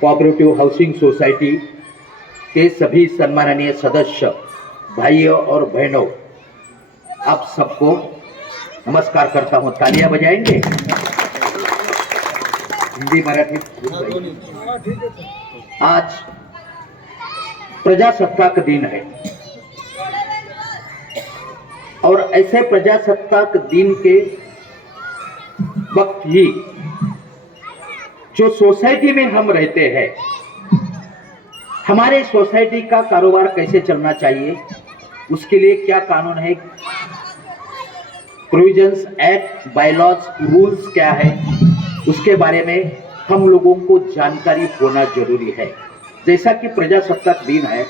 Cooperative housing society के सभी सम्माननीय सदस्य भाइयों और बहनों, आप सबको नमस्कार करता हूं। तालियां बजाएंगे? हिंदी मराठी? आज प्रजासत्ताक दिन है और ऐसे प्रजासत्ताक दिन के वक्त ही जो सोसाइटी में हम रहते हैं, हमारे सोसाइटी का कारोबार कैसे चलना चाहिए, उसके लिए क्या कानून है, प्रोविजंस, एक्ट, बायलॉज, रूल्स क्या है, उसके बारे में हम लोगों को जानकारी होना जरूरी है। जैसा कि प्रजासत्ताक दिन है,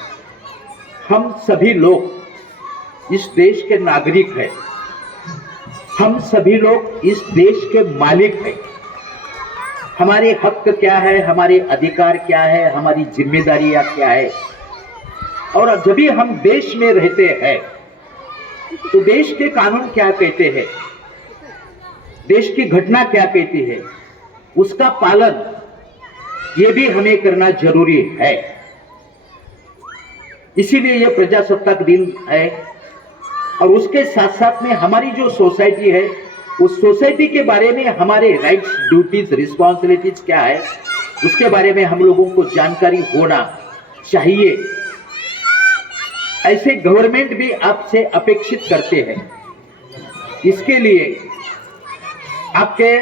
हम सभी लोग इस देश के नागरिक हैं, हम सभी लोग इस देश के मालिक हैं। हमारे हक क्या है, हमारे अधिकार क्या है, हमारी जिम्मेदारियां क्या है, और जब भी हम देश में रहते हैं तो देश के कानून क्या कहते हैं, देश की घटना क्या कहती है, उसका पालन ये भी हमें करना जरूरी है। इसीलिए ये प्रजासत्ताक दिन है और उसके साथ साथ में हमारी जो सोसाइटी है, उस सोसाइटी के बारे में हमारे राइट्स, ड्यूटीज, रिस्पॉन्सिबिलिटीज क्या है, उसके बारे में हम लोगों को जानकारी होना चाहिए। ऐसे गवर्नमेंट भी आपसे अपेक्षित करते हैं। इसके लिए आपके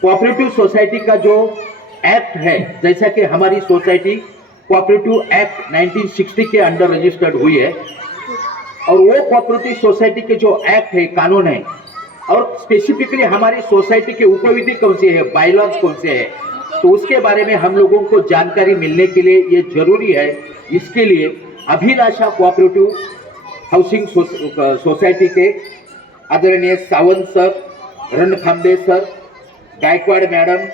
कोऑपरेटिव सोसाइटी का जो एक्ट है, जैसा कि हमारी सोसाइटी कोऑपरेटिव एक्ट 1960 के अंडर रजिस्टर्ड हुई है, और वो कोऑपरेटिव सोसाइटी के जो एक्ट है, कानून है, और स्पेसिफिकली हमारी सोसाइटी के उपविधि कौन से है, बायलॉज कौन से है, तो उसके बारे में हम लोगों को जानकारी मिलने के लिए ये जरूरी है। इसके लिए अभिलाषा कोऑपरेटिव हाउसिंग सोसाइटी के आदरणीय Sawant sir, Rankhambe sir, Gaikwad madam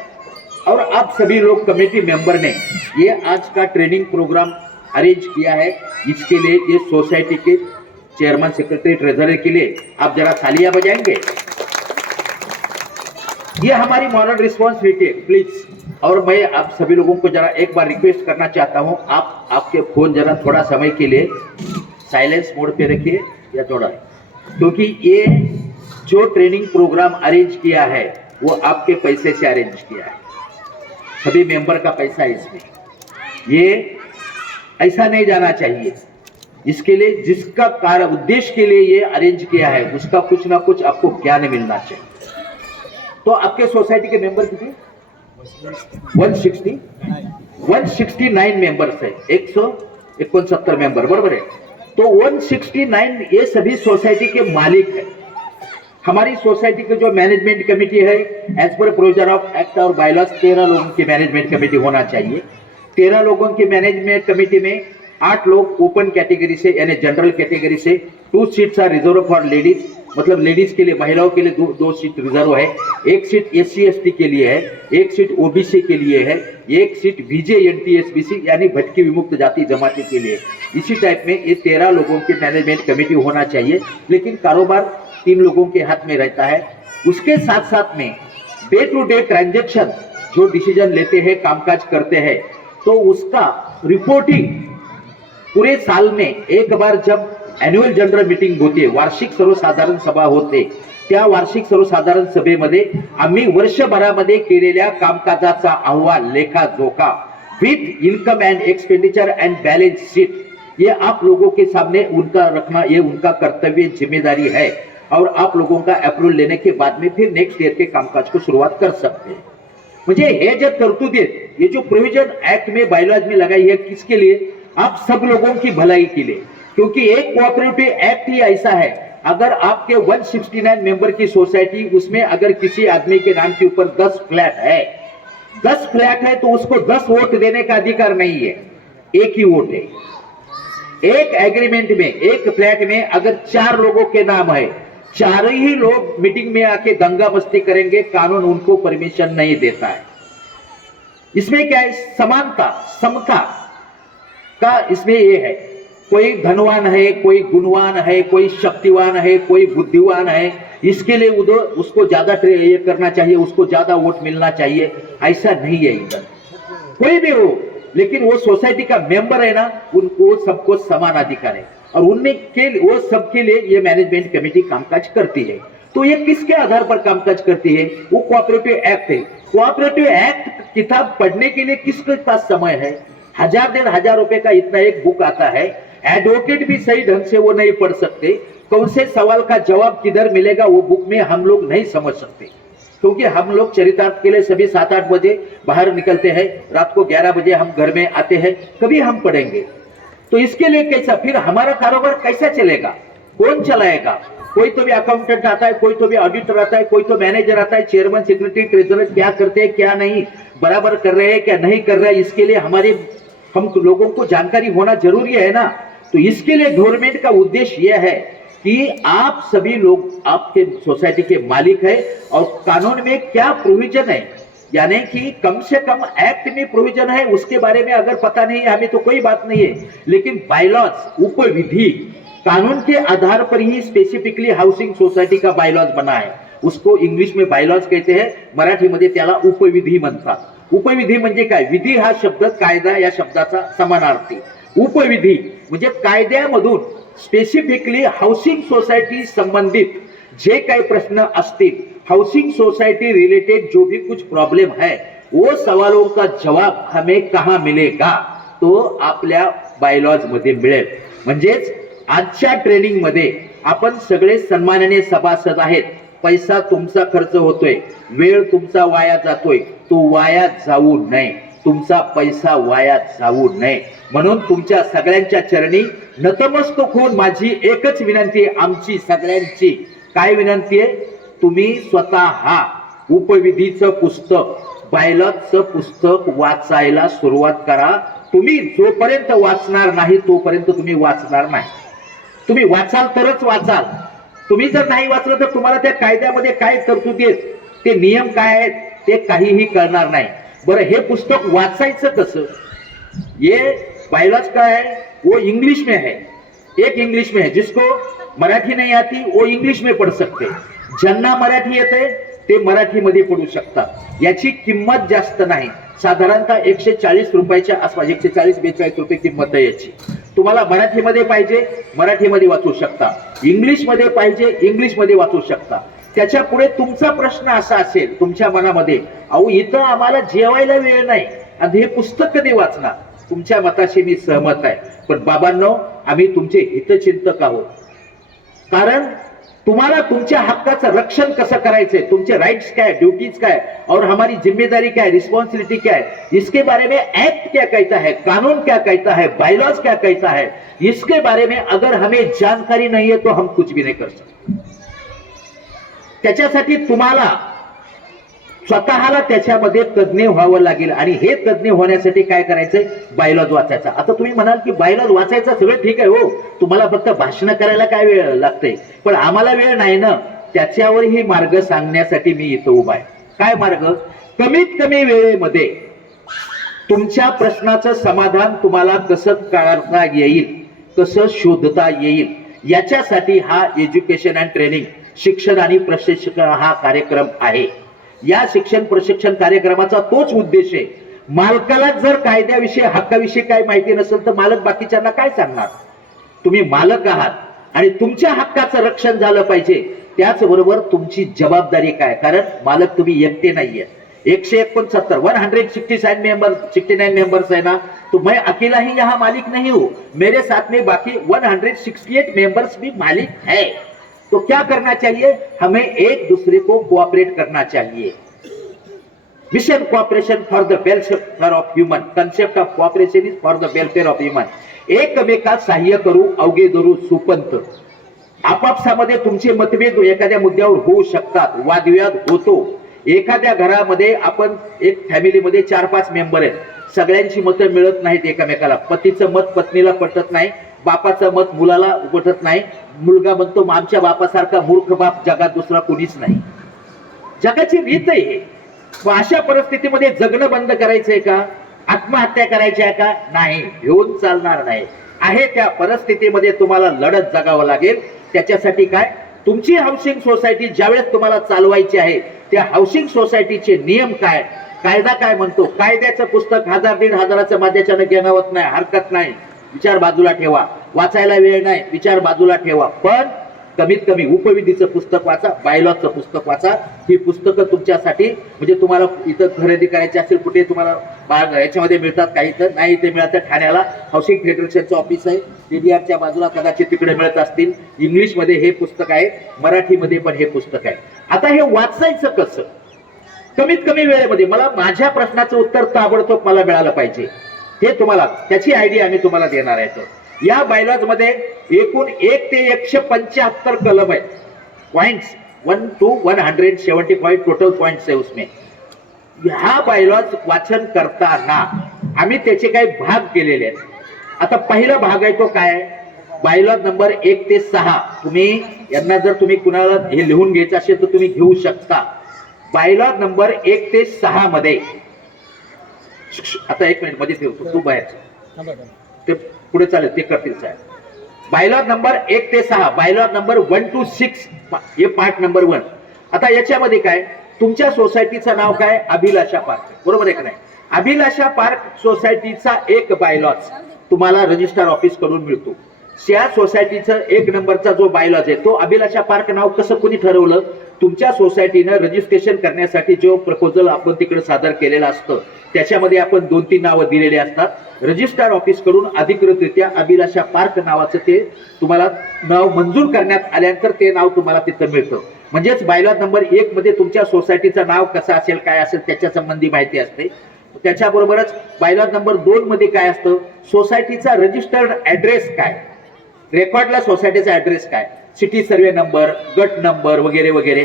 और आप सभी लोग कमेटी मेंबर ने ये आज का ट्रेनिंग प्रोग्राम अरेंज किया है। इसके लिए ये सोसाइटी के चेयरमैन, सेक्रेटरी, ट्रेजरर के लिए आप जरा तालियां बजाएंगे। ये हमारी मॉरल रिस्पॉन्सिबिलिटी प्लीज। और मैं आप सभी लोगों को जरा एक बार रिक्वेस्ट करना चाहता हूं, आप आपके फोन जरा थोड़ा समय के लिए साइलेंस मोड पे रखिए या थोड़ा, क्योंकि ये जो ट्रेनिंग प्रोग्राम अरेंज किया है वो आपके पैसे से अरेंज किया है, सभी मेंबर का पैसा है इसमें। ये ऐसा नहीं जाना चाहिए। इसके लिए जिसका कार्य उद्देश्य के लिए ये अरेंज किया है, उसका कुछ ना कुछ आपको ज्ञान मिलना चाहिए। तो आपके सोसाइटी के मेंबर कितने? 169 मेंबर्स है, 169 मेंबर, बराबर है। तो 169 ये सभी सोसाइटी के मालिक है। हमारी सोसाइटी की जो मैनेजमेंट कमेटी है, as per provision of act और बायलॉज 13 लोगों की मैनेजमेंट कमेटी होना चाहिए। 13 लोगों की मैनेजमेंट कमेटी में 8 लोग ओपन कैटेगरी से यानी जनरल कैटेगरी से, 2 seats are reserve for ladies, मतलब लेडीज के लिए, महिलाओं के लिए 2 सीट रिजर्व है, 1 सीट SC/ST के लिए है, 1 सीट OBC के लिए है, 1 सीट BJ/NT/SBC यानी भटकी विमुक्त जाति जमाती के लिए। इसी टाइप में ये 13 लोगों की मैनेजमेंट कमेटी होना चाहिए। लेकिन कारोबार 3 लोगों के हाथ में रहता है। उसके साथ साथ में डे टू डे ट्रांजेक्शन जो डिसीजन लेते हैं, कामकाज करते हैं, तो उसका रिपोर्टिंग पूरे साल में एक बार जब एन्युअल जनरल मीटिंग होते, वार्षिक सर्वसाधारण सभा होते, त्या वार्षिक सर्वसाधारण सभेमध्ये आम्ही वर्षभरामध्ये केलेल्या कामकाजाचा अहवाल, लेखाजोखा with income end expenditure end balance sheet, ये आप लोगों के सामने उनका रखना, ये उनका कर्तव्य, जिम्मेदारी है। और आप लोगों का अप्रूवल लेने के बाद में फिर नेक्स्ट ईयर के कामकाज को शुरुआत कर सकते हैं। मुझे ये जो तरतूदें, ये जो प्रोविजन एक्ट में, बायलॉज में लगाई है, किसके लिए? आप सब लोगों की भलाई के लिए। क्योंकि एक कोऑपरेटिव एक्ट ही ऐसा है, अगर आपके 169 मेंबर की सोसाइटी, उसमें अगर किसी आदमी के नाम के ऊपर 10 फ्लैट है, 10 फ्लैट है, तो उसको 10 वोट देने का अधिकार नहीं है, एक ही वोट है। एक एग्रीमेंट में, एक फ्लैट में अगर 4 लोगों के नाम है, 4 ही लोग मीटिंग में आके दंगा मस्ती करेंगे, कानून उनको परमिशन नहीं देता है। इसमें क्या है? समानता, समता का इसमें ये है। कोई धनवान है, कोई गुणवान है, कोई शक्तिवान है, कोई बुद्धिवान है, इसके लिए उधर उसको ज्यादा ये करना चाहिए, उसको ज्यादा वोट मिलना चाहिए, ऐसा नहीं है इधर। कोई भी हो, लेकिन वो सोसाइटी का मेंबर है ना, उनको सबको समान अधिकार है और वो सबके लिए ये मैनेजमेंट कमेटी कामकाज करती है। तो ये किसके आधार पर कामकाज करती है? वो कोऑपरेटिव एक्ट है। कोऑपरेटिव एक्ट किताब पढ़ने के लिए किसके पास समय है? 1000-1500 रुपए का इतना एक बुक आता है, एडवोकेट भी सही ढंग से वो नहीं पढ़ सकते। कौन से सवाल का जवाब किधर मिलेगा वो बुक में हम लोग नहीं समझ सकते, क्योंकि हम लोग चरितार्थ के लिए सभी 7-8 बजे बाहर निकलते हैं, रात को 11 बजे हम घर में आते हैं, कभी हम पढ़ेंगे? तो इसके लिए कैसा, फिर हमारा कारोबार कैसा चलेगा? कौन चलाएगा? कोई तो भी अकाउंटेंट आता है, कोई तो भी ऑडिटर आता है, कोई तो मैनेजर आता है, चेयरमैन, सेक्रेटरी, ट्रेजरर क्या करते हैं क्या नहीं, बराबर कर रहे हैं क्या नहीं कर रहे हैं, इसके लिए हम लोगों को जानकारी होना जरूरी है ना। तो इसके लिए गवर्नमेंट का उद्देश्य यह है कि आप सभी लोग आपके सोसाइटी के मालिक है और कानून में क्या प्रोविजन है, यानी कि कम से कम एक्ट में प्रोविजन है उसके बारे में अगर पता नहीं है हमें तो कोई बात नहीं है, लेकिन बायलॉज, उपविधि, कानून के आधार पर ही स्पेसिफिकली हाउसिंग सोसायटी का बायलॉज बना है। उसको इंग्लिश में बायलॉज कहते हैं, मराठीमध्ये त्याला उपविधी म्हणतात। उपविधी म्हणजे काय? विधी हा शब्द कायदा या शब्दाचा समानार्थी। उपविधी म्हणजे कायद्यामधून स्पेसिफिकली हाउसिंग सोसायटी संबंधित जे काही प्रश्न असतील, हाउसिंग सोसाइटी रिलेटेड जो भी कुछ प्रॉब्लम है, वो सवालों का जवाब हमें कहां मिलेगा? तो आपल्या बायलॉज मध्ये मिळेल। म्हणजेच आजच्या ट्रेनिंग मध्ये आपण सगळे सन्माननीय सभासद आहेत, पैसा तुमचा खर्च होतोय, वेळ तुमचा वाया जातोय, तो वाया जाऊ नये, तुमचा पैसा वाया जाऊ नये म्हणून तुमच्या सगळ्यांच्या चरणी नतमस्तक होऊन माझी एकच विनंती आहे, आमची सगळ्यांची काय विनंती आहे? तुम्ही स्वतः उपविधीचं पुस्तक, बायलॉजचं पुस्तक वाचायला सुरुवात करा। तुम्ही जोपर्यंत वाचणार नाही तोपर्यंत तुम्ही वाचणार नाही। तुम्ही वाचाल तरच वाचाल, तुम्ही जर नाही वाचलं तर तुम्हाला त्या कायद्यामध्ये काय तरतुदी आहेत, ते नियम काय आहेत ते काहीही कळणार नाही। बरं, हे पुस्तक वाचायचं कसं? ये बायलॉज का है वो इंग्लिश में है, एक इंग्लिश में है, जिसको मराठी नहीं आती वो इंग्लिश में पढ़ सकते, ज्यांना मराठी येते ते मराठी मध्ये पढ़ू शकतात। याची किंमत जास्त नाही, साधारणतः 140 रुपयाच्या आसपास, 140-42 रुपये किंमत आहे याची। तुम्हाला मराठीमध्ये पाहिजे मराठीमध्ये वाचू शकता, इंग्लिश मध्ये पाहिजे इंग्लिश मध्ये वाचू शकता। त्याच्या पुढे तुमचा प्रश्न असा असेल तुमच्या मनामध्ये, अहो इथं आम्हाला जेवायला वेळ नाही आणि हे पुस्तक कधी वाचणार? तुमच्या मताशी मी सहमत आहे, पण बाबांनो आम्ही तुमचे हितचिंतक आहोत, कारण तुम्हाला तुमच्या हक्काचं रक्षण कसं करायचंय, तुमचे राइट्स क्या है, ड्यूटीज क्या है और हमारी जिम्मेदारी क्या है, रिस्पॉन्सिबिलिटी क्या है, इसके बारे में एक्ट क्या कहता है, कानून क्या कहता है, बायलॉज क्या कहता है, इसके बारे में अगर हमें जानकारी नहीं है तो हम कुछ भी नहीं कर सकते। त्याच्यासाठी तुम्हाला स्वतःला त्याच्यामध्ये तज्ञ व्हावं लागेल आणि हे तज्ञ होण्यासाठी काय करायचंय? बायलॉज वाचायचा। आता तुम्ही म्हणाल की बायलॉज वाचायचा सगळं ठीक आहे हो, तुम्हाला फक्त भाषण करायला काय वेळ लागते, पण आम्हाला वेळ नाही ना, त्याच्यावरही मार्ग सांगण्यासाठी मी इथं उभा आहे। काय मार्ग? कमीत कमी वेळेमध्ये तुमच्या प्रश्नाचं समाधान तुम्हाला कसं काढता येईल, कसं शोधता येईल, याच्यासाठी हा एज्युकेशन अँड ट्रेनिंग, शिक्षण आणि प्रशिक्षण हा कार्यक्रम आहे। या शिक्षण प्रशिक्षण कार्यक्रमाचा तोच उद्देश आहे। मालकाला जर कायद्याविषयी हक्काविषयी काय माहिती नसेल तर मालक बाकीच्यांना काय सांगणार? तुम्ही मालक आहात आणि तुमच्या हक्काचं रक्षण झालं पाहिजे, त्याचबरोबर तुमची जबाबदारी काय, कारण मालक तुम्ही एकटे नाहीये। 169 मेंबर्स है ना, तो मैं अकेला ही यहाँ मालिक नहीं हूँ, मेरे साथ में बाकी 168 मेंबर्स भी मालिक है। तो क्या करना चाहिए? हमें एक दूसरे को कोऑपरेट करना चाहिए। Mission cooperation for the welfare of human, concept of cooperation is for the welfare of human. एकमेकात सहाय्य करू अवघे धरू सुपंत। आपापसामध्ये तुमचे मतभेद एखाद्या मुद्द्यावर होऊ शकतात, वादविवाद होतो। एखाद्या घरामध्ये आपण एक फॅमिलीमध्ये 4-5 मेंबर आहेत, सगळ्यांची मतं मिळत नाहीत एकमेकाला, पतीचं मत पत्नीला पटत नाही, बापाचं मत मुलाला पटत नाही, मुलगा म्हणतो आमच्या बापासारखा मूर्ख बाप जगात दुसरा कोणीच नाही। जगाची रीत आहे हे। अशा परिस्थितीमध्ये जगणं बंद करायचंय का? आत्महत्या करायची आहे का? नाही, घेऊन चालणार नाही। आहे त्या परिस्थितीमध्ये तुम्हाला लढत जगावं लागेल। त्याच्यासाठी काय? तुमची हाऊसिंग सोसायटी ज्यावेळेस तुम्हाला चालवायची आहे, त्या हाऊसिंग सोसायटीचे नियम काय, कायदा काय म्हणतो, कायद्याचं पुस्तक 1000-1500 माझ्याच्यानं घेणं होत नाही, हरकत नाही, विचार बाजूला ठेवा, वाचायला वेळ नाही, विचार बाजूला ठेवा, पण कमीत कमी उपविधीचं पुस्तक वाचा, बायलॉचं पुस्तक वाचा. ही पुस्तकं तुमच्यासाठी म्हणजे तुम्हाला इथं खरेदी करायची असेल कुठे तुम्हाला याच्यामध्ये मिळतात, काही तर नाही ते मिळतं. ठाण्याला हाऊसिंग फेडरेशनचं ऑफिस आहे, DDRच्या बाजूला कदाचित तिकडे मिळत असतील. इंग्लिशमध्ये हे पुस्तक आहे, मराठीमध्ये पण हे पुस्तक आहे. आता हे वाचायचं कसं कमीत कमी वेळेमध्ये? मला माझ्या प्रश्नाचं उत्तर ताबडतोब मला मिळालं पाहिजे, हे तुम्हाला त्याची आयडिया आम्ही तुम्हाला देणार आहे. या बायलॉज मध्ये एकूण 1 ते 175 कलम आहेत. Points 1 to 170 point total points है उसमें. ह्या बायलॉज वाचन करताना आम्ही त्याचे काही भाग केलेले आहेत. आता पहिला भाग आहे तो काय, बायलॉज नंबर 1 ते 6. तुम्ही यांना जर तुम्ही कुणाला हे लिहून घ्यायचं असेल तर तुम्ही घेऊ शकता. बायलॉज नंबर 1 ते 6 मध्ये, आता 1 मिनिट मध्ये ठेवतो, तू बाहेर ते पुढे चालेल, ते करतील साहेब. बायलॉज नंबर 1 ते 6, बायलॉज नंबर 1 to 6, हे पार्ट नंबर 1. आता याच्यामध्ये काय, तुमच्या सोसायटीचं नाव काय, अभिलाषा पार्क, बरोबर आहे का नाही? अभिलाषा पार्क सोसायटीचा एक बायलॉज तुम्हाला रजिस्टर ऑफिस कडून मिळतो. त्या सोसायटीचा 1 नंबरचा जो बायलॉज आहे तो अभिलाषा पार्क नाव कसं कोणी ठरवलं? तुमच्या सोसायटीनं रजिस्ट्रेशन करण्यासाठी जो प्रपोजल आपण तिकडे सादर केलेला असतं त्याच्यामध्ये आपण 2-3 नावं दिलेली असतात. रजिस्ट्रार ऑफिस कडून अधिकृतरित्या अभिलाषा पार्क नावाचं ते तुम्हाला नाव मंजूर करण्यात आल्यानंतर ते नाव तुम्हाला तिथं मिळतं. म्हणजेच बायलॉज नंबर 1 मध्ये तुमच्या सोसायटीचं नाव कसं असेल, काय असेल त्याच्या संबंधी माहिती असते. त्याच्याबरोबरच बायलॉज नंबर 2 मध्ये काय असतं, सोसायटीचा रजिस्टर्ड ऍड्रेस काय, रेकॉर्डला सोसायटीचा ऍड्रेस काय, सिटी सर्वे नंबर, गट नंबर वगैरे वगैरे,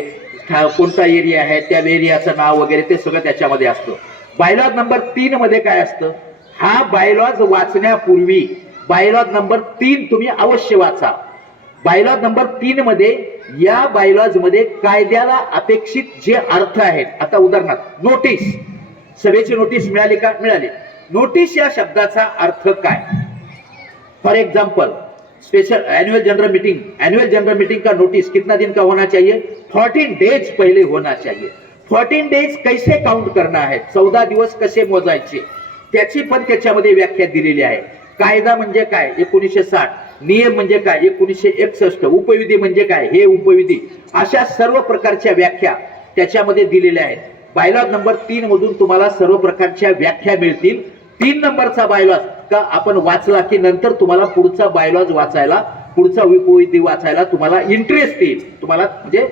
कोणता एरिया आहे त्या एरियाचं नाव वगैरे ते सगळं त्याच्यामध्ये असतं. बायलॉज नंबर 3 मध्ये काय असतं, हा बायलॉज वाचण्यापूर्वी बायलॉज नंबर 3 तुम्ही अवश्य वाचा. बायलॉज नंबर 3 मध्ये या बायलॉज मध्ये कायद्याला अपेक्षित जे अर्थ आहेत, आता उदाहरणार्थ नोटीस, सभेची नोटीस मिळाली का, मिळाली. नोटीस या शब्दाचा अर्थ काय? For example special annual general meeting का नोटिस कितना दिन का होना चाहिए, 14 डेज पहले होना चाहिए. 14 डेज कैसे काउंट करना है, 14 दिवस कसे मोजायचे त्याची पण त्याच्यामध्ये व्याख्या दिलेली आहे. कायदा म्हणजे काय 1960, नियम म्हणजे काय 1961, उपविधी म्हणजे काय हे उपविधी, अशा सर्व प्रकारच्या व्याख्या त्याच्यामध्ये दिलेल्या आहेत. बायलॉज नंबर 3 मधून तुम्हाला सर्व प्रकारच्या व्याख्या मिळतील. 3 नंबरचा बायलॉज का आपण वाचला की नंतर तुम्हाला पुढचा बायलॉज वाचायला, पुढचा उपविधी वाचायला तुम्हाला इंटरेस्ट येईल, तुम्हाला म्हणजे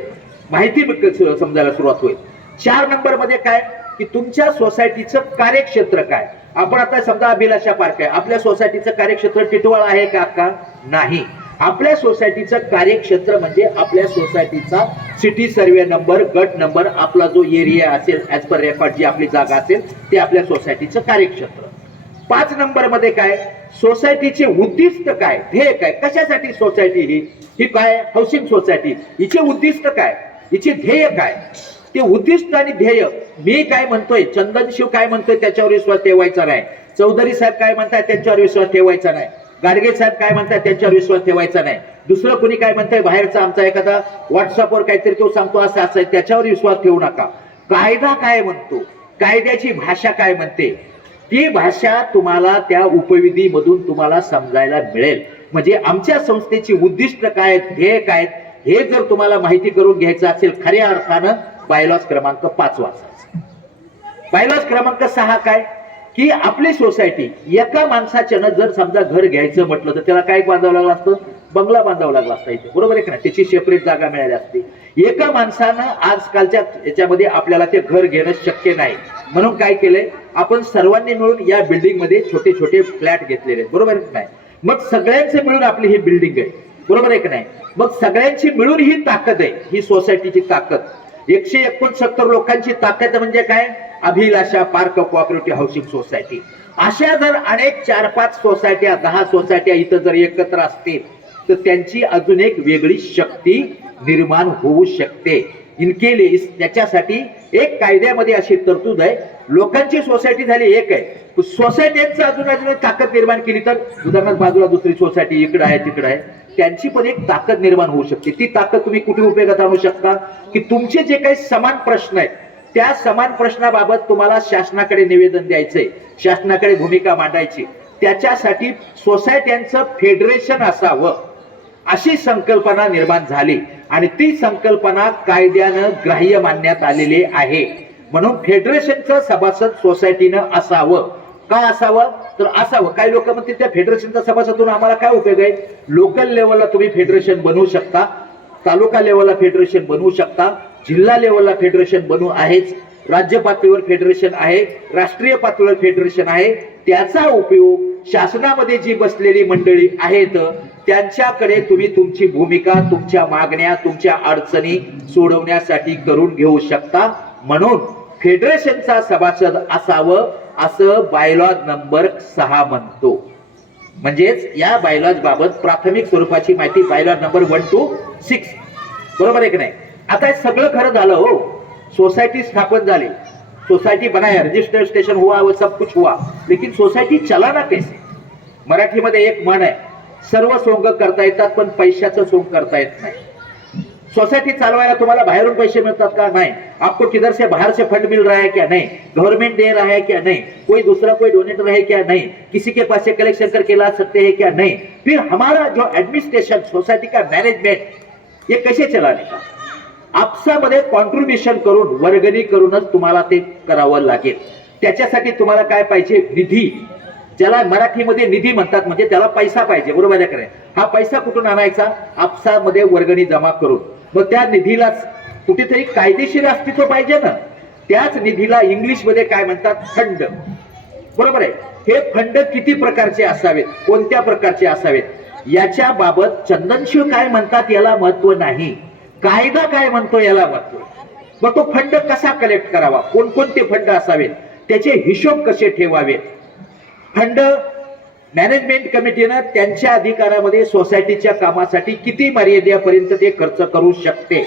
माहिती समजायला सुरुवात होईल. 4 नंबर मध्ये काय की तुमच्या सोसायटीचं कार्यक्षेत्र काय. आपण आता समजा अभिलाषा पार्क आहे, आपल्या सोसायटीचं कार्यक्षेत्र टिटवाळा आहे का, नाही. आपल्या सोसायटीचं कार्यक्षेत्र म्हणजे आपल्या सोसायटीचा सिटी सर्वे नंबर, गट नंबर, आपला जो एरिया असेल ऍज पर रेकॉर्ड जी आपली जागा असेल ते आपल्या सोसायटीचं कार्यक्षेत्र. 5 नंबर मध्ये काय, सोसायटीचे उद्दिष्ट काय, ध्येय काय, कशासाठी सोसायटी ही काय हाऊसिंग सोसायटी, हिचे उद्दिष्ट काय, हिचे ध्येय काय. ते उद्दिष्ट आणि ध्येय मी काय म्हणतोय, चंदनशिव काय म्हणतोय त्याच्यावर विश्वास ठेवायचा नाही, चौधरी साहेब काय म्हणताय त्यांच्यावर विश्वास ठेवायचा नाही, गाडगे साहेब काय म्हणताय त्यांच्यावर विश्वास ठेवायचा नाही, दुसरं कोणी काय म्हणताय बाहेरचा आमचा एखादा व्हॉट्सअपवर काहीतरी तो सांगतो असं आहे त्याच्यावर विश्वास ठेवू नका. कायदा काय म्हणतो, कायद्याची भाषा काय म्हणते ती भाषा तुम्हाला त्या उपविधी मधून तुम्हाला समजायला मिळेल. म्हणजे आमच्या संस्थेची उद्दिष्ट काय, ध्येय काय हे जर तुम्हाला माहिती करून घ्यायचं असेल खऱ्या अर्थानं बायलॉज क्रमांक 5 वाचायचा. बायलॉज क्रमांक 6 काय की आपली सोसायटी एका माणसाच्यानं जर समजा घर घ्यायचं म्हटलं तर त्याला काय बांधावं लागलं असतं, बंगला बांधावं लागला असता इथे, बरोबर आहे का नाही, त्याची सेपरेट जागा मिळाली असते. एका माणसानं आजकालच्या याच्यामध्ये आपल्याला ते घर घेणं शक्य नाही, म्हणून काय केलंय आपण सर्वांनी मिळून या बिल्डिंग मध्ये छोटे छोटे फ्लॅट घेतलेले आहेत, बरोबर आहे का नाही. मग सगळ्यांचे मिळून आपली ही बिल्डिंग आहे, बरोबर आहे का नाही. मग सगळ्यांची मिळून ही ताकद आहे, ही सोसायटीची ताकद. 169 लोकांची ताकद म्हणजे काय, अभिलाषा पार्क कोऑपरेटिव्ह हाऊसिंग सोसायटी. अशा जर अनेक 4-5 सोसायट्या 10 सोसायट्या इथं जर एकत्र असतील तर त्यांची अजून एक वेगळी शक्ती निर्माण होऊ शकते. इनके लिए त्याच्यासाठी एक कायद्यामध्ये अशी तरतूद आहे, लोकांची सोसायटी झाली एक आहे, सोसायट्यांचं अजून ताकद निर्माण केली तर उदाहरणार्थ बाजूला दुसरी सोसायटी इकडे आहे तिकडे आहे, त्यांची पण एक ताकद निर्माण होऊ शकते. ती ताकद तुम्ही कुठे उपयोगात आणू शकता की तुमचे जे काही समान प्रश्न आहेत त्या समान प्रश्नाबाबत तुम्हाला शासनाकडे निवेदन द्यायचंय, शासनाकडे भूमिका मांडायची, त्याच्यासाठी सोसायट्यांचं फेडरेशन असावं अशी संकल्पना निर्माण झाली आणि ती संकल्पना कायद्यानं ग्राह्य मानण्यात आलेली आहे. म्हणून फेडरेशनचं सभासद सोसायटीनं असावं. का असावं? तर असावं. काही लोक म्हणतील त्या फेडरेशनचा सभासदून आम्हाला काय उपयोग आहे? लोकल लेवलला तुम्ही फेडरेशन बनवू शकता, तालुका लेवलला फेडरेशन बनवू शकता, जिल्हा लेवलला फेडरेशन बनवू आहेच, राज्य पातळीवर फेडरेशन आहे, राष्ट्रीय पातळीवर फेडरेशन आहे. त्याचा उपयोग शासनामध्ये जी बसलेली मंडळी आहेत त्यांच्याकडे तुम्ही तुमची भूमिका, तुमच्या मागण्या, तुमच्या अडचणी सोडवण्यासाठी करून घेऊ शकता. म्हणून फेडरेशनचा सभासद असावं असं बायलॉज नंबर 6 म्हणतो. म्हणजेच या बायलॉज बाबत प्राथमिक स्वरूपाची माहिती बायलॉज नंबर 1 to 6. बरोबर आहे की नाही? आता हे सगळं खरं झालं हो, सोसायटी स्थापन झाली, सोसायटी बनाया, रजिस्ट्रेशन हुआ, वो सब कुछ हुआ, लेकिन सोसायटी चलाना कैसे? मराठीमध्ये एक म्हण आहे, सर्व सोंग करता येतात पण पैशाचं सोंग करता येत नाही. सोसायटी चालवायला तुम्हाला बाहेरून पैसे मिळतात का? नहीं. आपको किधर से बाहर से फंड मिल रहा है क्या? नहीं. गवर्नमेंट दे रहा है क्या? नहीं. कोई दूसरा कोई डोनेटर है क्या? नहीं. किसी के पास से कलेक्शन करके ला सकते हैं क्या? नहीं. फिर हमारा जो एडमिनिस्ट्रेशन, सोसायटी का मैनेजमेंट, ये कैसे चलाने का? आपसामध्ये कॉन्ट्रीब्युशन करून, वर्गणी करूनच तुम्हाला ते करावं लागेल. त्याच्यासाठी तुम्हाला काय पाहिजे? निधी. ज्याला मराठीमध्ये निधी म्हणतात, म्हणजे त्याला पैसा पाहिजे. बरोबर आहे का नाही? हा पैसा कुठून आणायचा? आपसामध्ये वर्गणी जमा करून. मग त्या निधीला कुठेतरी कायदेशीर अस्तित्व पाहिजे ना. त्याच निधीला इंग्लिश मध्ये काय म्हणतात? फंड. बरोबर आहे. हे फंड किती प्रकारचे असावेत, कोणत्या प्रकारचे असावेत, याच्या बाबत चंदनशिव काय म्हणतात याला महत्व नाही, कायदा काय म्हणतो याला महत्व. मग तो फंड कसा कलेक्ट करावा, कोणकोणते फंड असावेत, त्याचे हिशोब कसे ठेवावेत. फंड मॅनेजमेंट कमिटीनं त्यांच्या अधिकारामध्ये सोसायटीच्या कामासाठी किती मर्यादेपर्यंत ते खर्च करू शकते.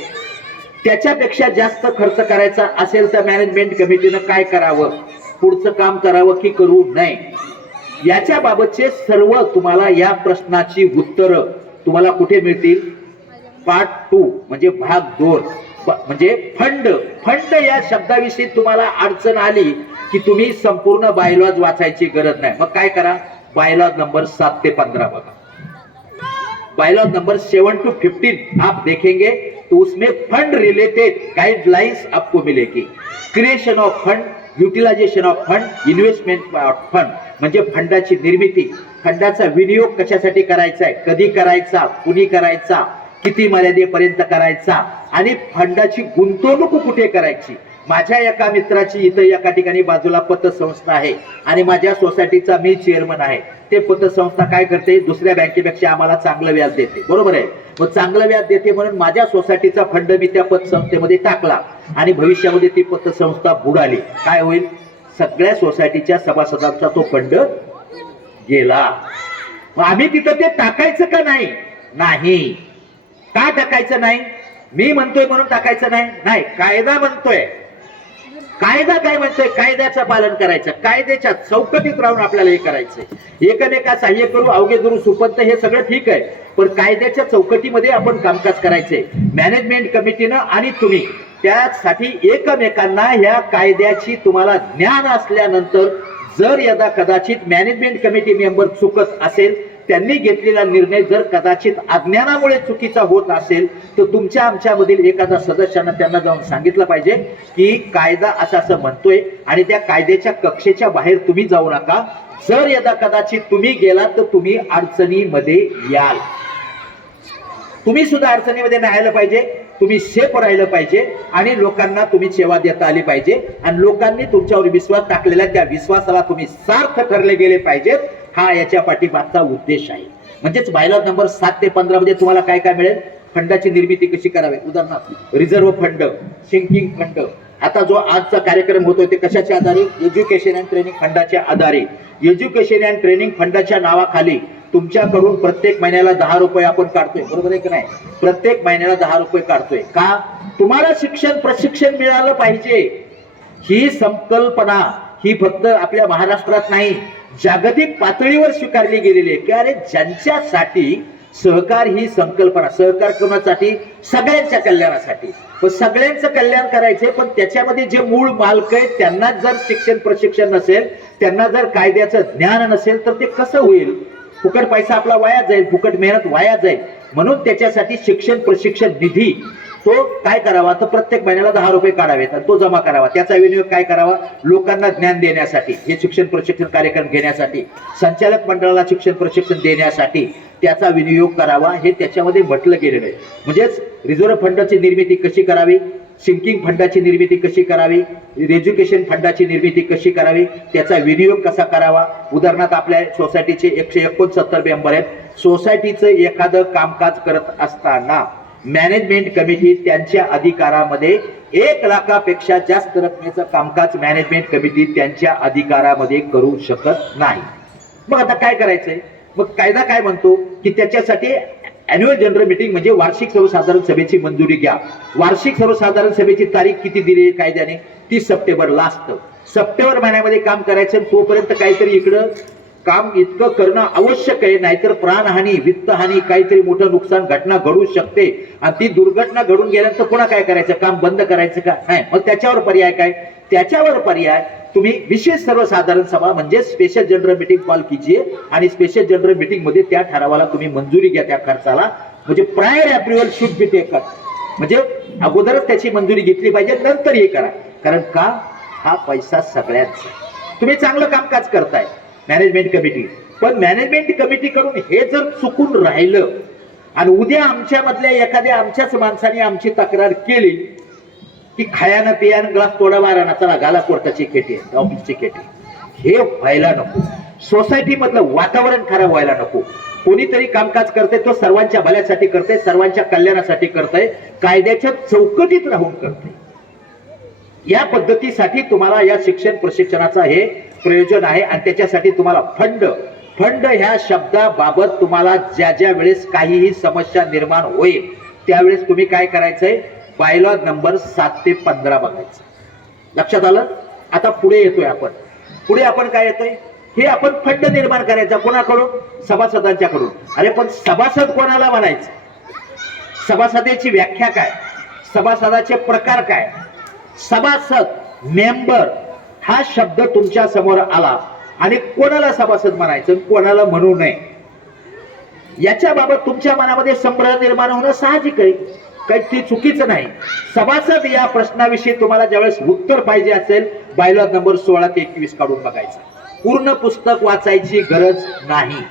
त्याच्यापेक्षा जास्त खर्च करायचा असेल तर मॅनेजमेंट कमिटीनं काय करावं, पुढचं काम करावं की करू नये, याच्या बाबतचे सर्व तुम्हाला या प्रश्नाची उत्तरं तुम्हाला कुठे मिळतील? पार्ट 2 म्हणजे भाग 2. म्हणजे फंड. फंड या शब्दाविषयी तुम्हाला अडचण आली की तुम्ही संपूर्ण बायलॉज वाचायची गरज नाही. मग काय करा? बायलॉज नंबर 7 ते 15 बघा. बायलॉज नंबर 7 to 15 आप देखेंगे तो उसमें फंड रिलेटेड गाइडलाइंस आपको मिलेगी. Creation of fund, utilization of fund, investment of fund, म्हणजे फंडाची निर्मिती, फंडाचा विनियोग कशासाठी करायचा आहे, कधी करायचा, कुणी करायचा, किती मर्यादेपर्यंत करायचा आणि फंडाची गुंतवणूक कुठे करायची. माझ्या एका मित्राची इथं एका ठिकाणी बाजूला पतसंस्था आहे आणि माझ्या सोसायटीचा मी चेअरमन आहे. ते पतसंस्था काय करते? दुसऱ्या बँकेपेक्षा आम्हाला चांगलं व्याज देते. बरोबर आहे. मग चांगलं व्याज देते म्हणून माझ्या सोसायटीचा फंड मी त्या पतसंस्थेमध्ये टाकला आणि भविष्यामध्ये ती पतसंस्था बुडाली. काय होईल? सगळ्या सोसायटीच्या सभासदांचा तो फंड गेला. मग आम्ही तिथं ते टाकायचं का नाही? नाही. का टाकायचं नाही? मी म्हणतोय म्हणून टाकायचं नाही? नाही. कायदा म्हणतोय. कायदा काय म्हणतोय? कायद्याचं पालन करायचं, कायद्याच्या चौकटीत राहून आपल्याला हे करायचंय. एकमेका सहाय्य करू अवघे दुरू सुपंत, हे सगळं ठीक आहे, पण कायद्याच्या चौकटीमध्ये आपण कामकाज करायचंय. मॅनेजमेंट कमिटीनं आणि तुम्ही त्यासाठी एकमेकांना ह्या कायद्याची तुम्हाला ज्ञान असल्यानंतर जर यदा कदाचित मॅनेजमेंट कमिटी मेंबर चुकत असेल, त्यांनी घेतलेला निर्णय जर कदाचित अज्ञानामुळे चुकीचा होत असेल तर तुमच्या आमच्यामधील एखादा सदस्यानं त्यांना जाऊन सांगितलं पाहिजे की कायदा असं म्हणतोय आणि त्या कायद्याच्या कक्षेच्या बाहेर तुम्ही जाऊ नका. जर यदा कदाचित तुम्ही गेलात तर तुम्ही अडचणीमध्ये याल. तुम्ही सुद्धा अडचणीमध्ये नाही आलं पाहिजे, तुम्ही सेफ राहिलं पाहिजे आणि लोकांना तुम्ही सेवा देता आली पाहिजे आणि लोकांनी तुमच्यावर विश्वास टाकलेला त्या विश्वासाला तुम्ही सार्थ ठरले गेले पाहिजेत. हा याच्या पाठीमागचा उद्देश आहे. म्हणजेच बायलॉज नंबर 7 ते 15 मध्ये तुम्हाला काय काय मिळेल? फंडाची निर्मिती कशी करावी, उदाहरणार्थ रिझर्व्ह फंड, सिंकिंग फंड. आता जो आजचा कार्यक्रम होतोय ते कशाच्या आधारे? एज्युकेशन अँड ट्रेनिंग फंडाच्या आधारे. एज्युकेशन अँड ट्रेनिंग फंडाच्या नावाखाली तुमच्याकडून प्रत्येक महिन्याला 10 रुपये आपण काढतोय. बरोबर आहे की नाही? प्रत्येक महिन्याला 10 रुपये काढतोय. का? तुम्हाला शिक्षण प्रशिक्षण मिळालं पाहिजे. ही संकल्पना ही फक्त आपल्या महाराष्ट्रात नाही, जागतिक पातळीवर स्वीकारली गेलेली आहे की अरे ज्यांच्यासाठी सहकार ही संकल्पना, सहकार करण्यासाठी सगळ्यांच्या कल्याणासाठी, पण सगळ्यांचं कल्याण करायचंय, पण त्याच्यामध्ये जे मूळ मालक आहेत त्यांना जर शिक्षण प्रशिक्षण नसेल, त्यांना जर कायद्याचं ज्ञान नसेल तर ते कसं होईल? फुकट पैसा आपला वाया जाईल, फुकट मेहनत वाया जाईल. म्हणून त्याच्यासाठी शिक्षण प्रशिक्षण निधी तो काय करावा, तर प्रत्येक महिन्याला 10 रुपये काढावेत आणि तो जमा करावा. त्याचा विनियोग काय करावा? लोकांना ज्ञान देण्यासाठी, हे शिक्षण प्रशिक्षण कार्यक्रम घेण्यासाठी, संचालक मंडळाला शिक्षण प्रशिक्षण देण्यासाठी त्याचा विनियोग करावा, हे त्याच्यामध्ये म्हटलं गेलेलं आहे. म्हणजेच रिझर्व्ह फंडाची निर्मिती कशी करावी, सिंकिंग फंडाची निर्मिती कशी करावी, एज्युकेशन फंडाची निर्मिती कशी करावी, त्याचा विनियोग कसा करावा. उदाहरणार्थ आपल्या सोसायटीचे 169 मेंबर आहेत. सोसायटीचं एखादं कामकाज करत असताना मॅनेजमेंट कमिटी त्यांच्या अधिकारामध्ये 1 लाखापेक्षा जास्त रकमेचं कामकाज मॅनेजमेंट कमिटी त्यांच्या अधिकारामध्ये करू शकत नाही. मग आता काय करायचंय? मग कायदा काय म्हणतो की त्याच्यासाठी अॅन्युअल जनरल मीटिंग म्हणजे वार्षिक सर्वसाधारण सभेची मंजुरी घ्या. वार्षिक सर्वसाधारण सभेची तारीख किती दिली कायद्याने? 30 सप्टेंबर लास्ट. सप्टेंबर महिन्यामध्ये काम करायचं. तोपर्यंत काहीतरी इकडं काम इतकं करणं आवश्यक आहे, नाहीतर प्राणहानी, वित्तहानी, काहीतरी मोठं नुकसान घटना घडू शकते. आणि ती दुर्घटना घडून गेल्यानंतर पुन्हा काय करायचं? काम बंद करायचं का? नाही. मग त्याच्यावर पर्याय काय? त्याच्यावर पर्याय तुम्ही विशेष सर्वसाधारण सभा म्हणजे स्पेशल जनरल मीटिंग कॉल कीजिए आणि स्पेशल जनरल मीटिंग मध्ये त्या ठरावाला तुम्ही मंजुरी घ्या, त्या खर्चाला. म्हणजे prior approval should be taken, म्हणजे अगोदरच त्याची मंजुरी घेतली पाहिजे, नंतर हे करा. कारण का? हा पैसा सगळ्यांचा. तुम्ही चांगलं कामकाज करताय मॅनेजमेंट कमिटी, पण मॅनेजमेंट कमिटी करून हे जर चुकून राहिलं आणि उद्या आमच्या मधल्या एखाद्या आमच्याच माणसाने आमची तक्रार केली की खायानं पियानं ग्लास तोडा मारा, चला घाला कोर्टाची खेटी, ऑफिसची खेटी, हे व्हायला नको. सोसायटी मधलं वातावरण खराब व्हायला नको. कोणीतरी कामकाज करते तो सर्वांच्या भल्यासाठी करते, सर्वांच्या कल्याणासाठी करते, कायद्याच्या चौकटीत राहून करते. या पद्धतीसाठी तुम्हाला या शिक्षण प्रशिक्षणाचा हे प्रयोजन आहे. आणि त्याच्यासाठी तुम्हाला फंड ह्या शब्दाबाबत तुम्हाला ज्या ज्या वेळेस काहीही समस्या निर्माण होईल त्यावेळेस तुम्ही काय करायचंय? बायलॉ नंबर 7 ते 15 बघायचं. लक्षात आलं? आता पुढे येतोय आपण. पुढे आपण काय येतोय? हे आपण फंड निर्माण करायचा. कोणाकडून? सभासदांच्याकडून. अरे पण सभासद कोणाला म्हणायचं? सभासदेची व्याख्या काय? सभासदाचे प्रकार काय? सभासद, मेंबर हा शब्द तुमच्या समोर आला आणि कोणाला सभासद म्हणायचं, कोणाला म्हणू नये, याच्याबाबत तुमच्या मनामध्ये संभ्रम निर्माण होणं साहजिक आहे. काही ते चुकीचं नाही. सभासद या प्रश्नाविषयी तुम्हाला ज्यावेळेस उत्तर पाहिजे असेल, बायलॉ नंबर 16 ते 21 काढून बघायचं. पूर्ण पुस्तक वाचायची गरज नाही.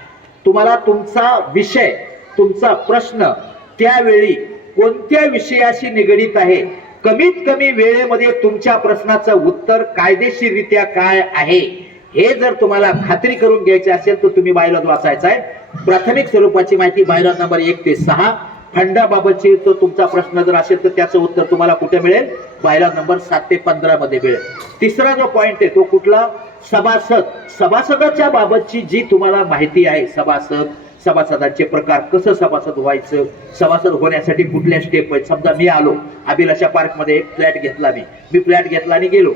तुम्हाला तुमचा विषय, तुमचा प्रश्न त्यावेळी कोणत्या विषयाशी निगडीत आहे, कमीत कमी वेळेमध्ये तुमच्या प्रश्नाचं उत्तर कायदेशीररित्या काय आहे हे जर तुम्हाला खात्री करून घ्यायची असेल तर तुम्ही बायलॉ वाचायचा आहे. प्राथमिक स्वरूपाची माहिती बायलॉ नंबर 1 ते 6. फंडाबाबतची तो तुमचा प्रश्न जर असेल तर त्याचं उत्तर तुम्हाला कुठे मिळेल? बायलॉ नंबर 7 ते 15 मध्ये मिळेल. तिसरा जो पॉइंट आहे तो कुठला? सभासद. सभासदाच्या बाबतची जी तुम्हाला माहिती आहे, सभासदांचे प्रकार, कसं सभासद व्हायचं, सभासद होण्यासाठी कुठल्या स्टेप आहेत. समजा मी आलो अभिलाषा पार्क मध्ये एक फ्लॅट घेतला, मी फ्लॅट घेतला आणि गेलो,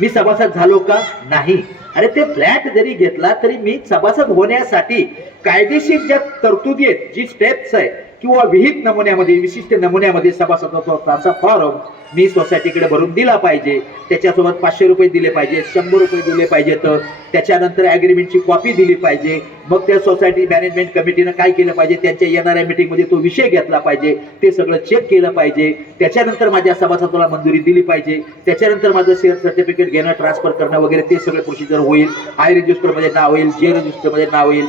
मी सभासद झालो का? नाही. अरे ते फ्लॅट जरी घेतला तरी मी सभासद होण्यासाठी कायदेशीर ज्या तरतुदी आहेत, जी स्टेप्स आहे किंवा विहित नमुन्यामध्ये, विशिष्ट नमुन्यामध्ये सभासदत्वाचा फॉर्म मी सोसायटीकडे भरून दिला पाहिजे. त्याच्यासोबत 500 रुपये दिले पाहिजे, 100 रुपये दिले पाहिजे, तर त्याच्यानंतर ॲग्रीमेंटची कॉपी दिली पाहिजे. मग त्या सोसायटी मॅनेजमेंट कमिटीनं काय केलं पाहिजे? त्यांच्या येणाऱ्या मीटिंगमध्ये तो विषय घेतला पाहिजे, ते सगळं चेक केलं पाहिजे. त्याच्यानंतर माझ्या सभासदाला मंजुरी दिली पाहिजे. त्याच्यानंतर माझं शेअर सर्टिफिकेट घेणं, ट्रान्सफर करणं वगैरे ते सगळं प्रोसिजर होईल. आय रजिस्टरमध्ये नाव येईल, जे रजिस्टरमध्ये नाव येईल.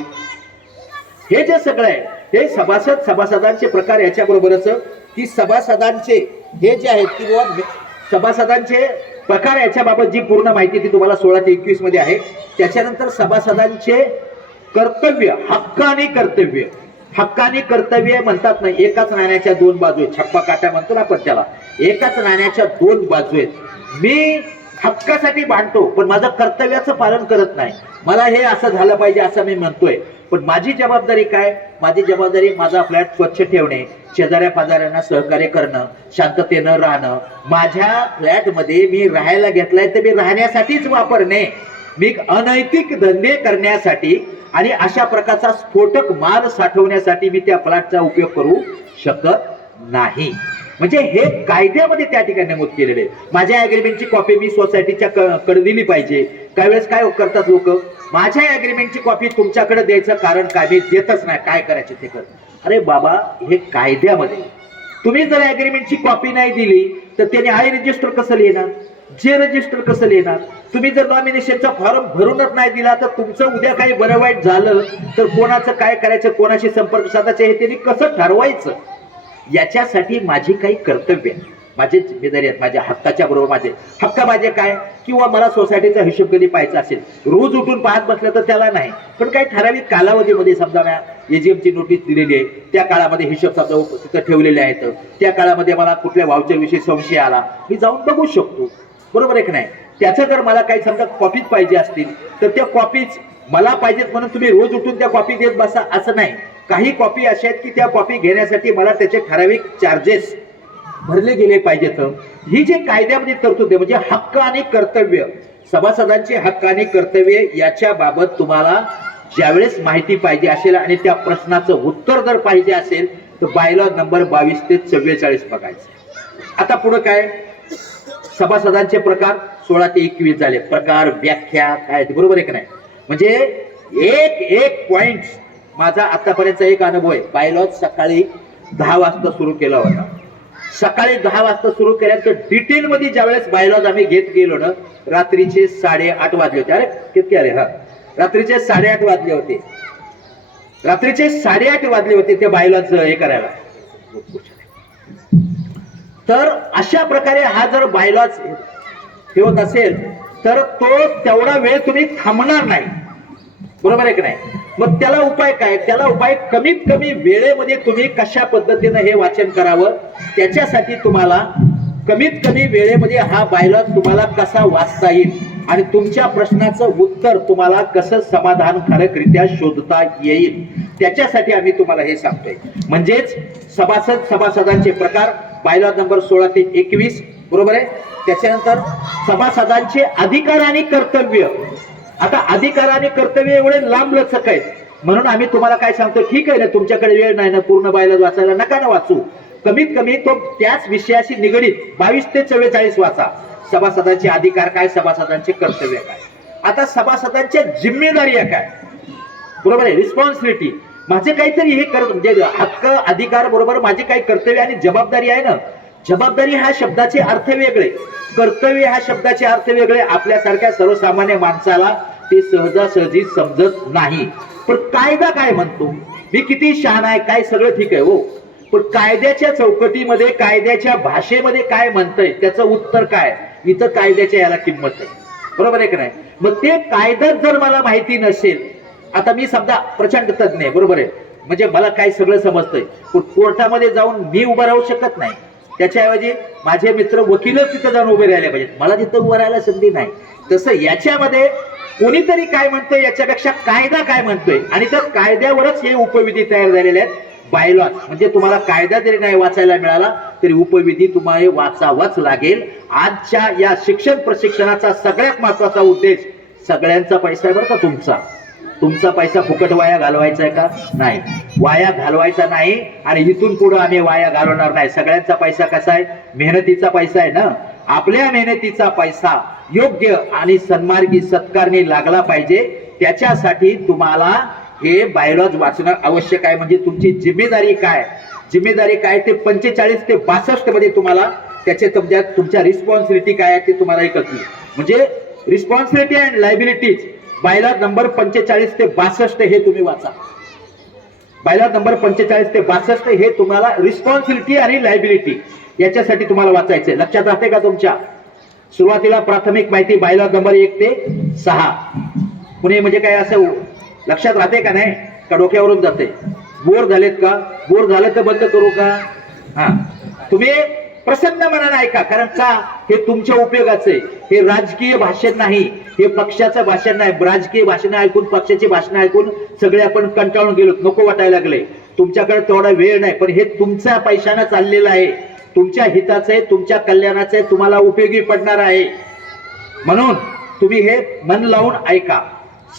हे जे सगळं आहे हे सभासदांचे प्रकार. याच्याबरोबरच की सभासदांचे हे जे आहेत किंवा सभासदांचे प्रकार याच्याबाबत जी पूर्ण माहिती ती तुम्हाला 16 ते 21 मध्ये आहे. त्याच्यानंतर सभासदांचे कर्तव्य, हक्क आणि कर्तव्य. हक्क आणि कर्तव्य म्हणतात ना, एकाच नाण्याच्या 2 बाजू आहेत. छप्पा काटा म्हणतो ना आपण त्याला. एकाच नाण्याच्या 2 बाजू आहेत. मी हक्कासाठी भांडतो पण माझं कर्तव्याचं पालन करत नाही. मला हे असं झालं पाहिजे असं मी म्हणतोय, पण माझी जबाबदारी काय? माझी जबाबदारी माझा फ्लॅट स्वच्छ ठेवणे, शेजाऱ्या पाजाऱ्यांना सहकार्य करणं, शांततेनं राहणं. माझ्या फ्लॅटमध्ये मी राहायला घेतलाय तर मी राहण्यासाठीच वापरणे. मी अनैतिक धंदे करण्यासाठी आणि अशा प्रकारचा स्फोटक माल साठवण्यासाठी मी त्या प्लॉटचा उपयोग करू शकत नाही. म्हणजे हे कायद्यामध्ये त्या ठिकाणी नमूद केलेले आहे. माझ्या अग्रीमेंटची कॉपी मी सोसायटीच्या कडे दिली पाहिजे. काही वेळेस काय करतात लोक, माझ्या अग्रीमेंटची कॉपी तुमच्याकडे द्यायचं कारण काय, मी देतच नाही, काय करायचे ते कर. अरे बाबा, हे कायद्यामध्ये तुम्ही जर अग्रीमेंटची कॉपी नाही दिली तर त्याने आय रजिस्टर कसं लिहिणार, जे रजिस्टर कसं लिहिणार. तुम्ही जर नॉमिनेशनचा फॉर्म भरूनच नाही दिला तर तुमचं उद्या काही बरं वाईट झालं तर कोणाचं काय करायचं, कोणाशी संपर्क साधायचे हे त्यांनी कसं ठरवायचं. याच्यासाठी माझी काही कर्तव्य आहे, माझी जिम्मेदारी आहेत, माझ्या हक्काच्या बरोबर माझे हक्क माझे काय, किंवा मला सोसायटीचा हिशोब कधी पाहायचा असेल, रोज उठून पाहत बसलं तर त्याला नाही, पण काही ठराविक कालावधीमध्ये समजा एजीएमची नोटीस दिलेली आहे, त्या काळामध्ये हिशोब समजा तिथं ठेवलेले आहेत, त्या काळामध्ये मला कुठल्या वाउचर विषयी संशय आला, मी जाऊन बघू शकतो. बरोबर आहे की नाही. त्याचं जर मला काही समजा कॉपीज पाहिजे असतील तर त्या कॉपीज मला पाहिजेत म्हणून तुम्ही रोज उठून त्या कॉपी देत बसा असं नाही. काही कॉपी अशा आहेत की त्या कॉपी घेण्यासाठी मला त्याचे ठराविक चार्जेस भरले गेले पाहिजेत. ही जे कायद्यामध्ये तरतूद आहे म्हणजे हक्क आणि कर्तव्य, सभासदांचे हक्क आणि कर्तव्य याच्या बाबत तुम्हाला ज्यावेळेस माहिती पाहिजे असेल आणि त्या प्रश्नाचं उत्तर जर पाहिजे असेल तर बायलॉ नंबर 22 ते 44 बघायचं. आता पुढे काय, सभासदांचे प्रकार 16 ते 21 झाले. प्रकार, व्याख्या काय, बरोबर आहे की नाही. म्हणजे एक एक पॉइंट माझा आतापर्यंतचा एक अनुभव आहे. बायलॉज सकाळी 10 वाजता सुरू केला होता. सकाळी 10 वाजता सुरू केल्यानंतर डिटेल मध्ये ज्यावेळेस बायलॉज आम्ही घेत गेलो ना, रात्रीचे 8:30 वाजले होते. अरे किती आले, हा रात्रीचे 8:30 वाजले होते. रात्रीचे 8:30 वाजले होते ते बायलॉज हे करायला. तर अशा प्रकारे हा जर बायलॉज हे होत असेल तर तो तेवढा वेळ तुम्ही थांबणार नाही. बरोबर आहे की नाही. मग त्याला उपाय काय, त्याला उपाय कमीत कमी वेळेमध्ये तुम्ही कशा पद्धतीने हे वाचन करावं, त्याच्यासाठी तुम्हाला कमीत कमी वेळेमध्ये हा बायलॉज तुम्हाला कसा वाचता येईल आणि तुमच्या प्रश्नाचं उत्तर तुम्हाला कसं समाधानकारकरित्या शोधता येईल, त्याच्यासाठी आम्ही तुम्हाला हे सांगतोय. म्हणजेच सभासदांचे प्रकार बायलॉज नंबर 16 ते 21, बरोबर आहे. त्याच्यानंतर सभासदांचे अधिकार आणि कर्तव्य. आता अधिकार आणि कर्तव्य एवढे लांब लचक आहेत म्हणून आम्ही तुम्हाला काय सांगतो, ठीक आहे ना, तुमच्याकडे वेळ नाही ना पूर्ण बायलॉज वाचायला, नका ना वाचू, कमीत कमी तो त्याच विषयाशी निगडीत 22 ते 44 वाचा. सभासदांचे अधिकार काय, सभासदांचे कर्तव्य काय. आता सभासदांच्या जिम्मेदारी काय, बरोबर आहे, रिस्पॉन्सिबिलिटी. माझे काहीतरी हे म्हणजे हक्क अधिकार बरोबर माझे काही कर्तव्य आणि जबाबदारी आहे ना. जबाबदारी हा शब्दाचे अर्थ वेगळे, कर्तव्य हा शब्दाचे अर्थ वेगळे. आपल्यासारख्या सर्वसामान्य माणसाला ते सहजासहजी समजत नाही. पण कायदा काय म्हणतो, मी किती शहाणा आहे काय सगळं ठीक आहे हो, पण कायद्याच्या चौकटीमध्ये कायद्याच्या भाषेमध्ये काय म्हणतंय त्याचं उत्तर काय, इथं कायद्याच्या याला किंमत आहे. बरोबर आहे की नाही. मग ते कायद्यात जर मला माहिती नसेल, आता मी समजा प्रचंड तज्ञ आहे, बरोबर आहे, म्हणजे मला काय सगळं समजतंय, पण कोर्टामध्ये जाऊन मी उभं राहू शकत नाही. त्याच्याऐवजी माझे मित्र वकीलच तिथं जाऊन उभे राहिले पाहिजेत, मला तिथं उभं राहायला संधी नाही. तसं याच्यामध्ये कोणीतरी काय म्हणतोय याच्यापेक्षा कायदा काय म्हणतोय, आणि त्या कायद्यावरच हे उपविधी तयार झालेले आहेत. बायलॉज म्हणजे तुम्हाला कायदा जरी नाही वाचायला मिळाला तरी उपविधी तुम्हाला वाचावाच लागेल. आजच्या या शिक्षण प्रशिक्षणाचा सगळ्यात महत्वाचा उद्देश सगळ्यांचा पैसा आहे बरं का, तुमचा पैसा फुकट वाया घालवायचा आहे का, नाही, वाया घालवायचा नाही. आणि इथून पुढे आम्ही वाया घालवणार नाही. सगळ्यांचा पैसा कसा आहे, मेहनतीचा पैसा आहे ना. आपल्या मेहनतीचा पैसा योग्य आणि सन्मार्गी सत्कारणी लागला पाहिजे. त्याच्यासाठी तुम्हाला हे बायलॉज वाचणं आवश्यक आहे. म्हणजे तुमची जिम्मेदारी काय ते 45 ते 62 मध्ये तुम्हाला त्याचे तुमच्या रिस्पॉन्सिबिलिटी काय आहे ते तुम्हाला कळतील. म्हणजे responsibility and liabilities bylaws number 45 ते 62 हे तुम्ही वाचा. बायलॉज नंबर 45 ते 62 हे तुम्हाला रिस्पॉन्सिबिलिटी आणि लायबिलिटी याच्यासाठी तुम्हाला वाचायचंय. लक्षात राहते का तुमच्या. सुरुवातीला प्राथमिक माहिती बायलॉज नंबर 1 ते 6. पुणे म्हणजे काय असं लक्षात राहते का नाही, का डोक्यावरून जाते. बोर झालेत का, बोर झालं तर बंद करू का, हा तुम्ही प्रसन्न मनाने ऐका, कारण का हे तुमच्या उपयोगाचं आहे. हे राजकीय भाषण नाही, हे पक्षाचं भाषण नाही. राजकीय भाषण ऐकून, पक्षाची भाषण ऐकून सगळे आपण कंटाळून गेलो, नको वाटायला लागले. तुमच्याकडे तेवढा वेळ नाही, पण हे तुमच्या पैशानं चाललेलं आहे, तुमच्या हिताचं आहे, तुमच्या कल्याणाचं आहे, तुम्हाला उपयोगी पडणार आहे. म्हणून तुम्ही हे मन लावून ऐका.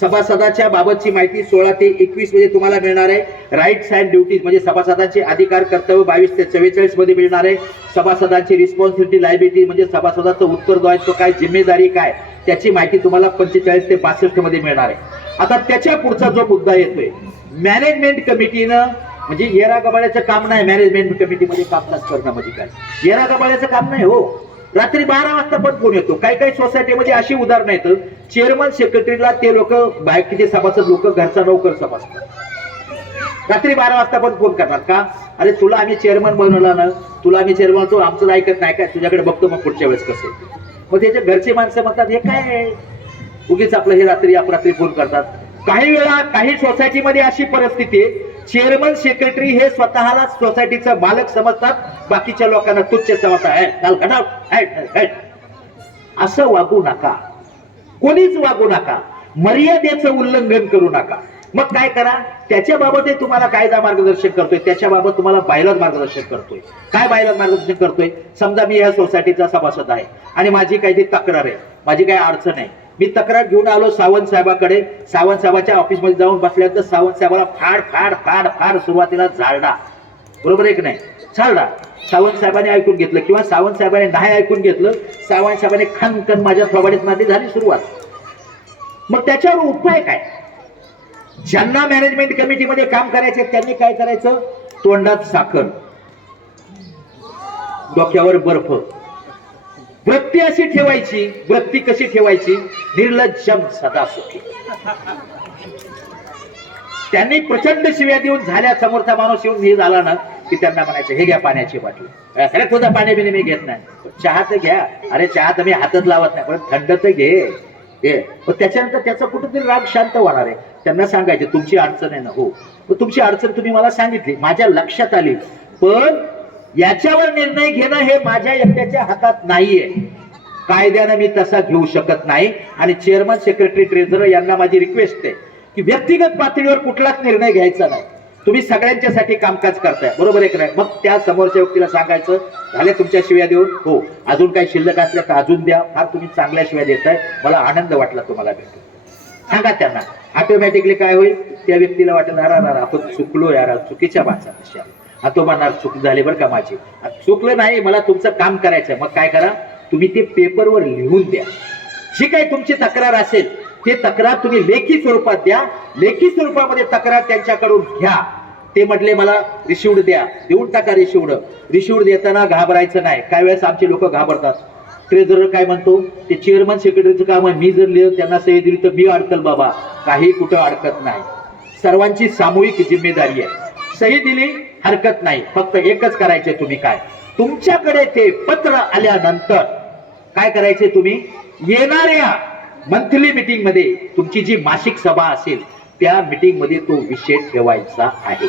सभासदाच्या बाबतची माहिती 16 ते 21 मध्ये तुम्हाला मिळणार आहे. राईट्स अँड ड्युटीज म्हणजे सभासदांचे अधिकार कर्तव्य 22 ते 44 मध्ये मिळणार आहे. सभासदांची रिस्पॉन्सिबिलिटी लायबिलिटी म्हणजे सभासदाचं उत्तरदायित्व काय, जिम्मेदारी काय, त्याची माहिती तुम्हाला 45 ते 62 मध्ये मिळणार आहे. आता त्याच्या पुढचा जो मुद्दा येतोय, मॅनेजमेंट कमिटीनं म्हणजे येरा गबाळ्याचं काम नाही. मॅनेजमेंट कमिटीमध्ये कामकाज करणं म्हणजे काय येरा गबाळ्याचं काम नाही हो. रात्री 12 वाजता पण फोन येतो. काही काही सोसायटीमध्ये अशी उदाहरणं आहेत, चेअरमन सेक्रेटरीला ते लोक बाकीचे सभासद लोक घरचा नोकर समजतात. रात्री 12 वाजता पण फोन करणार का, अरे तुला आम्ही चेअरमन बनवला ना, तुला आम्ही चेअरमन तो आमचं ऐकत नाही काय, तुझ्याकडे बघतो मग पुढच्या वेळेस कसं. मग त्याच्या घरचे माणसं म्हणतात हे काय उगीच आपलं हे रात्री अपरात्री फोन करतात. काही वेळा काही सोसायटीमध्ये अशी परिस्थिती आहे, चेअरमन सेक्रेटरी हे स्वतःला सोसायटीचं मालक समजतात, बाकीच्या लोकांना तुच्छ समजतात. असं वागू नका, कोणीच वागू नका, मर्यादेचं उल्लंघन करू नका. मग काय करा, त्याच्या बाबत तुम्हाला कायदा मार्गदर्शन करतोय, त्याच्या बाबत तुम्हाला बायलॉज मार्गदर्शन करतोय. काय बायलॉज मार्गदर्शन करतोय, समजा मी या सोसायटीचा सभासद आहे आणि माझी काही तक्रार आहे, माझी काही अडचण आहे, मी तक्रार घेऊन आलो सावंत साहेबाकडे. सावंत साहेबाच्या ऑफिसमध्ये जाऊन बसल्यानंतर सावंत साहेबाला फाड फाड फाड फाड सुरुवातीला झाडा, बरोबर आहे की नाही, झाडा. सावंत साहेबांनी ऐकून घेतलं किंवा सावंत साहेबांनी नाही ऐकून घेतलं, सावंत साहेबांनी खनखन माझ्या थोबाडीत मारली, झाली सुरुवात. मग त्याच्यावर उपाय काय, ज्यांना मॅनेजमेंट कमिटीमध्ये काम करायचे त्यांनी काय करायचं, तोंडात साखर, डोक्यावर बर्फ, वृत्ती अशी ठेवायची. वृत्ती कशी ठेवायची, निर्लज्जम सदा सुखी. त्यांनी प्रचंड शिव्या देऊन झाल्या, समोरचा माणूस येऊन हे झाला ना की त्यांना म्हणायचं हे घ्या पाण्याची बाटली, अरे तुझा पाणी बिणी मी घेत नाही, चहा तर घ्या, अरे चहा तर मी हातच लावत नाही पण थंड तर घे. त्याच्यानंतर त्याचा कुठेतरी राग शांत होणार आहे. त्यांना सांगायचे तुमची अडचण आहे ना, हो तुमची अडचण तुम्ही मला सांगितली, माझ्या लक्षात आली, पण याच्यावर निर्णय घेणं हे माझ्या एकट्याच्या हातात नाहीये, कायद्यानं मी तसा घेऊ शकत नाही. आणि चेअरमन सेक्रेटरी ट्रेझरर यांना माझी रिक्वेस्ट आहे की व्यक्तिगत पातळीवर कुठलाच निर्णय घ्यायचा नाही. तुम्ही सगळ्यांच्यासाठी कामकाज करताय, बरोबर आहे की नाही. मग त्या समोरच्या व्यक्तीला सांगायचं झाले तुमच्या शिव्या देऊन, हो अजून काही शिल्लक असल्या तर अजून द्या, फार तुम्ही चांगल्या शिव्या देताय, मला आनंद वाटला तुम्हाला भेटून, सांगा त्यांना. ऑटोमॅटिकली काय होईल, त्या व्यक्तीला वाटेल अरा आपण चुकलो यार, चुकीच्या भाषा कशा, तो म्हणणार चूक झाली बरं का माझी, चुकलं नाही, मला तुमचं काम करायचंय. मग काय करा, तुम्ही ते पेपरवर लिहून द्या, जी काही तुमची तक्रार असेल ते तक्रार तुम्ही लेखी स्वरूपात द्या. लेखी स्वरूपामध्ये तक्रार त्यांच्याकडून घ्या. ते म्हटले मला रिसिव्ड द्या, देऊन टाका रिसिव्ड. रिसिव्ड देताना घाबरायचं नाही. काही वेळेस आमचे लोक घाबरतात. ट्रेझरर काय म्हणतो, ते चेअरमन सेक्रेटरीचं काम आहे, मी जर लिहिलं त्यांना सही दिली तर मी अडकल बाबा, काही कुठं अडकत नाही. सर्वांची सामूहिक जिम्मेदारी आहे. सही दिली हरकत नाही, फक्त एकच करायचे तुम्ही, काय तुमच्याकडे ते पत्र आल्यानंतर काय करायचे, तुम्ही येणाऱ्या मंथली मीटिंग मध्ये तुमची जी मासिक सभा असेल त्या मीटिंग मध्ये तो विषय ठेवायचा आहे.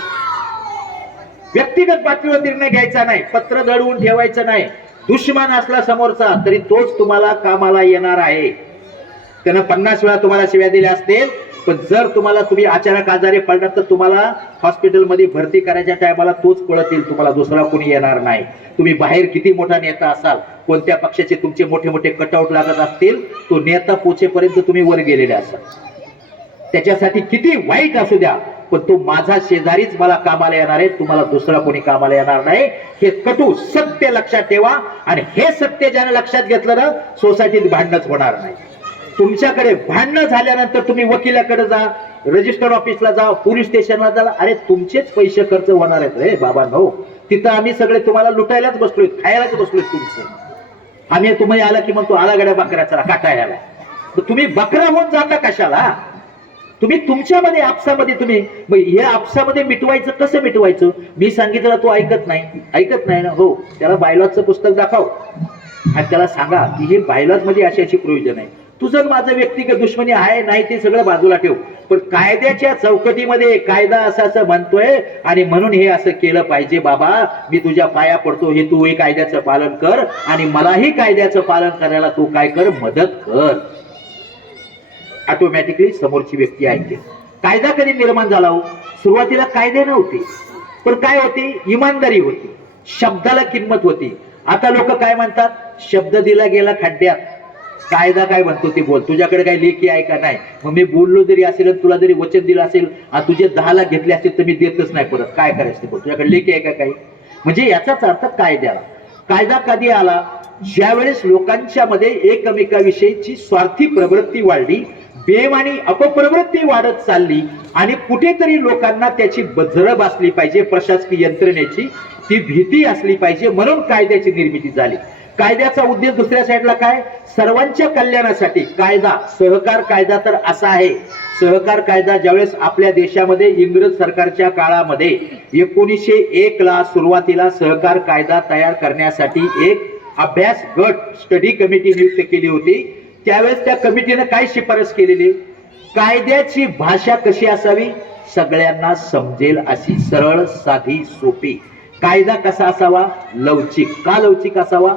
व्यक्तिगत पातळीवर निर्णय घ्यायचा नाही, पत्र दडवून ठेवायचं नाही. दुश्मन असला समोरचा तरी तोच तुम्हाला कामाला येणार आहे. त्यानं 50 वेळा तुम्हाला शिव्या दिल्या असतील, पण जर तुम्ही अचानक आजारी पडलात तर तुम्हाला हॉस्पिटलमध्ये भरती करायच्या टायमाला तोच पळत येईल, तुम्हाला दुसरा कोणी येणार नाही. तुम्ही बाहेर किती मोठा नेता असाल, कोणत्या पक्षाचे तुमचे मोठे मोठे कटआउट लागत असतील, तो नेता पोचेपर्यंत तुम्ही वर गेलेले असाल. त्याच्यासाठी किती वाईट असू द्या, पण तो माझा शेजारीच मला कामाला येणार आहे, तुम्हाला दुसरा कोणी कामाला येणार नाही. हे कटू सत्य लक्षात ठेवा. आणि हे सत्य ज्याने लक्षात घेतलं ना, सोसायटीत भांडणच होणार नाही. तुमच्याकडे भांडणं झाल्यानंतर तुम्ही वकिलाकडे जा, रजिस्टर ऑफिसला जा, पोलीस स्टेशनला जा, अरे तुमचेच पैसे खर्च होणार आहेत रे बाबा. हो तिथं आम्ही सगळे तुम्हाला लुटायलाच बसलोय, खायलाच बसलोय तुमचं. आम्ही तुम्ही आला की म्हणतो आला गड्या बकऱ्याचा काटा याला, तुम्ही बकरा होऊन जाता कशाला. तुम्ही तुमच्यामध्ये आपसामध्ये तुम्ही हे आपसामध्ये मिटवायचं कसं मिटवायचं, मी सांगितलं तो ऐकत नाही ना, हो त्याला बायलॉजचं पुस्तक दाखव आणि त्याला सांगा की हे बायलॉज मध्ये अशी प्रयोजन आहे. तुझं माझं व्यक्तिगत दुश्मनी आहे नाही ते सगळं बाजूला ठेव, पण कायद्याच्या चौकटीमध्ये कायदा असं म्हणतोय आणि म्हणून हे असं केलं पाहिजे बाबा, मी तुझ्या पाया पडतो, हे तू हे कायद्याचं पालन कर आणि मलाही कायद्याचं पालन करायला तू काय कर, मदत कर. ऑटोमॅटिकली समोरची व्यक्ती ऐकते. कायदा कधी निर्माण झाला हो, सुरुवातीला कायदे नव्हते, पण काय होती, इमानदारी होती, शब्दाला किंमत होती. आता लोक काय म्हणतात, शब्द दिला गेला खड्ड्यात, कायदा काय म्हणतो ते बोल, तुझ्याकडे काही लेखी आहे का नाही? मग मी बोललो जरी असेल तुला जरी वचन दिलं असेल आणि तुझे 10 लाख घेतले असतील तर मी देतच नाही परत, काय करायचं ते बोल, तुझ्याकडे लेखी आहे का काही? म्हणजे याचाच अर्थ कायद्याला. कायदा कधी आला? ज्यावेळेस लोकांच्या मध्ये एकमेकाविषयीची स्वार्थी प्रवृत्ती वाढली, बेमानी अपप्रवृत्ती वाढत चालली आणि कुठेतरी लोकांना त्याची झळ बसली पाहिजे, प्रशासकीय यंत्रणेची ती भीती असली पाहिजे, म्हणून कायद्याची निर्मिती झाली. कायद्याचा उद्देश दुसऱ्या साईडला काय? सर्वांच्या कल्याणासाठी कायदा. सहकार कायदा तर असा आहे, सहकार कायदा ज्यावेळेस आपल्या देशामध्ये इंग्रज सरकारच्या काळामध्ये 1901 ला सुरुवातीला सहकार कायदा तयार करण्यासाठी एक अभ्यास गट स्टडी कमिटी नियुक्त केली होती. त्यावेळेस त्या कमिटीने काय शिफारस केलेली? कायद्याची भाषा कशी असावी? सगळ्यांना समजेल अशी, सरळ साधी सोपी. कायदा कसा असावा? लवचिक. का लवचिक असावा?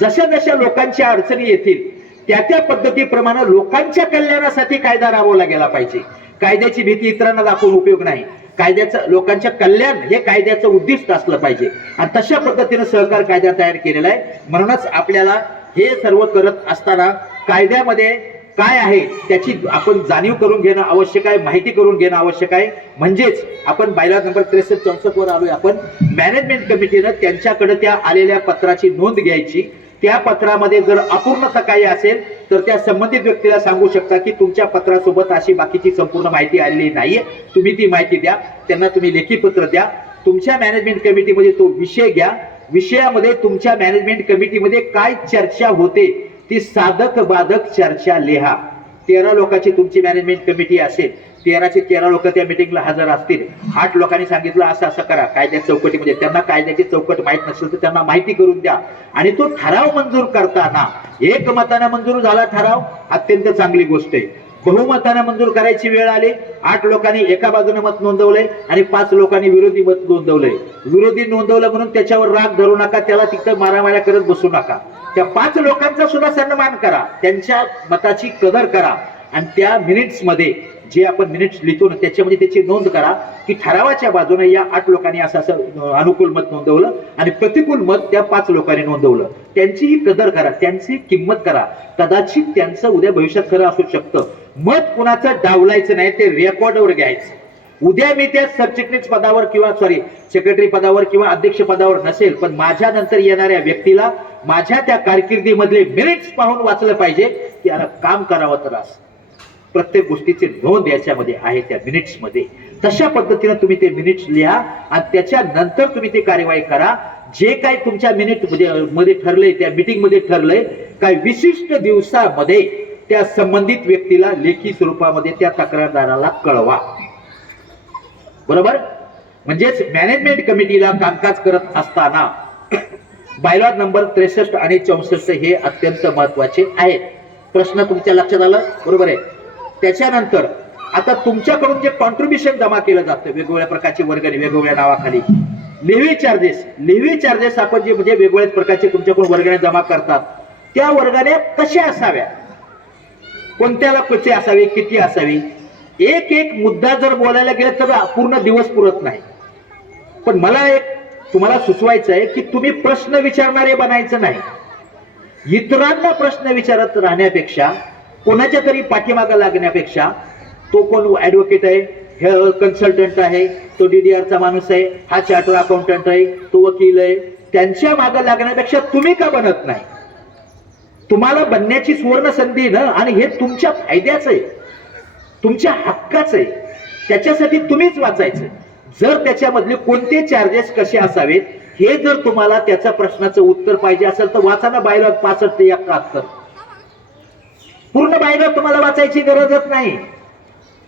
जशा जशा लोकांच्या अडचणी येतील त्या त्या पद्धतीप्रमाणे लोकांच्या कल्याणासाठी कायदा राबवला गेला पाहिजे. कायद्याची भीती इतरांना दाखवून उपयोग नाही. कायद्याचं लोकांच्या कल्याण हे कायद्याचं उद्दिष्ट असलं पाहिजे आणि तशा पद्धतीने सहकार कायदा तयार केलेला आहे. म्हणूनच आपल्याला हे सर्व करत असताना कायद्यामध्ये काय आहे त्याची आपण जाणीव करून घेणं आवश्यक आहे, माहिती करून घेणं आवश्यक आहे. म्हणजेच आपण बायलॉ नंबर 63-64 वर आलोय. आपण मॅनेजमेंट कमिटीनं त्यांच्याकडे त्या आलेल्या पत्राची नोंद घ्यायची. त्या पत्रामध्ये जर अपूर्णता काही असेल तर त्या संबंधित व्यक्तीला सांगू शकता की तुमच्या पत्रासोबत अशी बाकीची संपूर्ण माहिती आलेली नाहीये, तुम्ही ती माहिती द्या. त्यांना तुम्ही लेखी पत्र द्या. तुमच्या मॅनेजमेंट कमिटीमध्ये तो विषय घ्या. विषयामध्ये तुमच्या मॅनेजमेंट कमिटीमध्ये काय चर्चा होते ती साधक बाधक चर्चा लिहा. 13 लोकांची तुमची मॅनेजमेंट कमिटी असेल, 13चे 13 लोक त्या मिटिंगला हजर असतील. 8 लोकांनी सांगितलं असं असं करा कायद्या चौकटीमध्ये, त्यांना कायद्याची चौकट माहित नसेल तर त्यांना माहिती करून द्या. आणि तो ठराव मंजूर करताना एकमताने मंजूर झाला ठराव, अत्यंत चांगली गोष्ट आहे. बहुमताने मंजूर करायची वेळ आली, 8 लोकांनी एका बाजूने मत नोंदवलंय आणि 5 लोकांनी विरोधी मत नोंदवलंय. विरोधी नोंदवलं म्हणून त्याच्यावर राग धरू नका, त्याला तिथं मारामाऱ्या करत बसू नका. त्या 5 लोकांचा सुद्धा सन्मान करा, त्यांच्या मताची कदर करा आणि त्या मिनिट्स मध्ये जे आपण मिनिट्स लिहितो ना त्याच्यामध्ये त्याची नोंद करा की ठरावाच्या बाजूने या 8 लोकांनी असं असं अनुकूल मत नोंदवलं आणि प्रतिकूल मत त्या 5 लोकांनी नोंदवलं. त्यांचीही कदर करा, त्यांची किंमत करा. कदाचित त्यांचं उद्या भविष्यात खरं असू शकतं. मत कुणाचं डावलायचं नाही, ते रेकॉर्डवर घ्यायचं. उद्या मी त्या सरचिटणीस पदावर किंवा सेक्रेटरी पदावर किंवा अध्यक्ष पदावर नसेल, पण माझ्या नंतर येणाऱ्या व्यक्तीला माझ्या त्या कारकिर्दीमधले मिनिट्स पाहून वाचलं पाहिजे की याला काम करावं तर असं. प्रत्येक गोष्टीची नोंद याच्यामध्ये आहे त्या मिनिट्स मध्ये. तशा पद्धतीने तुम्ही ते मिनिट्स लिहा आणि त्याच्यानंतर तुम्ही ती कार्यवाही करा. जे काही तुमच्या मिनिट मध्ये ठरलंय, त्या मीटिंग मध्ये ठरलंय, काही विशिष्ट दिवसामध्ये त्या संबंधित व्यक्तीला लेखी स्वरूपामध्ये त्या तक्रारदाराला कळवा. बरोबर? म्हणजेच मॅनेजमेंट कमिटीला कामकाज करत असताना बायलॉ नंबर 63 आणि 64 हे अत्यंत महत्वाचे आहेत. प्रश्न तुमच्या लक्षात आला? बरोबर आहे. त्याच्यानंतर आता तुमच्याकडून जे कॉन्ट्रीब्युशन जमा केलं जातं वेगवेगळ्या प्रकारची वर्गणी वेगवेगळ्या नावाखाली, लिव्ही चार्जेस आपण जे म्हणजे वेगवेगळ्या प्रकारचे तुमच्याकडून वर्गण्या जमा करतात त्या वर्गण्या कशा असाव्या, कोणत्याला कसे असावे, किती असावी, एक एक मुद्दा जर बोलायला गेलं तर पूर्ण दिवस पुरत नाही. पण मला एक तुम्हाला सुचवायचं आहे की तुम्ही प्रश्न विचारणारे बनायचं नाही. इतरांना प्रश्न विचारत राहण्यापेक्षा, कोणाच्या तरी पाठीमागा लागण्यापेक्षा, तो कोण ऍडव्होकेट आहे, हे कन्सल्टंट आहे, तो DDRचा माणूस आहे, हा चार्टर्ड अकाउंटंट आहे, तो वकील आहे, त्यांच्या मागे लागण्यापेक्षा तुम्ही का बनत नाही? तुम्हाला बनण्याची सुवर्ण संधी ना, आणि हे तुमच्या फायद्याचं आहे, तुमच्या हक्काचं आहे. त्याच्यासाठी तुम्हीच वाचायचं. जर त्याच्यामधले कोणते चार्जेस कसे असावेत हे जर तुम्हाला त्याच्या प्रश्नाचं उत्तर पाहिजे असेल तर वाचा ना बायलॉ 65 ते 71. पूर्ण बायलॉ तुम्हाला वाचायची गरजच नाही.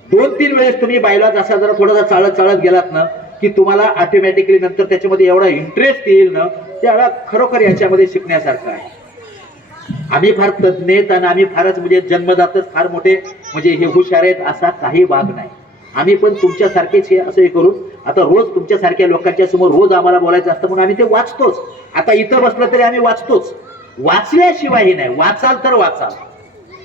2-3 वेळेस तुम्ही बायलॉ असा जरा थोडासा चाळत गेलात ना की तुम्हाला ऑटोमॅटिकली नंतर त्याच्यामध्ये एवढा इंटरेस्ट येईल ना, त्याला खरोखर याच्यामध्ये शिकण्यासारखं आहे. आम्ही फार तज्ञ आहेत आणि आम्ही फारच म्हणजे जन्मदातच फार मोठे म्हणजे हे हुशार आहेत असा काही भाग नाही. आम्ही पण तुमच्यासारखेच हे असं हे करून आता रोज तुमच्यासारख्या लोकांच्या समोर रोज आम्हाला बोलायचं असतं म्हणून आम्ही ते वाचतोच. आता इथं बसलं तरी आम्ही वाचतोच. वाचल्याशिवायही नाही, वाचाल तर वाचाल.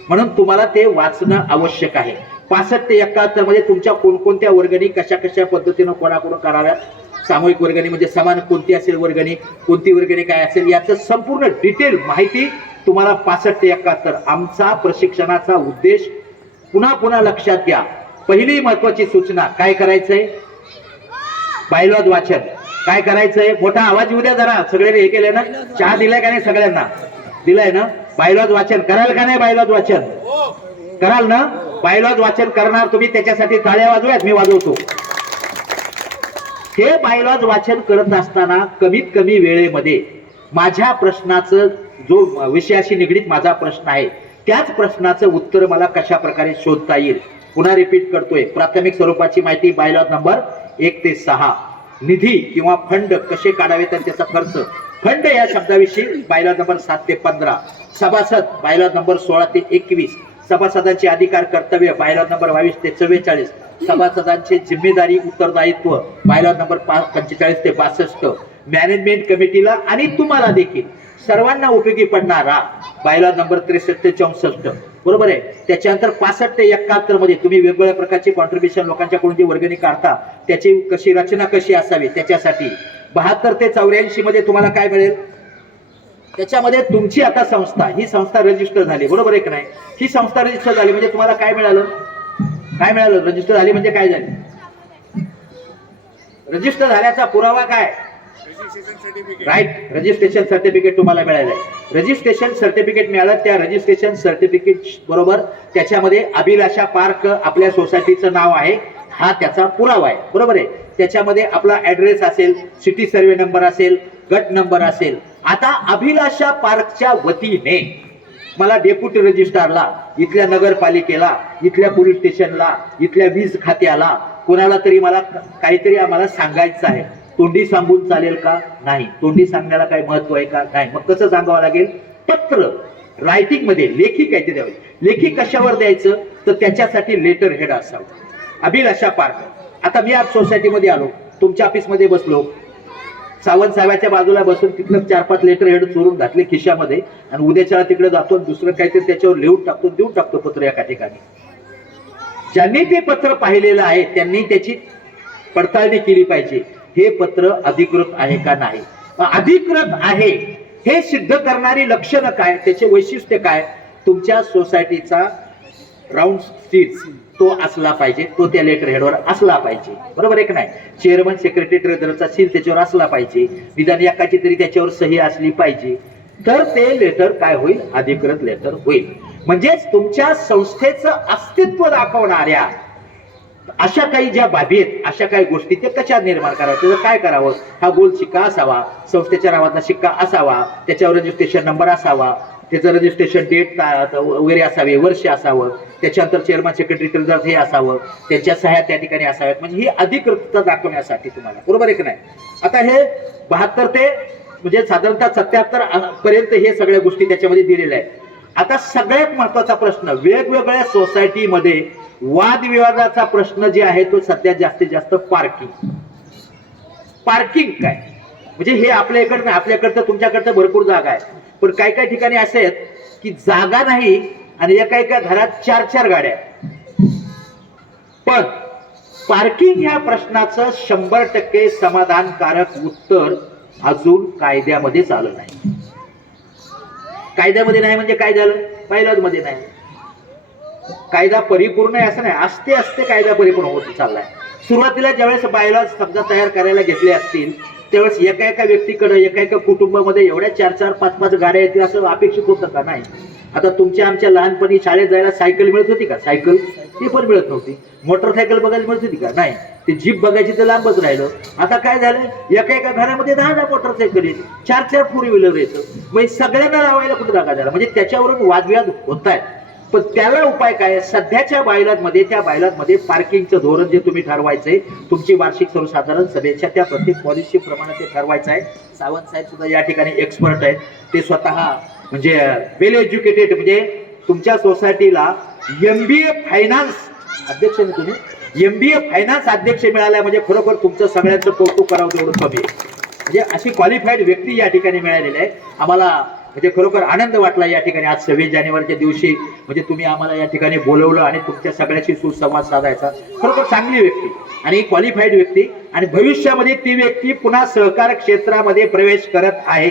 म्हणून तुम्हाला ते वाचणं आवश्यक आहे. 65 ते 71 मध्ये तुमच्या कोणकोणत्या वर्गणी कशा कशा पद्धतीनं कोणाकडून कराव्यात, सामूहिक वर्गणी म्हणजे समान कोणती असेल वर्गणी, कोणती वर्गणी काय असेल याचं संपूर्ण डिटेल माहिती तुम्हाला 65 ते 71. आमचा प्रशिक्षणाचा उद्देश पुन्हा पुन्हा लक्षात घ्या. पहिली महत्वाची सूचना, काय करायचंय? बायलॉज वाचन. काय करायचंय? मोठा आवाज येऊ द्या जरा. सगळ्यांनी हे केलंय ना? चहा दिलाय का नाही? सगळ्यांना दिलाय ना? बायलॉज वाचन कराल का नाही? बायलॉज वाचन कराल ना? बायलॉज वाचन करणार तुम्ही, त्याच्यासाठी टाळ्या वाजवूयात, मी वाजवतो. हे बायलॉज वाचन करत असताना कमीत कमी वेळेमध्ये माझ्या प्रश्नाचं, जो विषयाशी निगडीत माझा प्रश्न आहे, त्याच प्रश्नाचं उत्तर मला कशा प्रकारे शोधता येईल. पुन्हा रिपीट करतोय. प्राथमिक स्वरूपाची माहिती बायलॉज नंबर 1 ते 6. निधी किंवा फंड कसे काढावेत आणि त्याचा खर्च. फंड या शब्दाविषयी बायलॉज नंबर 7 ते 15. सभासद बायलॉज नंबर 16 ते 21. सभासदांचे अधिकार कर्तव्य बायलॉज नंबर 22 ते 44. सभासदांचे जिम्मेदारी उत्तरदायित्व बायलॉज नंबर 45 ते 62. मॅनेजमेंट कमिटीला आणि तुम्हाला देखील सर्वांना उपयोगी पडणारा बायलॉज नंबर 63 ते 64. बरोबर आहे. त्याच्यानंतर 65 ते 71 मध्ये तुम्ही वेगवेगळ्या प्रकारचे कॉन्ट्रीब्युशन लोकांच्याकडून जी वर्गणी काढता त्याची कशी रचना कशी असावी त्याच्यासाठी. 72 ते 84 मध्ये तुम्हाला काय मिळेल? त्याच्यामध्ये तुमची आता संस्था, ही संस्था रजिस्टर झाली, बरोबर आहे की नाही? ही संस्था रजिस्टर झाली म्हणजे तुम्हाला काय मिळालं? काय मिळालं? रजिस्टर झाली म्हणजे काय झाली? रजिस्टर झाल्याचा पुरावा काय? राईट, रजिस्ट्रेशन सर्टिफिकेट तुम्हाला मिळालंय. रजिस्ट्रेशन सर्टिफिकेट मिळालं. त्या रजिस्ट्रेशन सर्टिफिकेट बरोबर त्याच्यामध्ये अभिलाषा पार्क आपल्या सोसायटीचं नाव आहे, हा त्याचा पुरावा आहे, बरोबर आहे. त्याच्यामध्ये आपला ऍड्रेस असेल, सिटी सर्वे नंबर असेल, गट नंबर असेल. आता अभिलाषा पार्कच्या वतीने मला डेप्युटी रजिस्ट्रारला, इथल्या नगरपालिकेला, इथल्या पोलीस स्टेशनला, इथल्या वीज खात्याला, कोणाला तरी मला काहीतरी आम्हाला सांगायचं आहे. तोंडी सांगून चालेल का? नाही. तोंडी सांगण्याला काही महत्व आहे का? नाही. मग कसं सांगावं लागेल? पत्र, रायटिंग मध्ये, लेखी काहीतरी द्यावे. लेखी कशावर द्यायचं? तर त्याच्यासाठी लेटर हेड असावं. अभिलाषा पार्क. आता मी आज सोसायटीमध्ये आलो, तुमच्या ऑफिसमध्ये बसलो, सावंत साहेबाच्या बाजूला बसून तिथलं 4-5 लेटर हेड चोरून घातले खिशामध्ये आणि उद्याच्याला तिकडे जातो, दुसरं काहीतरी त्याच्यावर लिहून टाकतो, देऊन टाकतो पत्र एका ठिकाणी. ज्यांनी ते पत्र पाहिलेलं आहे त्यांनी त्याची पडताळणी केली पाहिजे. हे पत्र अधिकृत आहे का नाही? अधिकृत आहे हे सिद्ध करणारी लक्षणं काय, त्याचे वैशिष्ट्य काय? तुमच्या सोसायटीचा राऊंड सीट तो असला पाहिजे, तो त्या लेटर हेडवर असला पाहिजे, बरोबर आहे की नाही? चेअरमन, सेक्रेटरी, ट्रेझररचा सील त्याच्यावर असला पाहिजे, निदान एकाची तरी त्याच्यावर सही असली पाहिजे, तर ते लेटर काय होईल? अधिकृत लेटर होईल. म्हणजेच तुमच्या संस्थेचं अस्तित्व दाखवणाऱ्या अशा काही ज्या बाबी आहेत, अशा काही गोष्टी ते कशा निर्माण करायचं? तर काय करावं? हा गोल शिक्का असावा, संस्थेच्या नावाचा शिक्का असावा, त्याच्यावर रजिस्ट्रेशन नंबर असावा, त्याचं रजिस्ट्रेशन डेट वगैरे असावे, वर्ष असावं, त्याच्यानंतर चेअरमन, सेक्रेटरी, ट्रेझरर हे असावं, त्यांच्या सह्या त्या ठिकाणी असाव्यात. म्हणजे ही अधिकृतता दाखवण्यासाठी तुम्हाला, बरोबर आहे की नाही? आता हे 72 ते म्हणजे साधारणतः 77 पर्यंत हे सगळ्या गोष्टी त्याच्यामध्ये दिलेल्या आहेत. आता सगळ्यात महत्वाचा प्रश्न, वेगवेगळ्या सोसायटीमध्ये वादविवादाचा प्रश्न जे आहे तो सध्या जास्तीत जास्त पार्किंग. पार्किंग काय म्हणजे हे आपल्या इकडं नाही, आपल्याकडचं तुमच्याकडचं भरपूर जागा आहे, पण काही काही ठिकाणी असे आहेत की जागा नाही आणि एका एका घरात 4-4 गाड्या. पण पार्किंग ह्या प्रश्नाचं 100% समाधानकारक उत्तर अजून कायद्यामध्येच आलं नाही. कायद्यामध्ये नाही म्हणजे काय झालं? बायलॉज मध्ये नाही. कायदा परिपूर्ण आहे असं नाही, असते असते कायदा परिपूर्ण होत चाललाय. सुरुवातीला ज्यावेळेस बायलॉज समजा तयार करायला घेतले असतील त्यावेळेस एका एका व्यक्तीकडे, एका एका कुटुंबामध्ये एवढ्या 4-4, 5-5 गाड्या येतील असं अपेक्षित होतं का? नाही. आता तुमच्या आमच्या लहानपणी शाळेत जायला सायकल मिळत होती का? सायकल ती पण मिळत नव्हती. मोटरसायकल बघायला मिळत होती का? नाही. ते जीप बघायची तर लांबच राहिलं. आता काय झालं? एका एका घरामध्ये 10 मोटरसायकल येते, 4-4 फोर व्हीलर येतं. म्हणजे सगळ्यांना लावायला कुठे जागा झाला? म्हणजे त्याच्यावरून वादविवाद होत आहेत. पण त्याला उपाय काय? सध्याच्या बायलॉज मध्ये, त्या बायलॉज मध्ये पार्किंगचं धोरण जे तुम्ही ठरवायचंय, तुमची वार्षिक सर्वसाधारण सभेच्या त्या प्रत्येक पॉलिसी प्रमाणे ते ठरवायचं आहे. सावंत साहेब सुद्धा या ठिकाणी एक्सपर्ट आहेत. ते स्वतः म्हणजे वेल एज्युकेटेड, म्हणजे तुमच्या सोसायटीला MBA फायनान्स अध्यक्ष, तुम्ही MBA फायनान्स अध्यक्ष मिळाला म्हणजे खरोखर तुमचं सगळ्यांचं कौतुक करावं तेवढं कमी आहे. म्हणजे अशी क्वालिफाईड व्यक्ती या ठिकाणी मिळालेली आहे. आम्हाला म्हणजे खरोखर आनंद वाटला या ठिकाणी आज 26 जानेवारीच्या दिवशी म्हणजे तुम्ही आम्हाला या ठिकाणी बोलवलं आणि तुमच्या सगळ्याशी सुसंवाद साधायचा. खरोखर चांगली व्यक्ती आणि क्वालिफाईड व्यक्ती, आणि भविष्यामध्ये ती व्यक्ती पुन्हा सहकार क्षेत्रामध्ये प्रवेश करत आहे.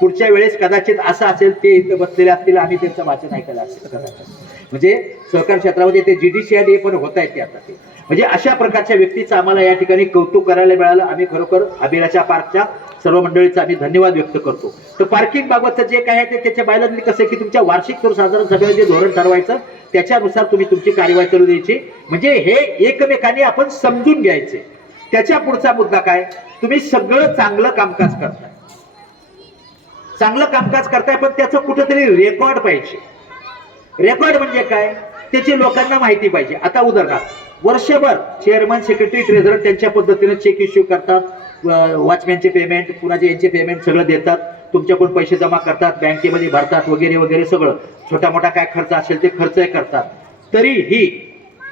पुढच्या वेळेस कदाचित असं असेल ते इथं बसलेले असतील, आम्ही त्यांचं वाचन ऐकायला असेल कदाचित. म्हणजे सहकार क्षेत्रामध्ये ते GDCI पण होत आहेत ते आता ते. म्हणजे अशा प्रकारच्या व्यक्तीचं आम्हाला या ठिकाणी कौतुक करायला मिळालं. आम्ही खरोखर अभिलाषा पार्कच्या सर्व मंडळीचा आम्ही धन्यवाद व्यक्त करतो. तर पार्किंग बाबतचं जे काय आहे ते त्याच्या बायलांनी कसं आहे की तुमच्या वार्षिक सर्वसाधारण सभेला जे धोरण ठरवायचं त्याच्यानुसार तुम्ही तुमची कार्यवाही चालू द्यायची. म्हणजे हे एकमेकांनी आपण समजून घ्यायचे. त्याच्या पुढचा मुद्दा काय, तुम्ही सगळं चांगलं कामकाज करताय, चांगलं कामकाज करताय, पण त्याचं कुठेतरी रेकॉर्ड पाहिजे. रेकॉर्ड म्हणजे काय, त्याची लोकांना माहिती पाहिजे. आता उदाहरणार्थ वर्षभर चेअरमन, सेक्रेटरी, ट्रेझरर त्यांच्या पद्धतीने चेक इश्यू करतात, वॉचमॅनचे पेमेंट, कुणाचे यांचे पेमेंट सगळं देतात, तुमच्याकडून पैसे जमा करतात, बँकेमध्ये भरतात वगैरे वगैरे सगळं छोटा मोठा काय खर्च असेल ते खर्चही करतात. तरीही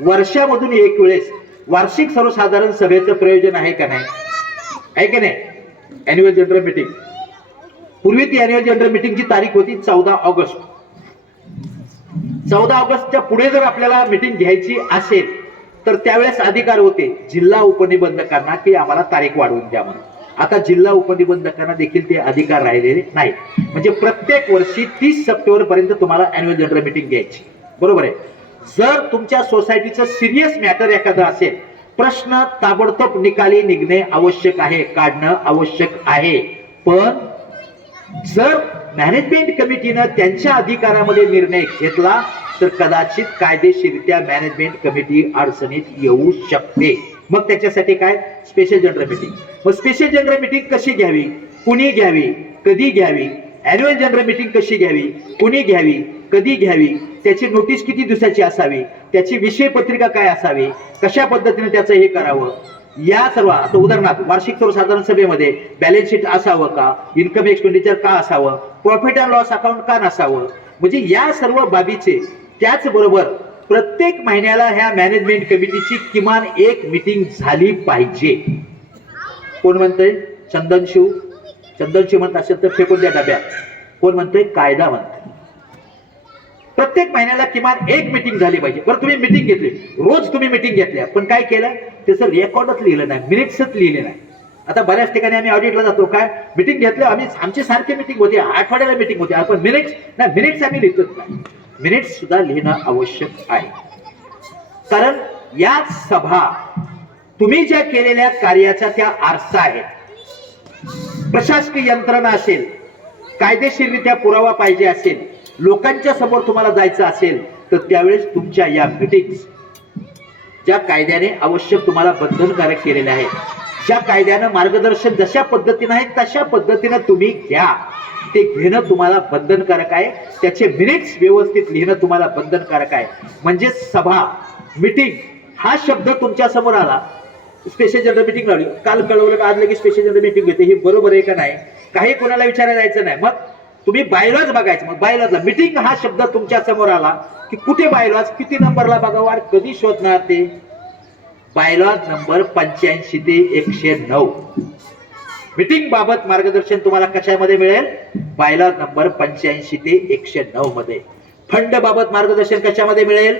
वर्षामधून एक वेळेस वार्षिक सर्वसाधारण सभेचं प्रयोजन आहे का नाही, आहे की नाही? Annual general meeting. पूर्वी ती अॅन्युअल जनरल मीटिंगची तारीख होती 14 ऑगस्ट. 14 ऑगस्टच्या पुढे जर आपल्याला मीटिंग घ्यायची असेल तर त्यावेळेस अधिकार होते जिल्हा उपनिबंधकांना की आम्हाला तारीख वाढवून द्या म्हणून. आता जिल्हा उपनिबंधकांना देखील ते अधिकार राहिलेले नाही. म्हणजे प्रत्येक वर्षी 30 सप्टेंबर पर्यंत तुम्हाला अॅन्युअल जनरल मीटिंग घ्यायची, बरोबर आहे. जर तुमच्या सोसायटीचं सिरियस मॅटर एखादा असेल, प्रश्न ताबडतोब निकाली निघणे आवश्यक आहे, काढणं आवश्यक आहे. पण जर मॅनेजमेंट कमिटीनं त्यांच्या अधिकारामध्ये निर्णय घेतला तर कदाचित कायदेशीररित्या मॅनेजमेंट कमिटी अडचणीत येऊ शकते. मग त्याच्यासाठी काय, स्पेशल जनरल मीटिंग. मग स्पेशल जनरल मीटिंग कशी घ्यावी, कुणी घ्यावी, कधी घ्यावी, अॅन्युअल जनरल मीटिंग कशी घ्यावी, कुणी घ्यावी, कधी घ्यावी, त्याची नोटीस किती दिवसाची असावी, त्याची विषय पत्रिका काय असावी, कशा पद्धतीने त्याचं हे करावं, या सर्व. आता उदाहरणार्थ वार्षिक सर्वसाधारण सभेमध्ये बॅलन्स शीट असावं का, इन्कम एक्सपेंडिचर का असावं, प्रॉफिट अँड लॉस अकाउंट का नसावं, म्हणजे या सर्व बाबीचे. त्याचबरोबर प्रत्येक महिन्याला ह्या मॅनेजमेंट कमिटीची किमान एक मीटिंग झाली पाहिजे. कोण म्हणतंय चंदनशिव, चंदनशिव म्हणत असेल तर फेकून द्या डब्यात. कोण म्हणतंय कायदा म्हणतंय. प्रत्येक महिन्याला किमान एक मीटिंग झाली पाहिजे. बरं तुम्ही मीटिंग घेतली, रोज तुम्ही मीटिंग घेतल्या, पण काय केलं, त्याचं रेकॉर्डच लिहिलं नाही, मिनिट्सच लिहिले नाही. आता बऱ्याच ठिकाणी आम्ही ऑडिटला जातो, काय मीटिंग घेतलं आम्ही, आमची सारखी मीटिंग होती, आठवड्याला मीटिंग होती, आपण मिनिट्स नाही, मिनिट्स आम्ही लिहितच नाही. मिनिट्स सुद्धा लिहिणं आवश्यक आहे. कारण या सभा तुम्ही ज्या केलेल्या कार्याच्या त्या आरसा आहेत. प्रशासकीय यंत्रणा असेल, कायदेशीररित्या पुरावा पाहिजे असेल, लोकांच्या समोर तुम्हाला जायचं असेल तर त्यावेळेस तुमच्या या मीटिंग्स ज्या कायद्याने आवश्यक तुम्हाला बंधनकारक केलेल्या आहेत, ज्या कायद्यानं मार्गदर्शन जशा पद्धतीनं आहे तशा पद्धतीनं तुम्ही घ्या. ते घेणं तुम्हाला बंधनकारक आहे. त्याचे मिनिट्स व्यवस्थित लिहिणं तुम्हाला बंधनकारक आहे. म्हणजे सभा, मीटिंग हा शब्द तुमच्या समोर आला, स्पेशल जनरल मीटिंग लावली, काल कळवलं का आज लगेच स्पेशल जनरल मीटिंग घेते, हे बरोबर आहे का नाही, काही कोणाला विचारायला जायचं नाही. मग तुम्ही बायलॉज बघायचं. मग बायलॉजला मीटिंग हा शब्द तुमच्या समोर आला की कुठे बायलॉज, किती नंबरला बघावं आणि कधी शोधणार ते. बायलॉज नंबर 85 ते 109. मीटिंग बाबत मार्गदर्शन तुम्हाला कशामध्ये मिळेल, बायलॉज नंबर 85 ते 109 मध्ये. फंड बाबत मार्गदर्शन कशामध्ये मिळेल,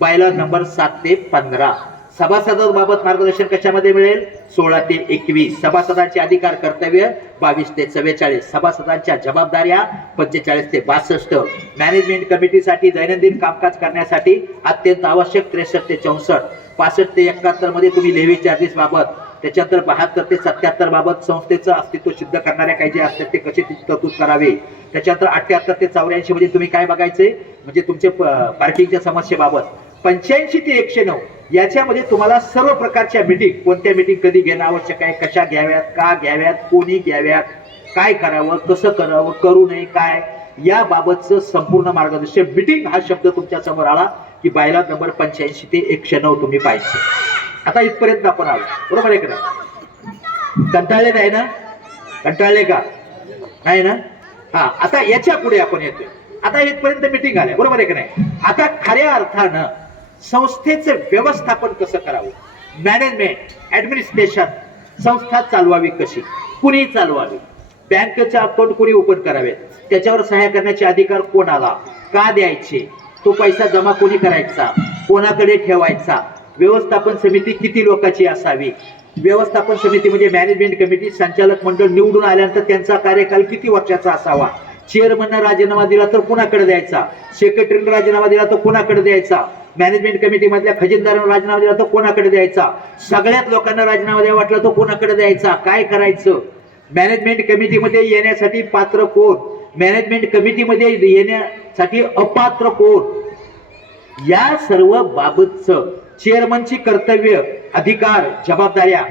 बायलॉज नंबर 7 ते 15. सभासदांबाबत मार्गदर्शन कशामध्ये मिळेल, 16 ते 21. सभासदांचे अधिकार कर्तव्य 22 ते 44. सभासदांच्या जबाबदाऱ्या 45 ते 62. मॅनेजमेंट कमिटीसाठी दैनंदिन कामकाज करण्यासाठी अत्यंत आवश्यक 63 ते 64. 65 ते 71 मध्ये तुम्ही लेव्ही चार्जेस बाबत, त्याच्यानंतर 72 ते 77 बाबत संस्थेचं अस्तित्व सिद्ध करणाऱ्या काही जे असतात ते कसे तरतूद करावे. त्याच्यानंतर 78 ते 84 मध्ये तुम्ही काय बघायचे, म्हणजे तुमचे पार्किंगच्या समस्येबाबत. 85 ते 109 याच्यामध्ये तुम्हाला सर्व प्रकारच्या मीटिंग, कोणत्या मीटिंग कधी घेणं आवश्यक आहे, कशा घ्याव्यात, का घ्याव्यात, कोणी घ्याव्यात, काय करावं, कसं करावं, करू नये काय, या बाबतचं संपूर्ण मार्गदर्शन. मीटिंग हा शब्द तुमच्या समोर आला की बायलॉज नंबर 85 ते 109 तुम्ही पाहिजे. आता इथपर्यंत आपण आलो, बरोबर आहे का नाही? कंटाळले नाही ना, कंटाळले का नाही ना? हा, आता याच्या पुढे आपण येतोय. आता इथपर्यंत मीटिंग आल्या, बरोबर आहे का नाही? आता खऱ्या अर्थानं संस्थेचं व्यवस्थापन कसं करावं, मॅनेजमेंट, ऍडमिनिस्ट्रेशन, संस्था चालवावी कशी, कुणी चालवावी, बँकेचे अकाउंट कुणी ओपन करावेत, त्याच्यावर सहाय्य करण्याचे अधिकार कोणाला, का द्यायचे, तो पैसा जमा कोणी करायचा, कोणाकडे ठेवायचा, व्यवस्थापन समिती किती लोकांची असावी, व्यवस्थापन समिती म्हणजे मॅनेजमेंट कमिटी, संचालक मंडळ निवडून आल्यानंतर त्यांचा कार्यकाल किती वर्षाचा असावा, चेअरमननं राजीनामा दिला तर कुणाकडे द्यायचा, सेक्रेटरीने राजीनामा दिला तर कुणाकडे द्यायचा, मॅनेजमेंट कमिटी मधल्या खजिनदारांना राजीनामा दिला तर कोणाकडे द्यायचा, सगळ्यात लोकांना राजीनामा द्यावा वाटला तर कोणाकडे द्यायचा, काय करायचं, मॅनेजमेंट कमिटीमध्ये येण्यासाठी पात्र कोण, मॅनेजमेंट कमिटीमध्ये येण्यासाठी अपात्र कोण, या सर्व बाबतचं चेअरमनची कर्तव्य अधिकार जबाबदाऱ्या,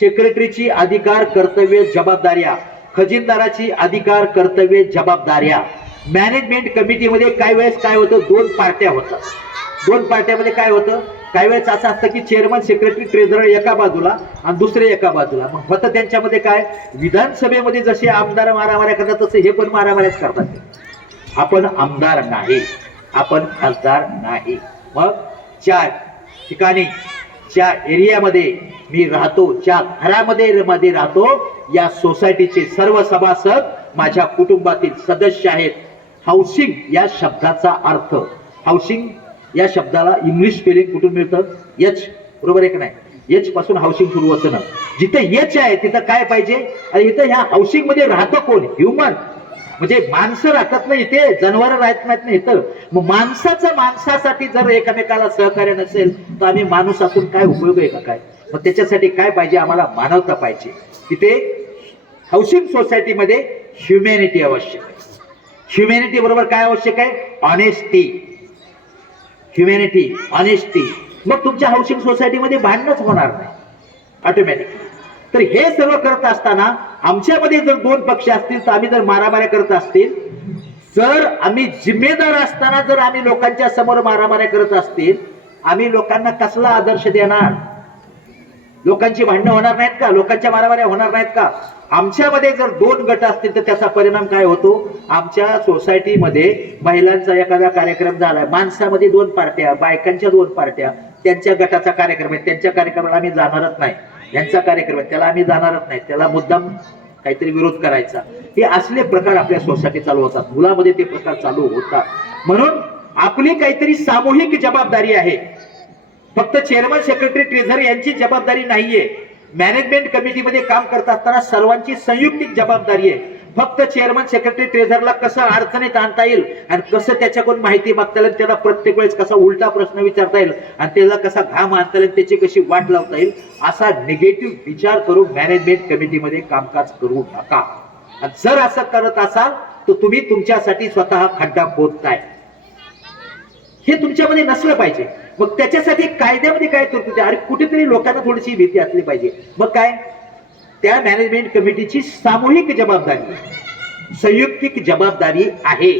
सेक्रेटरीची अधिकार कर्तव्य जबाबदाऱ्या, खजिनदाराची अधिकार कर्तव्य जबाबदाऱ्या. मॅनेजमेंट कमिटीमध्ये काही वेळेस काय होतं, दोन पार्ट्या होतात. दोन पार्ट्यामध्ये काय होतं, काही वेळेस असं असतं की चेअरमन सेक्रेटरी ट्रेझरर एका बाजूला आणि दुसरे एका बाजूला. मग होतं त्यांच्यामध्ये काय, विधानसभेमध्ये जसे आमदार मारामाऱ्या करतात तसे हे पण मारामाऱ्याच करतात. आपण आमदार नाही, आपण खासदार नाही. मग ज्या ठिकाणी ज्या एरियामध्ये मी राहतो, ज्या घरामध्ये राहतो, या सोसायटीचे सर्व सभासद माझ्या कुटुंबातील सदस्य आहेत. हाऊसिंग या शब्दाचा अर्थ, हाऊसिंग या शब्दाला इंग्लिश स्पेलिंग कुठून मिळतं, एच, बरोबर आहे की नाही, एच पासून हाऊसिंग सुरू होतं ना. जिथे एच आहे तिथं काय पाहिजे, आणि इथं ह्या हाऊसिंग मध्ये राहतं कोण, ह्युमन, म्हणजे माणसं राहतात ना इथे, जनावर राहत नाहीत ना इथं. मग माणसाचं माणसासाठी जर एकमेकाला सहकार्य नसेल तर आम्ही माणूस असून काय उपयोग आहे का काय. मग त्याच्यासाठी काय पाहिजे, आम्हाला मानवता पाहिजे. तिथे हाऊसिंग सोसायटीमध्ये ह्युमॅनिटी आवश्यक आहे. ह्युमॅनिटी बरोबर काय आवश्यक आहे, ऑनेस्टी, ह्युमॅनिटी, ऑनेस्टी. मग तुमच्या हाऊसिंग सोसायटीमध्ये भांडणच होणार नाही ऑटोमॅटिकली. तर हे सर्व करत असताना आमच्यामध्ये जर दोन पक्ष असतील तर आम्ही जर मारामाऱ्या करत असतील, जर आम्ही जिम्मेदार असताना जर आम्ही लोकांच्या समोर मारामाऱ्या करत असतील, आम्ही लोकांना कसला आदर्श देणार. लोकांची भांडणं होणार नाहीत का, लोकांच्या मारामाऱ्या होणार नाहीत का. आमच्यामध्ये जर दोन गट असतील तर त्याचा परिणाम काय होतो, आमच्या सोसायटीमध्ये महिलांचा एखादा कार्यक्रम झाला, माणसामध्ये दोन पार्ट्या, बायकांच्या दोन पार्ट्या, त्यांच्या गटाचा कार्यक्रम आहे, त्यांच्या कार्यक्रमाला आम्ही जाणारच नाही, यांचा कार्यक्रम आहे त्याला आम्ही जाणारच नाही, त्याला मुद्दाम काहीतरी विरोध करायचा. हे असले प्रकार आपल्या सोसायटी चालू होतात, मुलामध्ये ते प्रकार चालू होतात. म्हणून आपली काहीतरी सामूहिक जबाबदारी आहे. फक्त चेअरमन सेक्रेटरी ट्रेझर यांची जबाबदारी नाहीये. मॅनेजमेंट कमिटीमध्ये काम करत असताना सर्वांची संयुक्तिक जबाबदारी आहे. फक्त चेअरमन सेक्रेटरी ट्रेझरला कसं अडचणीत आणता येईल आणि कसं त्याच्याकडून माहिती मागता येईल, त्याला प्रत्येक वेळेस कसा उलटा प्रश्न विचारता येईल आणि त्याला कसा घाम आणता येईल, त्याची कशी वाट लावता येईल, असा निगेटिव्ह विचार करून मॅनेजमेंट कमिटीमध्ये कामकाज करू नका. जर असं करत असाल तर तुम्ही तुमच्यासाठी स्वतः खड्डा खोदताय. हे तुमच्यामध्ये नसलं पाहिजे. मग त्याच्यासाठी कायद्यामध्ये काय तरतूद आहे, अरे कुठेतरी लोकांना थोडीशी भीती असली पाहिजे. मग काय, त्या मॅनेजमेंट कमिटीची सामूहिक जबाबदारी, संयुक्तिक जबाबदारी आहे.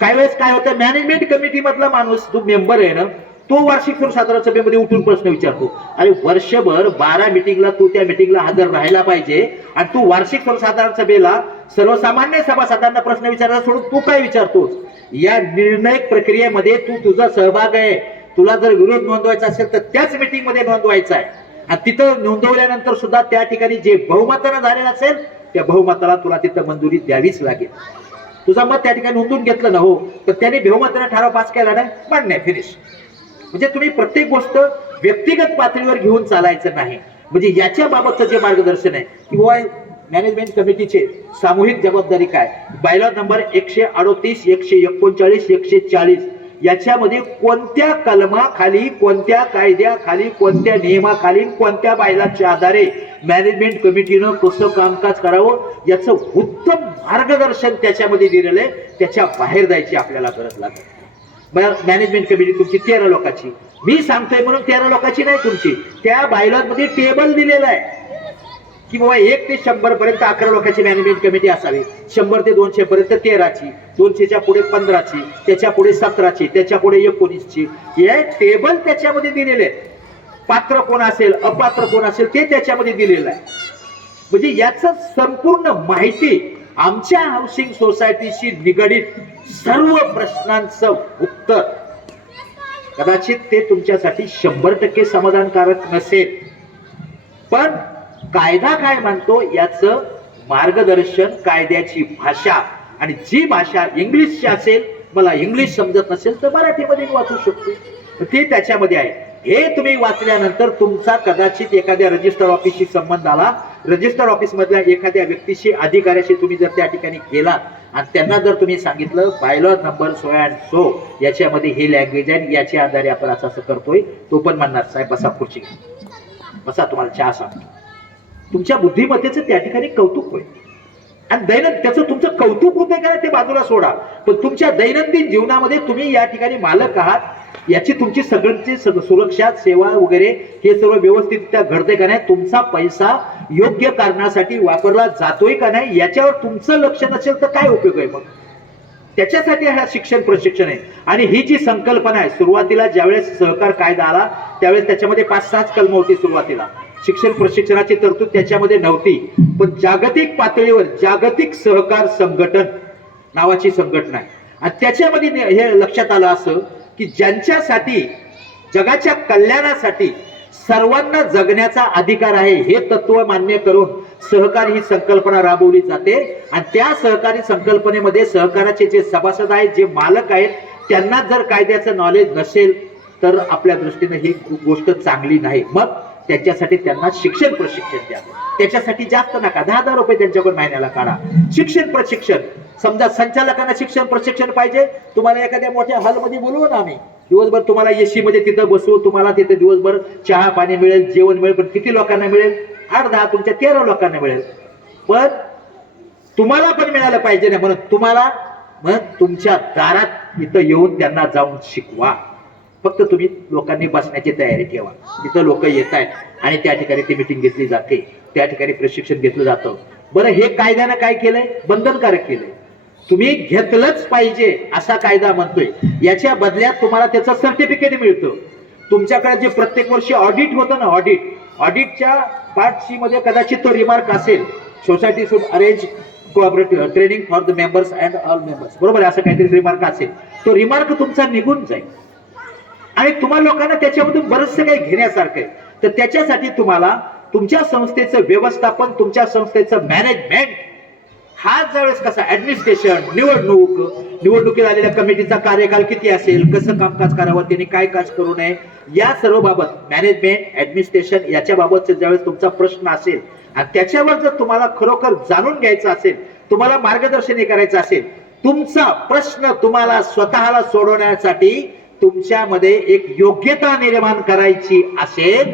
काही वेळेस काय होतं, मॅनेजमेंट कमिटी मधला माणूस जो मेंबर आहे ना, तो वार्षिक सर्वसाधारण सभेमध्ये उठून प्रश्न विचारतो. अरे वर्षभर 12 मीटिंगला तू त्या मीटिंगला हजर राहायला पाहिजे आणि तू वार्षिक सर्वसाधारण सभेला सर्वसामान्य सभासदांना प्रश्न विचारायला सोडून तू काय विचारतोस. या निर्णायक प्रक्रियेमध्ये तू तुझा सहभाग आहे. तुला जर विरोध नोंदवायचा असेल तर त्याच मीटिंग मध्ये नोंदवायचा आहे आणि तिथं नोंदवल्यानंतर सुद्धा त्या ठिकाणी जे बहुमतानं झालेलं असेल त्या बहुमताला तुला तिथं मंजुरी द्यावीच लागेल. तुझं मत त्या ठिकाणी नोंदवून घेतलं ना, हो, तर त्याने बहुमतानं ठराव पास केला नाही, मान्य, फिनिश. म्हणजे तुम्ही प्रत्येक गोष्ट व्यक्तिगत पातळीवर घेऊन चालायचं नाही. म्हणजे याच्या बाबतचं जे मार्गदर्शन आहे किंवा मॅनेजमेंट कमिटीचे सामूहिक जबाबदारी काय, बायलॉ नंबर 138, 139, 140 याच्यामध्ये कोणत्या कलमाखाली, कोणत्या कायद्याखाली, कोणत्या नियमाखाली, कोणत्या बायलाच्या आधारे मॅनेजमेंट कमिटीनं कसं कामकाज करावं याचं उत्तम मार्गदर्शन त्याच्यामध्ये दिलेलं आहे. त्याच्या बाहेर जायची आपल्याला गरज लागेल. मॅनेजमेंट कमिटी तुमची 13 लोकांची, मी सांगतोय म्हणून 13 लोकांची नाही तुमची. त्या बायलॉमध्ये टेबल दिलेला आहे की बाबा 1 ते 100 पर्यंत 11 लोकांची मॅनेजमेंट कमिटी असावी, 100 ते 200 पर्यंत 13ची, 200च्या पुढे 15ची, त्याच्या पुढे 17ची, त्याच्या पुढे 19ची. हे टेबल त्याच्यामध्ये दिलेले आहे. पात्र कोण असेल, अपात्र कोण असेल ते त्याच्यामध्ये दिलेलं आहे. म्हणजे याचं संपूर्ण माहिती आमच्या हाऊसिंग सोसायटीशी निगडित सर्व प्रश्नांचं उत्तर, कदाचित ते तुमच्यासाठी 100% समाधानकारक नसेल, पण कायदा काय म्हणतो याचं मार्गदर्शन, कायद्याची भाषा, आणि जी भाषा इंग्लिशची असेल, मला इंग्लिश समजत नसेल तर मराठीमध्ये वाचू शकतो, ते त्याच्यामध्ये आहे. हे तुम्ही वाचल्यानंतर तुमचा कदाचित एखाद्या रजिस्टर ऑफिसशी संबंध आला, रजिस्टर ऑफिस मधल्या एखाद्या व्यक्तीशी अधिकाऱ्याशी तुम्ही जर त्या ठिकाणी गेलात आणि त्यांना जर तुम्ही सांगितलं bylaw number so and so याच्यामध्ये हे लँग्वेज आहे, याच्या आधारे आपण असं असं करतोय, तो पण म्हणणार साहेब बसा खुर्ची बसा, तुम्हाला चहा सांगतो. तुमच्या बुद्धिमत्तेचं त्या ठिकाणी कौतुक होईल. आणि त्याचं तुमचं कौतुक होतंय का ते बाजूला सोडा, पण तुमच्या दैनंदिन जीवनामध्ये तुम्ही या ठिकाणी मालक आहात, याची तुमची सगळ्यांची सुरक्षा सेवा वगैरे हे सर्व व्यवस्थितरित्या घडते का नाही, तुमचा पैसा योग्य कारणासाठी वापरला जातोय का नाही याच्यावर तुमचं लक्ष नसेल तर काय उपयोग आहे. मग त्याच्यासाठी हा शिक्षण प्रशिक्षण आहे. आणि ही जी संकल्पना आहे, सुरुवातीला ज्यावेळेस सहकार कायदा आला त्यावेळेस त्याच्यामध्ये 5-6 कलम होती. सुरुवातीला शिक्षण प्रशिक्षणाची तरतूद त्याच्यामध्ये नव्हती, पण जागतिक पातळीवर जागतिक सहकार संघटन नावाची संघटना आहे आणि त्याच्यामध्ये हे लक्षात आलं असं की ज्यांच्यासाठी जगाच्या कल्याणासाठी सर्वांना जगण्याचा अधिकार आहे हे तत्व मान्य करून सहकार ही संकल्पना राबवली जाते. आणि त्या सहकारी संकल्पनेमध्ये सहकाराचे जे सभासद आहेत, जे मालक आहेत, त्यांना जर कायद्याचं नॉलेज नसेल तर आपल्या दृष्टीने ही गोष्ट चांगली नाही. मग त्याच्यासाठी त्यांना शिक्षण प्रशिक्षण द्या. त्याच्यासाठी जास्त नका, 10,000 रुपये त्यांच्याकडून महिन्याला काढा. शिक्षण प्रशिक्षण, समजा संचालकांना शिक्षण प्रशिक्षण पाहिजे, तुम्हाला एखाद्या मोठ्या हॉलमध्ये बोलवू ना आम्ही, दिवसभर तुम्हाला एसी मध्ये तिथं बसवू, तुम्हाला तिथे दिवसभर चहा पाणी मिळेल, जेवण मिळेल, पण किती लोकांना मिळेल? 8-10, तुमच्या 13 लोकांना मिळेल. पण तुम्हाला पण मिळालं पाहिजे ना, म्हणून तुम्हाला मग तुमच्या दारात इथं येऊन त्यांना जाऊन शिकवा. फक्त तुम्ही लोकांनी बसण्याची तयारी ठेवा. तिथं लोक येत आहेत आणि त्या ठिकाणी ती मिटिंग घेतली जाते, त्या ठिकाणी प्रशिक्षण घेतलं जातं. बरं, हे कायद्यानं काय केलंय? बंधनकारक केलंय. तुम्ही घेतलंच पाहिजे असा कायदा म्हणतोय. याच्या बदल्यात तुम्हाला त्याचं सर्टिफिकेट मिळतं. तुमच्याकडे जे प्रत्येक वर्षी ऑडिट होतं ना, ऑडिटच्या पार्ट सी मध्ये कदाचित तो रिमार्क असेल, society should arrange cooperative training for the members and all members, बरोबर, असं काहीतरी रिमार्क असेल. तो रिमार्क तुमचा निघून जाईल आणि तुम्हाला लोकांना त्याच्यामधून बरंचसं काही घेण्यासारखं आहे. तर त्याच्यासाठी तुम्हाला तुमच्या संस्थेचं व्यवस्थापन, तुमच्या संस्थेचं मॅनेजमेंट, हा ज्यावेळेस कसा ऍडमिनिस्ट्रेशन, निवडणुकीला आलेल्या कमिटीचा कार्यकाल किती असेल, कसं कामकाज करावं, त्यांनी काय काज करू नये, या सर्व बाबत मॅनेजमेंट, ऍडमिनिस्ट्रेशन याच्या बाबतचा ज्यावेळेस तुमचा प्रश्न असेल आणि त्याच्यावर जर तुम्हाला खरोखर जाणून घ्यायचं असेल, तुम्हाला मार्गदर्शन करायचं असेल, तुमचा प्रश्न तुम्हाला स्वतःला सोडवण्यासाठी तुमच्यामध्ये एक योग्यता निर्माण करायची असेल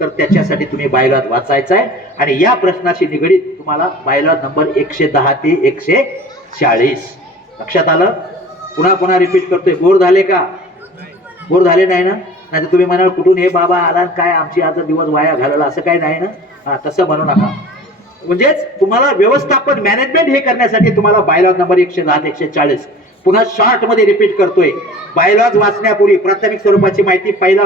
तर त्याच्यासाठी तुम्ही बायलॉ वाचायचा आहे. आणि या प्रश्नाशी निगडीत तुम्हाला बायलॉ नंबर 110 ते 140 लक्षात आलं. पुन्हा रिपीट करतोय. बोर झाले का? बोर झाले नाही ना? नाही तर तुम्ही म्हणाल कुठून हे बाबा आला काय आमची आज दिवस वाया घालवला, असं काही नाही ना? हा, तसं म्हणू नका. म्हणजेच तुम्हाला व्यवस्थापन, मॅनेजमेंट हे करण्यासाठी तुम्हाला बायलॉ नंबर 110 ते 140 पुन्हा शॉर्ट मध्ये रिपीट करतोय. बायलॉज वाचण्यापूर्वी प्राथमिक स्वरूपाची माहिती, पहिला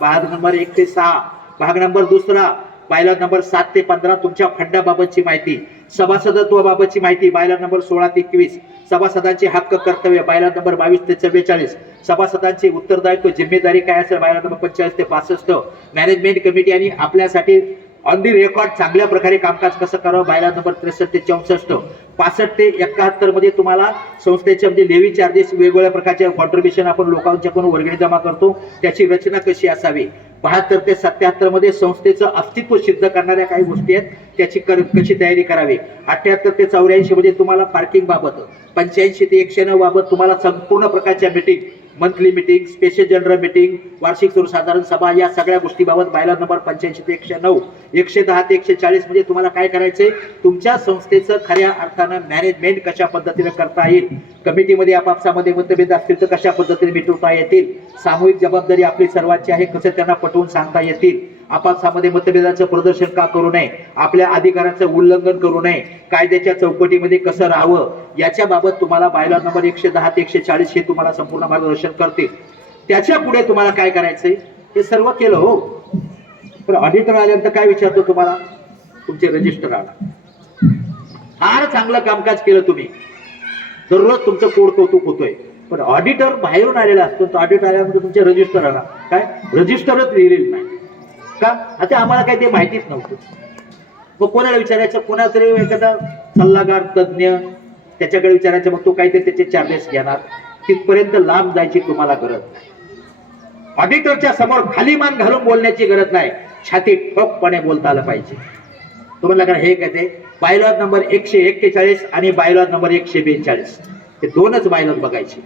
भाग नंबर 1 ते 6, भाग नंबर 2, बायलॉ नंबर 7 ते 15 तुमच्या फंडाबाबतची माहिती, सभासदत्वाबाबतची माहिती बायलॉ नंबर 16 ते 21, सभासदांचे हक्क कर्तव्य बायलॉ नंबर 22 ते 44, सभासदांचे उत्तरदायित्व जिम्मेदारी काय असेल बायलॉ नंबर 45 ते 65, मॅनेजमेंट कमिटी आणि आपल्यासाठी ऑन दी रेकॉर्ड चांगल्या प्रकारे कामकाज कसं करावं बायलॉ नंबर 63 ते 64, 65 ते 71 मध्ये तुम्हाला संस्थेच्या म्हणजे लेवी चार्जेस, वेगवेगळ्या प्रकारच्या कॉन्ट्रीब्युशन आपण लोकांच्याकडून वर्गणी जमा करतो, त्याची रचना कशी असावी. 72 ते 77 मध्ये संस्थेचं अस्तित्व सिद्ध करणाऱ्या काही गोष्टी आहेत, त्याची कशी तयारी करावी. 78 ते 84 मध्ये तुम्हाला पार्किंग बाबत, 85 ते 109 बाबत तुम्हाला संपूर्ण प्रकारच्या meeting, monthly meeting, special general meeting, वार्षिक सर्वसाधारण सभा या सगळ्या गोष्टीबाबत बायलॉ नंबर 85 ते 109, 110 ते 140 मध्ये तुम्हाला काय करायचंय, तुमच्या संस्थेचं खऱ्या अर्थानं मॅनेजमेंट कशा पद्धतीने करता येईल, कमिटीमध्ये आपापसामध्ये मतभेद असतील तर कशा पद्धतीने मिटवता येतील, सामूहिक जबाबदारी आपली सर्वांची आहे कसं त्यांना पटवून सांगता येतील, आपापसामध्ये मतभेदाचं प्रदर्शन का करू नये, आपल्या अधिकाराचं उल्लंघन करू नये, कायद्याच्या चौकटीमध्ये कसं राहावं, याच्या बाबत तुम्हाला बायलॉ नंबर 110 ते 140 हे तुम्हाला संपूर्ण मार्गदर्शन करते. त्याच्या पुढे तुम्हाला काय करायचंय हे सर्व केलं हो. पण ऑडिटर आल्यानंतर काय विचारतो तुम्हाला, तुमचे रजिस्टर आला, फार चांगलं कामकाज केलं तुम्ही, दररोज तुमचं कोड कौतुक होतोय, पण ऑडिटर बाहेरून आलेला असतो, तर ऑडिटर आल्यानंतर तुमचे रजिस्टर आला काय, रजिस्टरच लिहिलेलं नाही का, आता आम्हाला काही ते माहितीच नव्हतं. मग कोणाला विचारायचं, कोणातरी एखादा सल्लागार तज्ञ त्याच्याकडे विचारायचं, मग तो काहीतरी त्याचे चार्जेस घेणार, तिथपर्यंत लांब जायची तुम्हाला गरज नाही. ऑडिटरच्या समोर खाली मान घालून बोलण्याची गरज नाही, छाती ठोकपणे बोलता आलं पाहिजे. तुम्हाला काय हे काय ते बायलॉ नंबर 141 आणि बायलॉ नंबर 142 हे दोनच बायलॉ बघायचे.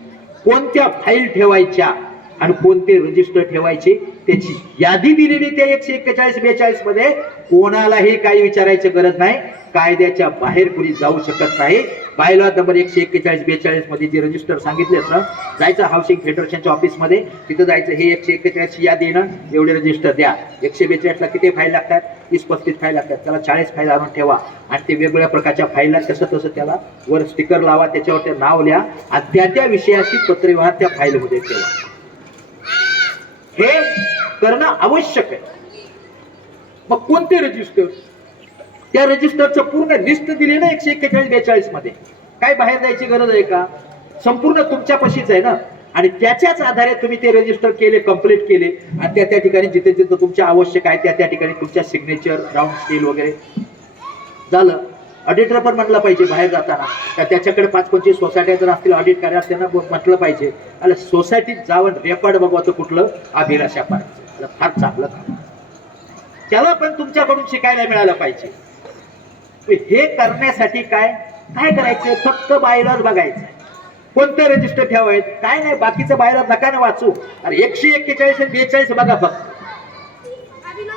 कोणत्या फाईल ठेवायच्या आणि कोणते रजिस्टर ठेवायचे त्याची यादी दिलेली त्या 141-42 मध्ये. कोणालाही काही विचारायची गरज नाही, कायद्याच्या बाहेर कुणी जाऊ शकत नाही. बायलॉ नंबर 141-42 मध्ये जे रजिस्टर सांगितले असं जायचं हाऊसिंग फेडरेशनच्या ऑफिसमध्ये, तिथं जायचं, हे 141 यादी ना, एवढे रजिस्टर द्या. 142 ला किती फाईल लागतात? 30-35 फाईल लागतात. त्याला 40 फाईल आणून ठेवा आणि ते वेगवेगळ्या प्रकारच्या फाईलला तसं तसं त्याला वर स्टिकर लावा, त्याच्यावर ते नाव लिहा आणि त्या विषयाशी पत्रव्यवहार त्या फाईलमध्ये ठेवा. हे करणं आवश्यक आहे. मग कोणते रजिस्टर? त्या रजिस्टरचं पूर्ण लिस्ट दिली ना 141-42 मध्ये. काय बाहेर जायची गरज आहे का? संपूर्ण तुमच्यापाशीच आहे ना. आणि त्याच्याच आधारे तुम्ही ते रजिस्टर केले, कंप्लीट केले आणि त्या ठिकाणी जिथे जिथे तुमच्या आवश्यक आहे त्या ठिकाणी तुमच्या सिग्नेचर, ग्राउंड सील वगैरे झालं. ऑडिटर पण म्हटलं पाहिजे बाहेर जाताना, तर त्याच्याकडे 5-25 सोसायट्या जर असतील ऑडिट करायला, त्यांना म्हटलं पाहिजे अरे सोसायटीत जाऊन रेकॉर्ड बघवायचं कुठलं अभिलाषा पाहिजे, फार चांगलं काम. त्याला पण तुमच्याकडून शिकायला मिळालं पाहिजे. हे करण्यासाठी काय काय करायचं? फक्त बायलॉज बघायचं, कोणते रजिस्टर ठेवायचं, काय नाही बाकीचं बायलॉज नका ना वाचू. अरे 141-42 बघा फक्त,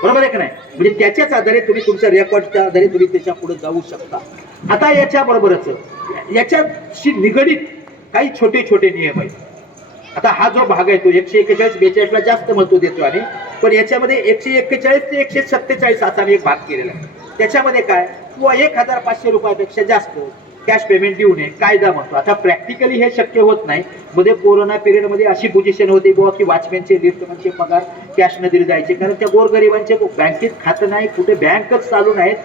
बरोबर आहे का नाही? म्हणजे त्याच्याच आधारे तुम्ही तुमच्या रेकॉर्डच्या आधारे तुम्ही त्याच्या पुढे जाऊ शकता. आता याच्या बरोबरच याच्याशी निगडीत काही छोटे छोटे नियम आहेत. आता हा जो भाग आहे तो 141-42 ला जास्त महत्व देतो आणि पण याच्यामध्ये 141 ते 147 असा एक भाग केलेला आहे. त्याच्यामध्ये काय 1500 रुपयापेक्षा जास्त कॅश पेमेंट देऊ नये कायदा म्हणतो. आता प्रॅक्टिकली हे शक्य होत नाही. मध्ये कोरोना पिरियड मध्ये अशी पोझिशन होती बुवा की वॉचमॅनचे लिफ्टमॅनचे पगार कॅश न दिले जायचे, कारण त्या गोरगरिबांचे बँकेत खातं नाही, कुठे बँकच चालू नाहीत,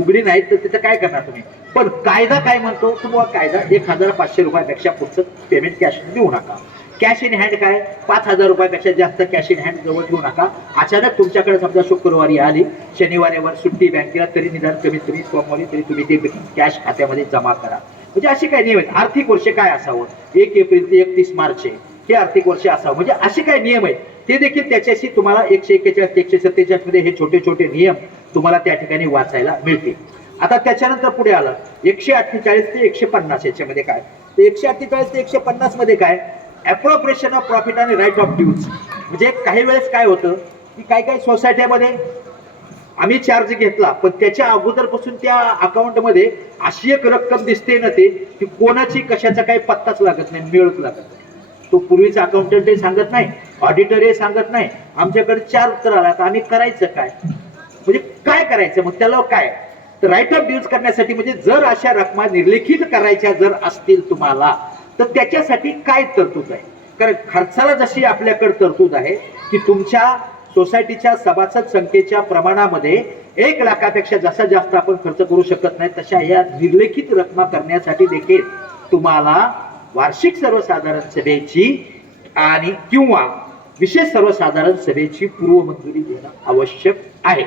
उघडी नाहीत, तर तिथं काय करणार तुम्ही? पण कायदा काय म्हणतो? तुम्हाला कायदा 1500 रुपयापेक्षा पुढचं पेमेंट कॅश देऊ नका. कॅश इन हँड काय 5000 रुपयापेक्षा जास्त कॅश इन हँड जवळ घेऊ नका. अचानक तुमच्याकडे समजा शुक्रवारी आली, शनिवारीवर सुट्टी बँकेला, तरी निदान कमीत कमी सोमवारी तरी तुम्ही ते कॅश खात्यामध्ये जमा करा. म्हणजे असे काय नियम आहेत. आर्थिक वर्ष काय असावं? 1 एप्रिल ते 31 मार्च हे आर्थिक वर्ष असावं. म्हणजे असे काय नियम आहेत ते देखील त्याच्याशी तुम्हाला 141-147 मध्ये हे छोटे छोटे नियम तुम्हाला त्या ठिकाणी वाचायला मिळतील. आता त्याच्यानंतर पुढे आलं 148 ते 150 याच्यामध्ये काय? तर 148 ते 150 मध्ये काय? अप्रोप्रिएशन ऑफ प्रॉफिट आणि राईट ऑफ ड्यूज. म्हणजे काही वेळेस काय होतं की काही सोसायटीमध्ये आम्ही चार्ज घेतला, पण त्याच्या अगोदरपासून त्या अकाउंटमध्ये अशी एक रक्कम दिसते ना ते की कोणाची कशाचा काही पत्ताच लागत नाही, मेळच लागत नाही. तो पूर्वीचा अकाउंटंटही सांगत नाही, ऑडिटरही सांगत नाही. आमच्याकडे 4 उत्तर आला, तर आम्ही करायचं काय? म्हणजे काय करायचं मग त्याला? काय तर राईट ऑफ ड्यूज करण्यासाठी म्हणजे जर अशा रकमा निर्लेखित करायच्या जर असतील तुम्हाला, तर त्याच्यासाठी काय तरतूद आहे? कारण खर्चाला जशी आपल्याकडे तरतूद आहे की तुमच्या सोसायटीच्या सभासद संख्येच्या प्रमाणामध्ये 1 लाखापेक्षा जास्त आपण खर्च करू शकत नाही, तशा या निर्लेखित रकमा करण्यासाठी देखील तुम्हाला वार्षिक सर्वसाधारण सभेची आणि किंवा विशेष सर्वसाधारण सभेची पूर्व मंजुरी देणं आवश्यक आहे.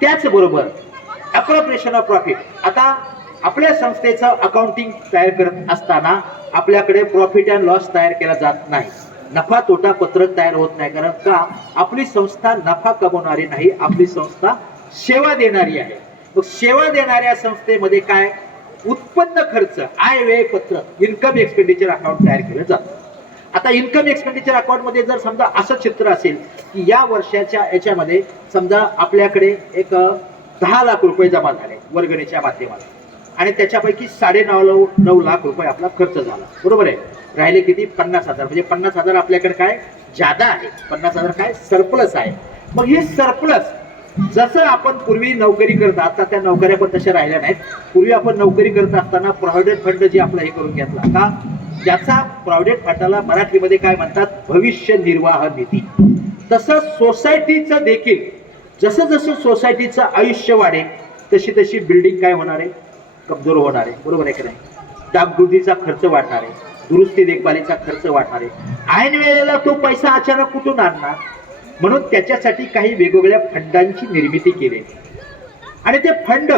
त्याचबरोबर अप्रोप्रिएशन ऑफ प्रॉफिट. आता आपल्या संस्थेचं अकाउंटिंग तयार करत असताना आपल्याकडे प्रॉफिट अँड लॉस तयार केला जात नाही, नफा तोटा पत्रक तयार होत नाही. कारण का? आपली संस्था नफा कमवणारी नाही, आपली संस्था सेवा देणारी आहे. मग सेवा देणाऱ्या संस्थेमध्ये काय? उत्पन्न खर्च आय व्यय पत्रक, इन्कम एक्सपेंडिचर अकाउंट तयार केलं जातं. आता इन्कम एक्सपेंडिचर अकाउंट मध्ये जर समजा असं चित्र असेल की या वर्षाच्या याच्यामध्ये समजा आपल्याकडे एक 10 लाख रुपये जमा झाले वर्गणीच्या माध्यमातून आणि त्याच्यापैकी 9.5 लाख रुपये आपला खर्च झाला, बरोबर आहे. राहिले किती? 50,000. म्हणजे 50,000 आपल्याकडे काय जादा आहे, 50,000 काय सरप्लस आहे. मग हे सरप्लस जसं आपण पूर्वी नोकरी करत, आता त्या नोकऱ्या पण तशा राहिल्या नाहीत. पूर्वी आपण नोकरी करत असताना प्रॉव्हिडंट फंड जे आपलं हे करून घेतला का, ज्याचा प्रॉव्हिडंट फंडाला मराठीमध्ये काय म्हणतात? भविष्य निर्वाह निधी. तसं सोसायटीचं देखील जसं जसं सोसायटीचं आयुष्य वाढेल तशी तशी बिल्डिंग काय होणार आहे? कमजोर होणार आहे, बरोबर आहे की नाही? डागडुजीचा खर्च वाढणार आहे, दुरुस्ती देखभालीचा खर्च वाढणार आहे. ऐन वेळेला तो पैसा अचानक कुठून आणणार? म्हणून त्याच्यासाठी काही वेगवेगळ्या फंडांची निर्मिती केली आणि ते फंड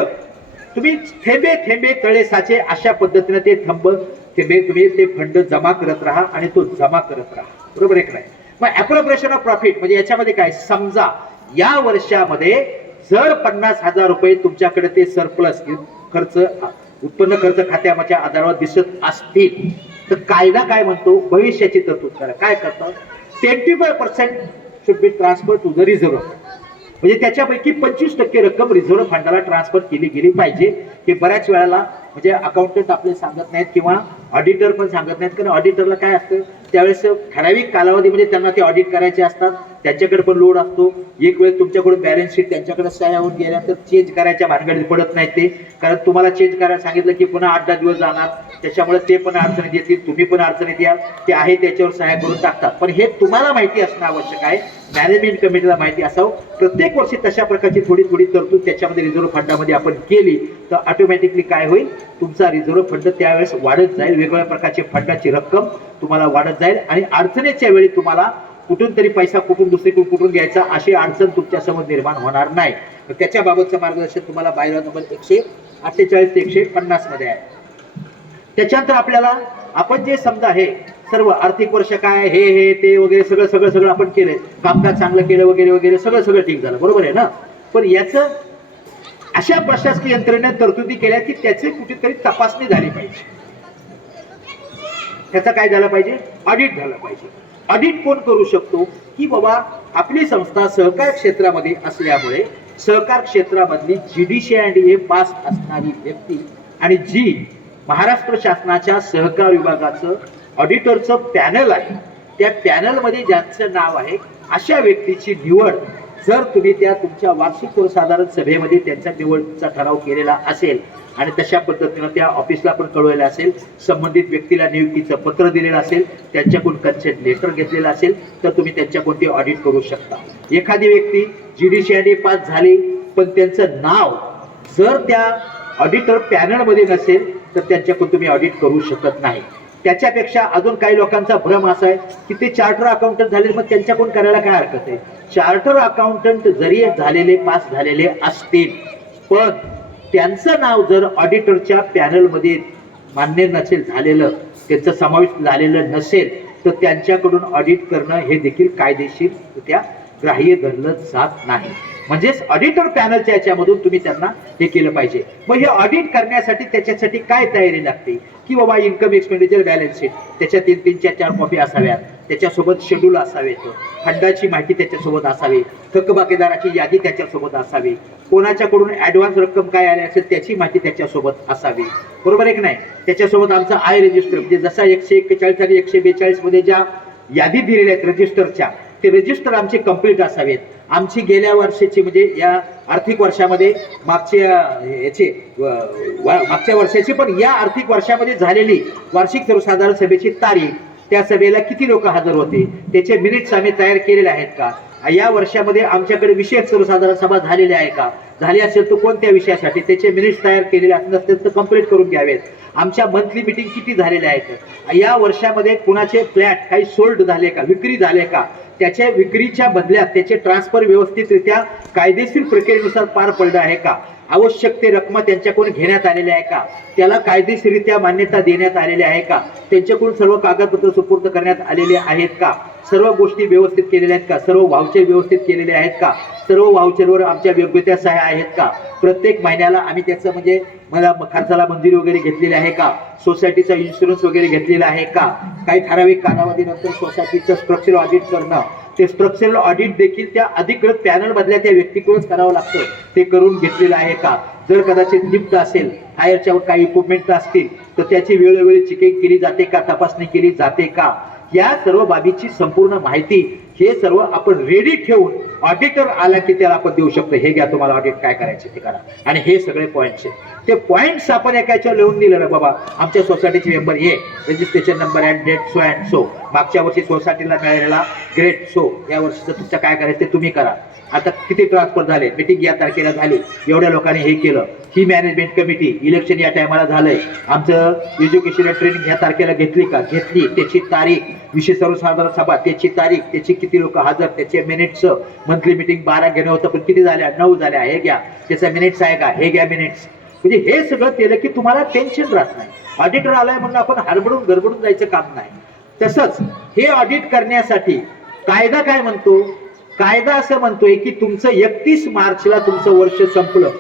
तुम्ही थेंबे थेंबे तळे साचे अशा पद्धतीने ते थेंबे तुम्ही ते फंड जमा करत राहा आणि तो जमा करत राहा, बरोबर आहे की नाही? मग अप्रोप्रिएशन ऑफ प्रॉफिट म्हणजे याच्यामध्ये काय, समजा या वर्षामध्ये जर 50,000 रुपये तुमच्याकडे ते सरप्लस खर्च उत्पन्न खर्च खात्याच्या आधारावर दिसत असतील तर कायदा काय म्हणतो, भविष्याची तरतूद करा. काय करतो, 25% should be transfer to the reserve, म्हणजे त्याच्यापैकी 25% रक्कम रिझर्व्ह फंडाला ट्रान्सफर केली गेली पाहिजे. हे बऱ्याच वेळेला म्हणजे अकाउंटंट आपले सांगत नाहीत किंवा ऑडिटर पण सांगत नाहीत, कारण ऑडिटरला काय असतं त्यावेळेस ठराविक कालावधीमध्ये त्यांना ते ऑडिट करायचे असतात, त्यांच्याकडे पण लोड असतो. एक वेळ तुमच्याकडून बॅलन्स शीट त्यांच्याकडे सह्या होऊन गेल्यानंतर चेंज करायच्या भानगडीत पडत नाहीत ते, कारण तुम्हाला चेंज करायला सांगितलं की पुन्हा 8-10 दिवस जाणार, त्याच्यामुळे ते पण अडचणीत येतील, तुम्ही पण अडचणीत याल. ते आहे त्याच्यावर सह्या करून टाकतात, पण हे तुम्हाला माहिती असणं आवश्यक आहे, मॅनेजमेंट कमिटीला माहिती असावं. प्रत्येक वर्षी तशा प्रकारची थोडी थोडी तरतूद त्याच्यामध्ये रिझर्व्ह फंडामध्ये आपण केली तर ऑटोमॅटिकली काय होईल, तुमचा रिझर्व्ह फंड त्यावेळेस वाढत जाईल, वेगवेगळ्या प्रकारची फंडाची रक्कम तुम्हाला वाढत जाईल आणि अडचणीच्या वेळी तुम्हाला कुठून तरी पैसा कुठून दुसरीकडून कुठून घ्यायचा अशी अडचण तुमच्या समोर निर्माण होणार नाही. त्याच्याबाबतचं मार्गदर्शन तुम्हाला बायलॉ नंबर 148 ते 150 मध्ये आहे. त्याच्यानंतर आपल्याला आपण जे समजा हे सर्व आर्थिक वर्ष काय हे ते वगैरे सगळं आपण केलंय, कामकाज चांगलं केलं वगैरे वगैरे सगळं ठीक झालं, बरोबर आहे ना. पण याचं अशा प्रशासकीय यंत्रणेने तरतुदी केल्या की त्याची कुठेतरी तपासणी झाली पाहिजे, त्याचा काय झालं पाहिजे, ऑडिट झालं पाहिजे. ऑडिट कोण करू शकतो, की बाबा आपली संस्था सहकार क्षेत्रामध्ये असल्यामुळे सहकार क्षेत्रामधली GDCA&A पास असणारी व्यक्ती आणि जी महाराष्ट्र शासनाच्या सहकार विभागाचं ऑडिटरचं पॅनल आहे, त्या पॅनलमध्ये ज्यांचं नाव आहे अशा व्यक्तीची निवड जर तुम्ही त्या तुमच्या वार्षिक सर्वसाधारण सभेमध्ये त्यांच्या निवडीचा ठराव केलेला असेल आणि तशा पद्धतीनं त्या ऑफिसला पण कळवलेलं असेल, संबंधित व्यक्तीला नियुक्तीचं पत्र दिलेलं असेल, त्यांच्याकडून कन्सेंट लेटर घेतलेलं असेल तर तुम्ही त्यांच्याकडून ते ऑडिट करू शकता. एखादी व्यक्ती GDCA&A पास झाली पण त्यांचं नाव जर त्या ऑडिटर पॅनलमध्ये नसेल तर त्यांच्याकडून तुम्ही ऑडिट करू शकत नाही. त्याच्यापेक्षा अजून काही लोकांचा भ्रम असा आहे की ते चार्टर अकाउंटंट झाले मग त्यांच्याकडून करायला काय हरकत आहे. चार्टर अकाउंटंट जरी झालेले पास झालेले असतील पण त्यांचं नाव जर ऑडिटरच्या पॅनलमध्ये मान्य नसेल झालेलं, त्यांचा समावेश झालेलं नसेल तर त्यांच्याकडून ऑडिट करणं हे देखील कायदेशीर ग्राह्य धरलं जात नाही. म्हणजेच ऑडिटर पॅनलच्या याच्यामधून तुम्ही त्यांना हे केलं पाहिजे. मग हे ऑडिट करण्यासाठी त्याच्यासाठी काय तयारी लागते की बाबा इन्कम एक्सपेंडिचर बॅलन्स शीट त्याच्या 3-3, 4-4 कॉपी असाव्यात, त्याच्यासोबत शेड्यूल असावेत, फंडाची माहिती त्याच्यासोबत असावी, थकबाकीदाराची यादी त्याच्यासोबत असावी, कोणाच्याकडून ऍडव्हान्स रक्कम काय आली असेल त्याची माहिती त्याच्यासोबत असावी, बरोबर आहे की नाही. त्याच्यासोबत आमचं आय रजिस्टर म्हणजे जसा 141 आणि 142 मध्ये ज्या यादी दिलेल्या आहेत रजिस्टरच्या, ते रजिस्टर आमचे कंप्लीट असावेत. आमची गेल्या वर्षाची म्हणजे या आर्थिक वर्षामध्ये मागच्या वर्षाची पण या आर्थिक वर्षामध्ये झालेली वार्षिक सर्वसाधारण सभेची तारीख, त्या सभेला किती लोक हजर होते, त्याचे मिनिट्स आम्ही तयार केलेले आहेत का, या वर्षामध्ये आमच्याकडे विशेष सर्वसाधारण सभा झालेली आहे का, झाली असेल तर कोणत्या विषयासाठी, त्याचे मिनिट्स तयार केलेले नसतील तर कंप्लीट करून घ्यावेत. आमच्या मंथली मीटिंग किती झालेल्या आहेत, या वर्षामध्ये कुणाचे फ्लॅट काही सोल्ड झाले का, विक्री झाले का, त्याच्या विक्रीच्या बदल्यात त्याचे ट्रान्सफर व्यवस्थितरित्या कायदेशीर प्रक्रियेनुसार पार पडलं आहे का, आवश्यक ते रक्कम त्यांच्याकडून घेण्यात आलेली आहे का, त्याला कायदेशीररित्या मान्यता देण्यात आलेली आहे का, त्यांच्याकडून सर्व कागदपत्र सुपूर्द करण्यात आलेले आहेत का, सर्व गोष्टी व्यवस्थित केलेल्या आहेत का, सर्व व्हाउचर व्यवस्थित केलेले आहेत का, सर्व व्हाउचरवर आमच्या योग्य त्या सह्या आहेत का, प्रत्येक महिन्याला आम्ही त्याचं म्हणजे मला खर्चाला मंजुरी वगैरे घेतलेली आहे का, सोसायटीचा इन्शुरन्स वगैरे घेतलेला आहे का, काही ठराविक कालावधीनंतर सोसायटीचं स्ट्रक्चरल ऑडिट करणं, ते स्ट्रक्चरल ऑडिट देखील त्या अधिकृत पॅनल मधल्या त्या व्यक्तीकडूनच करावं लागतं, ते करून घेतलेलं आहे का, जर कदाचित लिफ्ट असेल, हायरच्या काही इक्विपमेंट असतील तर त्याची वेळोवेळी चेकिंग केली जाते का, तपासणी केली जाते का, या सर्व बाबीची संपूर्ण माहिती हे सर्व आपण रेडी ठेवून ऑडिटर आला की त्याला आपण देऊ शकतो, हे घ्या तुम्हाला ऑडिट काय करायचे ते करा. आणि हे सगळे पॉईंट्स आहेत, ते पॉईंट्स आपण एकाच्या लिहून दिलेलं बाबा आमच्या सोसायटीचे मेंबर हे registration number and date so and so, मागच्या वर्षी सोसायटीला मिळालेला ग्रेट सो, या वर्षीचं तुमचं काय करायचं ते तुम्ही करा. आता किती ट्रान्सफर झाले, मीटिंग या तारखेला झाली, एवढ्या लोकांनी हे केलं, ही मॅनेजमेंट कमिटी इलेक्शन या टायमाला झालंय, आमचं एज्युकेशन ट्रेनिंग ह्या तारखेला घेतली का, घेतली, त्याची तारीख, विशेष सर्वसाधारण सभा त्याची तारीख, त्याची किती लोक हजर, त्याचे मिनिट्स, मंथली मीटिंग 12 घेणं होतं पण किती झाल्या, 9 झाल्या, हे घ्या, त्याचा मिनिट्स आहे का, हे घ्या मिनिट्स. म्हणजे हे सगळं केलं की तुम्हाला टेन्शन राहत नाही. ऑडिटर आलाय म्हणून आपण हडबडून गडबडून जायचं काम नाही. तसंच हे ऑडिट करण्यासाठी कायदा काय म्हणतो? कायदा असं म्हणतोय की तुमचं 31 मार्चला तुमचं वर्ष संपलं,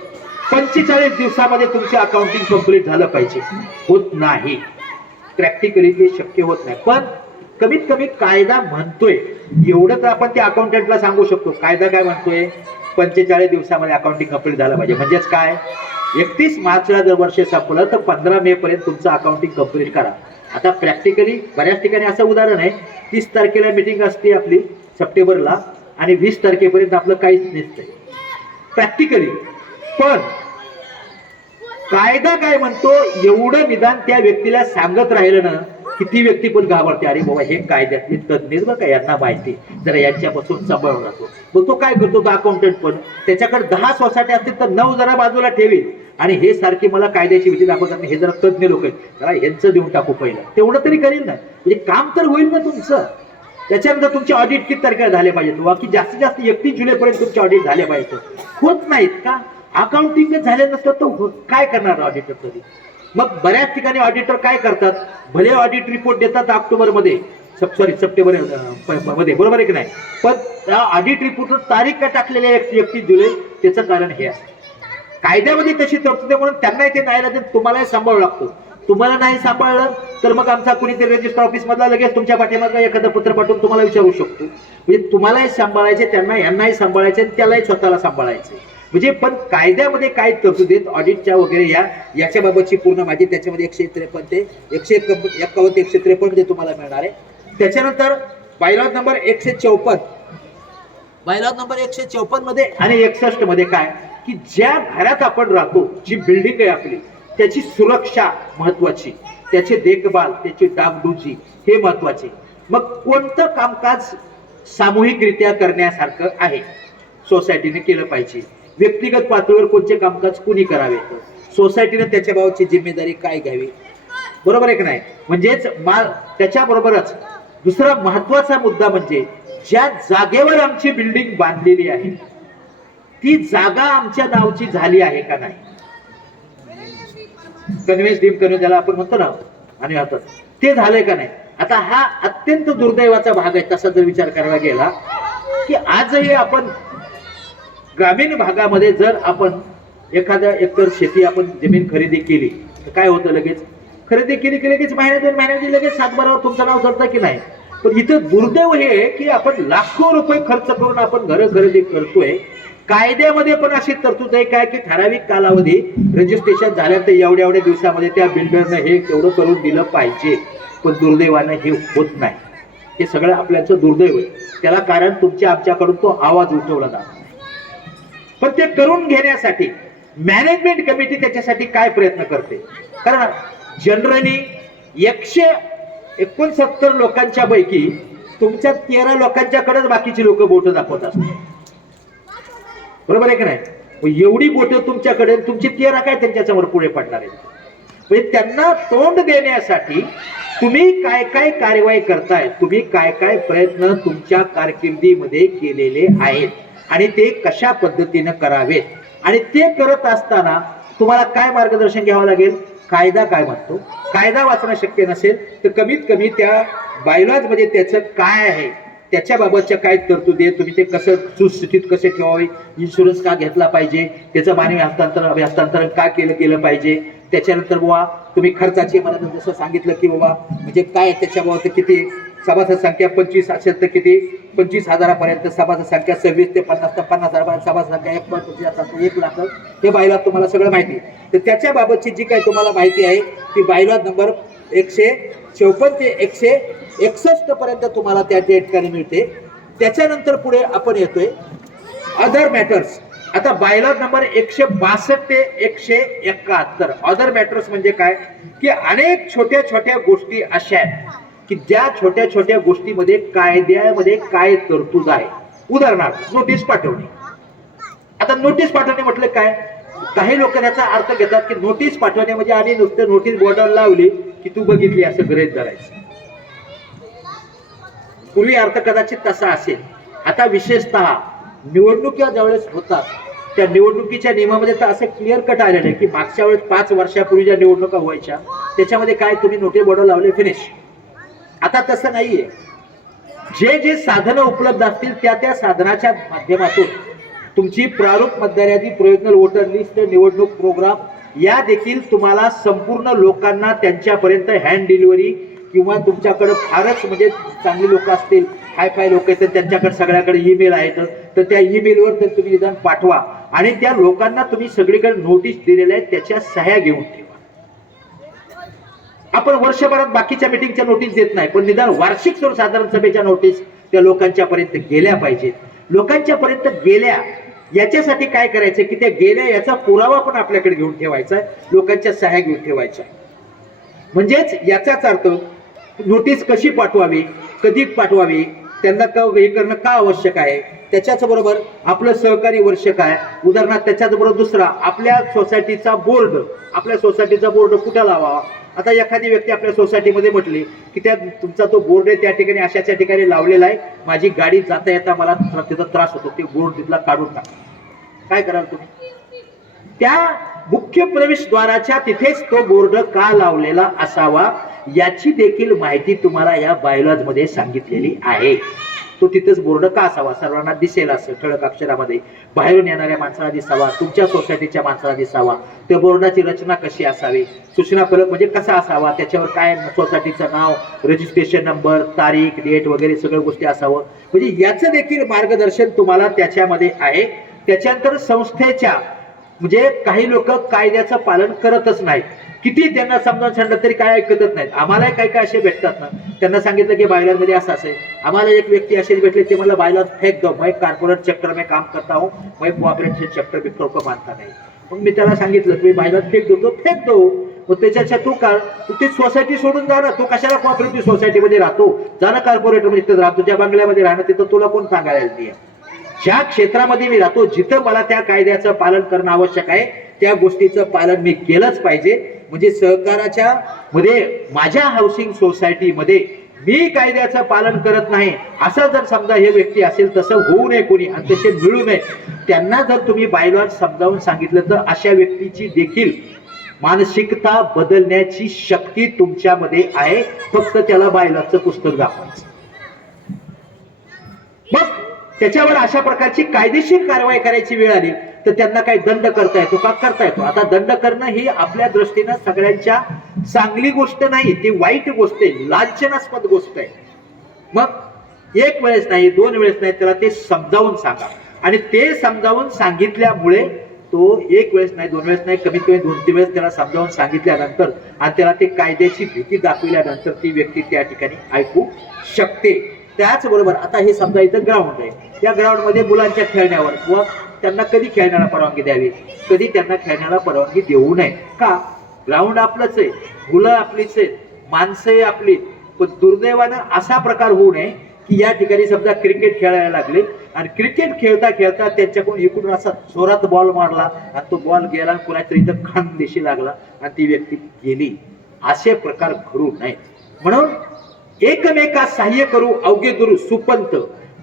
45 दिवसामध्ये तुमचे अकाउंटिंग कंप्लीट झालं पाहिजे. होत नाही, प्रॅक्टिकली ते शक्य होत नाही. पण कमीत कमी कायदा म्हणतोय एवढं तर आपण त्या अकाउंटंटला सांगू शकतो. कायदा काय म्हणतोय? 45 दिवसामध्ये अकाउंटिंग कंप्लीट झालं पाहिजे. म्हणजेच काय, 31 मार्चला जर वर्ष संपलं तर 15 मे पर्यंत तुमचं अकाउंटिंग कंप्लीट करा. आता प्रॅक्टिकली बऱ्याच ठिकाणी असं उदाहरण आहे, 30 तारखेला मीटिंग असते आपली सप्टेंबरला आणि 20 तारखेपर्यंत आपलं काहीच नसतंय प्रॅक्टिकली. पण कायदा काय म्हणतो? एवढं निदान त्या व्यक्तीला सांगत राहिलं ना की ती व्यक्ती पण घाबरते. अरे बाबा, हे कायद्यातले तज्ञ बरं का, यांना माहिती, जरा यांच्यापासून सांभाळून राहतो. मग तो काय करतो? तो अकाउंटंट पण त्याच्याकडे 10 सोसायटी असतील तर 9 जरा बाजूला ठेवील आणि हे सारखे मला कायद्याची भीती दाखवतात, हे जरा तज्ञ लोक आहेत, जरा यांचं देऊन टाकू पहिलं, तेवढं तरी करेल ना, म्हणजे काम तर होईल ना तुमचं. त्याच्यानंतर तुमचे ऑडिट किती तारखेला झाले पाहिजेत, की जास्तीत जास्त 31 जुलैपर्यंत तुमचे ऑडिट झाले पाहिजे. होत नाहीत का? अकाउंटिंग झाले नसतं तर काय करणार ऑडिटर तरी? मग बऱ्याच ठिकाणी ऑडिटर काय करतात? भले ऑडिट रिपोर्ट देतात ऑक्टोबरमध्ये, सप्टेंबर मध्ये, बरोबर आहे की नाही, पण त्या ऑडिट रिपोर्टवर तारीख का टाकलेली आहे 31 जुलै? त्याचं कारण हे आहे, कायद्यामध्ये तशी तरतूद म्हणून त्यांना इथे नाही, तुम्हालाही सांभाळू लागतो. तुम्हाला नाही सांभाळलं तर मग आमचा कुणीतरी रजिस्टर ऑफिस मधला लगेच तुमच्या पाठीमागं एखादं पत्र पाठवून तुम्हाला विचारू शकतो. म्हणजे तुम्हालाही सांभाळायचे, त्यांना यांनाही सांभाळायचे, त्यालाही स्वतःला सांभाळायचे. म्हणजे पण कायद्यामध्ये काय तरतुदीत ऑडिटच्या वगैरे याच्या बाबतची पूर्ण माहिती त्याच्यामध्ये 153 ते 151 ते 153 मध्ये तुम्हाला मिळणार आहे. त्याच्यानंतर बायलॉ नंबर 154, बायलॉ नंबर 154 मध्ये आणि 61 मध्ये काय की ज्या घरात आपण राहतो, जी बिल्डिंग आहे आपली, त्याची सुरक्षा महत्वाची, त्याची देखभाल, त्याची डागडुजी हे महत्वाचे. मग कोणतं कामकाज सामूहिकरित्या करण्यासारखं आहे, सोसायटीने केलं पाहिजे. व्यक्तिगत पातळीवर कोणते कामकाज कुणी करावे, सोसायटीने त्याच्या बाबतची जिम्मेदारी काय घ्यावी, बरोबर आहे की नाही. म्हणजेच त्याच्याबरोबरच दुसरा महत्वाचा मुद्दा म्हणजे ज्या जागेवर आमची बिल्डिंग बांधलेली आहे ती जागा आमच्या नावची झाली आहे का नाही. कन्व्हेन्स डीम कन्व्हेन्स ज्याला आपण म्हणतो ना, आणि आता ते झालंय का नाही. आता हा अत्यंत दुर्दैवाचा भाग आहे. तसा जर विचार करायला गेला की आजही आपण ग्रामीण भागामध्ये जर आपण एखाद्या एकर शेती आपण जमीन खरेदी केली तर काय होतं, लगेच खरेदी केली की लगेच महिन्या 2 महिन्यामध्ये लगेच 7-12 तुमचं नाव ठरतं की नाही. पण इथं दुर्दैव हे की आपण लाखो रुपये खर्च करून आपण घर खरेदी करतोय. कायद्यामध्ये पण अशी तरतूद आहे काय की ठराविक कालावधी रजिस्ट्रेशन झाल्यानंतर एवढ्या दिवसामध्ये त्या बिल्डरनं हे तेवढं करून दिलं पाहिजे. पण दुर्दैवानं हे होत नाही. हे सगळं आपल्याचं दुर्दैव आहे. त्याला कारण तुमच्या आमच्याकडून तो आवाज उठवला जातो. पण ते करून घेण्यासाठी मॅनेजमेंट कमिटी त्याच्यासाठी काय प्रयत्न करते. कारण जनरली 169 लोकांच्या पैकी तुमच्या 13 लोकांच्याकडेच बाकीची लोक बोट दाखवत असतात, बरोबर आहे की नाही. एवढी बोट तुमच्याकडे, तुमची 13 काय त्यांच्या समोर पुढे पडणार आहेत. म्हणजे त्यांना तोंड देण्यासाठी तुम्ही काय काय कार्यवाही करताय, तुम्ही काय काय प्रयत्न तुमच्या कारकिर्दीमध्ये केलेले आहेत आणि ते कशा पद्धतीने करावेत, आणि ते करत असताना तुम्हाला काय मार्गदर्शन घ्यावं लागेल. कायदा काय म्हणतो, कायदा वाचणं शक्य नसेल तर कमीत कमी त्या बायलॉज मध्ये त्याचं काय आहे, त्याच्या बाबतच्या काय तरतुदी आहे, तुम्ही ते कसं सुस्थितीत कसे ठेवावे, इन्शुरन्स का घेतला पाहिजे, त्याचं मानवी हस्तांतरण का केलं पाहिजे. त्याच्यानंतर बाबा तुम्ही खर्चाची, मला जसं सांगितलं की बाबा म्हणजे काय त्याच्याबाबत किती सभासद संख्या 25 असेल तर किती 25,000 सभासद संख्या 26 ते 50 तर 50,000 सभासद संख्या 1 लाख, हे बायलॉ तुम्हाला सगळं माहिती. तर त्याच्या बाबतची जी काही तुम्हाला माहिती आहे ती बायलॉ नंबर 154 ते 161 पर्यंत तुम्हाला त्या ठिकाणी मिळते. त्याच्यानंतर पुढे आपण येतोय अदर मॅटर्स. आता बायलॉ नंबर 162 ते 171 अदर मॅटर्स म्हणजे काय की अनेक छोट्या छोट्या गोष्टी अशा आहेत की ज्या छोट्या छोट्या गोष्टीमध्ये कायद्यामध्ये काय तरतूद आहे. उदाहरणार्थ नोटीस पाठवणे. आता नोटीस पाठवणे म्हटलं काय, काही लोक त्याचा अर्थ घेतात की नोटीस पाठवणे म्हणजे आणि नुसतं नोटीस बोर्डावर लावली की तू बघितली असं गृहीत धरायचं. पूर्वी अर्थ कदाचित तसा असेल. आता विशेषतः निवडणुका ज्यावेळेस होतात त्या निवडणुकीच्या नियमामध्ये तर असं क्लिअर कट आलेलं आहे की मागच्या वेळेस 5 वर्षापूर्वी ज्या निवडणुका व्हायच्या त्याच्यामध्ये काय तुम्ही नोटीस बोर्ड लावले फिनिश. आता तसं नाहीये. जे जे साधनं उपलब्ध असतील त्या त्या साधनाच्या माध्यमातून तुमची प्रारूप मतदार प्रोविजनल वोटर लिस्ट निवडणूक प्रोग्राम या देखील तुम्हाला संपूर्ण लोकांना त्यांच्यापर्यंत हँड डिलिव्हरी किंवा तुमच्याकडे फारच म्हणजे चांगली लोक असतील, हाय फाय लोक आहेत, त्यांच्याकडे सगळ्याकडे ईमेल आहेत, तर त्या ईमेलवर तर तुम्ही निदान पाठवा आणि त्या लोकांना तुम्ही सगळीकडे नोटीस दिलेल्या आहेत त्याच्या सह्या घेऊन ठेवा. आपण वर्षभरात बाकीच्या मीटिंगच्या नोटीस देत नाही, पण निदान वार्षिक सर्वसाधारण सभेच्या नोटीस त्या लोकांच्या पर्यंत गेल्या पाहिजेत. लोकांच्या पर्यंत गेल्या याच्यासाठी काय करायचं की त्या गेल्या याचा पुरावा पण आपल्याकडे घेऊन ठेवायचा, लोकांच्या सह्या घेऊन ठेवायच्या. म्हणजेच याचाच अर्थ नोटीस कशी पाठवावी, कधी पाठवावी, त्यांना हे करणं का आवश्यक आहे, त्याच्याच बरोबर आपलं सहकारी वर्ष काय, उदाहरणार्थ त्याच्याच बरोबर दुसरा आपल्या सोसायटीचा बोर्ड कुठे लावावा. आता एखादी व्यक्ती आपल्या सोसायटीमध्ये म्हटली की त्या तुमचा तो बोर्ड आहे त्या ठिकाणी अशाच्या ठिकाणी लावलेला आहे, माझी गाडी जाता येता मला तिथं त्रास होतो, ते बोर्ड तिथला काढून टाका. काय कराल तुम्ही? त्या मुख्य प्रवेशद्वाराच्या तिथेच तो बोर्ड का लावलेला असावा याची देखील माहिती तुम्हाला या बायलॉज मध्ये सांगितलेली आहे. तो तिथेच बोर्ड का असावा, सर्वांना दिसेल असं ठळक अक्षरामध्ये, बाहेरून येणाऱ्या माणसाला दिसावा, तुमच्या सोसायटीच्या माणसाला दिसावा. त्या बोर्डाची रचना कशी असावी, सूचना फलक म्हणजे कसा असावा, त्याच्यावर काय सोसायटीचं नाव, रजिस्ट्रेशन नंबर, तारीख, डेट वगैरे सगळ्या गोष्टी असावं. म्हणजे याचं देखील मार्गदर्शन तुम्हाला त्याच्यामध्ये आहे. त्याच्यानंतर संस्थेच्या म्हणजे काही लोक कायद्याचं पालन करतच नाहीत, किती त्यांना समजावून सांगितलं तरी काय ऐकतच नाहीत. आम्हाला काय काय असे भेटतात ना, त्यांना सांगितलं की बायलॉज मध्ये असं असेल. आम्हाला एक व्यक्ती असे भेटले, ते मला बायलॉज फेक दो, मैं कॉर्पोरेट सेक्टर में काम करता हूँ, मैं कोऑपरेटिव सेक्टर बिक्रो को मानता नहीं. मग मी त्याला सांगितलं तुम्ही बायलॉज फेक दो. मग त्याच्याच्या तू ती सोसायटी सोडून जा ना, तू कशाला कोऑपरेटिव्ह सोसायटीमध्ये राहतो, जा ना कॉर्पोरेट मध्ये तिथं राहतो, ज्या बंगल्यामध्ये राहणं तिथं तुला कोण सांगायला नाही. ज्या क्षेत्रामध्ये मी राहतो, जिथं मला त्या कायद्याचं पालन करणं आवश्यक आहे त्या गोष्टीचं पालन मी केलंच पाहिजे. म्हणजे सहकाराच्या मध्ये माझ्या हाऊसिंग सोसायटीमध्ये मी कायद्याचं पालन करत नाही असं जर समजा हे व्यक्ती असेल, तसं होऊ नये कोणी आणि तसे मिळू नये. त्यांना जर तुम्ही बायलॉज समजावून सांगितलं तर अशा व्यक्तीची देखील मानसिकता बदलण्याची शक्ती तुमच्यामध्ये आहे. फक्त त्याला बायलॉजचं पुस्तक दाखवायचं, मग त्याच्यावर अशा प्रकारची कायदेशीर कारवाई करायची वेळ आली तर त्यांना काही दंड करता येतो का? करता येतो. आता दंड करणं ही आपल्या दृष्टीनं सगळ्यांच्या चांगली गोष्ट नाही, ती वाईट गोष्ट आहे, लांछनास्पद गोष्ट आहे. मग एक वेळेस नाही, दोन वेळेस नाही, त्याला ते समजावून सांगा. आणि ते समजावून सांगितल्यामुळे तो एक वेळेस नाही, दोन वेळेस नाही, कमीत कमी 2-3 वेळेस त्याला समजावून सांगितल्यानंतर आणि त्याला ते कायद्याची भीती दाखविल्यानंतर ती व्यक्ती त्या ठिकाणी ऐकू शकते. त्याचबरोबर आता हे समजा इथं ग्राउंड आहे, या ग्राउंड मध्ये मुलांच्या खेळण्यावर किंवा त्यांना कधी खेळण्याला परवानगी द्यावी, कधी त्यांना खेळण्याला परवानगी देऊ नये का? ग्राउंड आपलंच आहे, मुलं आपलीच आहेत, माणसंही आपली. पण दुर्दैवानं असा प्रकार होऊ नये की या ठिकाणी समजा क्रिकेट खेळायला लागले आणि क्रिकेट खेळता खेळता त्यांच्याकडून इकडून असा जोरात बॉल मारला आणि तो बॉल गेला, कुणाच्या इथं खांदेशी लागला आणि ती व्यक्ती गेली. असे प्रकार घडू नये. म्हणून एकमेका सहाय्य करू अवघे गुरु सुपंत.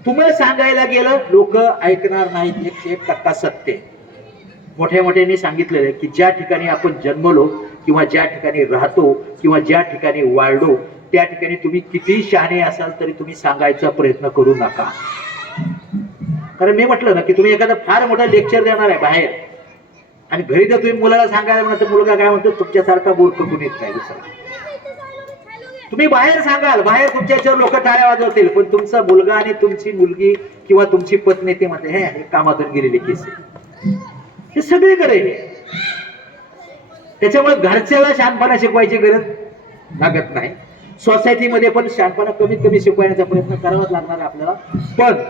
तुम्हाला सांगायला गेलं लोक ऐकणार नाहीत, 101% सत्य. मोठ्या मोठ्यांनी सांगितलेलं आहे की ज्या ठिकाणी आपण जन्मलो किंवा ज्या ठिकाणी राहतो किंवा ज्या ठिकाणी वाढलो त्या ठिकाणी तुम्ही किती शहाणे असाल तरी तुम्ही सांगायचा प्रयत्न करू नका. कारण मी म्हटलं ना की तुम्ही एखादा फार मोठा लेक्चर देणार आहे बाहेर आणि घरी जर तुम्ही मुलाला सांगायला म्हणा तर मुलगा काय म्हणतो, तुमच्यासारखा मूर्ख कोणी येत नाही दुसरा. तुम्ही बाहेर सांगाल, बाहेर तुमच्या याच्यावर लोक टाळ्या वाजवतील, पण तुमचा मुलगा आणि तुमची मुलगी किंवा तुमची पत्नी ते म्हणते हे कामातून गेलेले केस हे सगळीकडे. त्याच्यामुळे घरच्याला शहाणपणा शिकवायची गरज लागत नाही. सोसायटीमध्ये पण शहाणपणा कमीत कमी शिकवण्याचा प्रयत्न करावाच लागणार आहे आपल्याला. पण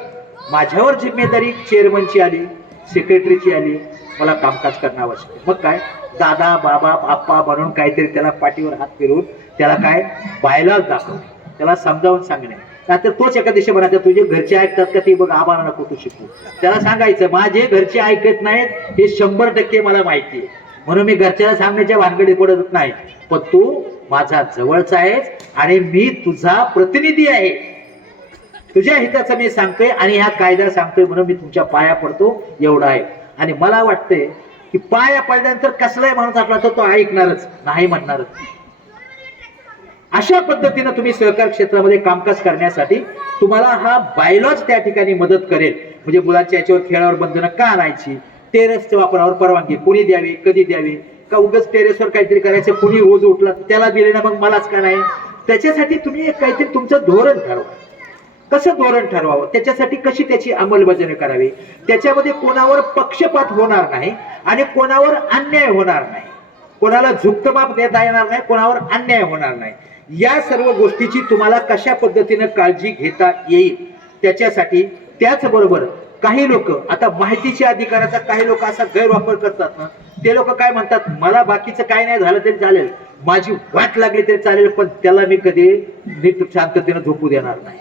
माझ्यावर जिम्मेदारी चेअरमनची आली, सेक्रेटरीची आली, मला कामकाज करणं आवश्यक आहे. मग काय दादा बाबा आप्पा म्हणून काहीतरी त्याला पाठीवर हात फिरवून त्याला काय बायलॉज दाखवणे, त्याला समजावून सांगणे. नाहीतर तोच एका दिवशी म्हणायचा तुझे घरचे ऐकतात का ते बघ, आम्हाला नको तू शिकू. त्याला सांगायचं माझे घरचे ऐकत नाहीत हे 100% मला माहिती आहे, म्हणून मी घरच्याला सांगण्याच्या भानगडीत पडत नाही. पण तू माझा जवळचा आहेस आणि मी तुझा प्रतिनिधी आहे, तुझ्या हिताचं मी सांगतोय आणि हा कायदा सांगतोय म्हणून मी तुमच्या पाया पडतो एवढा आहे. आणि मला वाटतंय की पाया पडल्यानंतर कसलाही माणूस आपला तो ऐकणारच नाही, म्हणणारच. अशा पद्धतीने तुम्ही सहकार क्षेत्रामध्ये कामकाज करण्यासाठी तुम्हाला हा बायलॉज त्या ठिकाणी मदत करेल. म्हणजे मुलांच्या याच्यावर खेळावर बंधनं का आणायची, टेरेसच्या वापरावर परवानगी कोणी द्यावी, कधी द्यावी, का उगाच टेरेसवर काहीतरी करायचं कोणी रोज उठला त्याला दिले ना मग मलाच का नाही. त्याच्यासाठी तुम्ही एक काहीतरी तुमचं धोरण ठरवा. कसं धोरण ठरवावं, त्याच्यासाठी कशी त्याची अंमलबजावणी करावी, त्याच्यामध्ये कोणावर पक्षपात होणार नाही आणि कोणावर अन्याय होणार नाही, कोणाला झुकतमाप देता येणार नाही, कोणावर अन्याय होणार नाही. या सर्व गोष्टीची तुम्हाला कशा पद्धतीने काळजी घेता येईल त्याच्यासाठी. त्याचबरोबर काही लोक आता माहितीच्या अधिकाराचा काही लोक असा गैरवापर करतात ना, ते लोक काय म्हणतात, मला बाकीचं काय नाही झालं तरी चालेल, माझी वाट लागली तरी चालेल, पण त्याला मी कधी नीट शांततेने झोपू देणार नाही,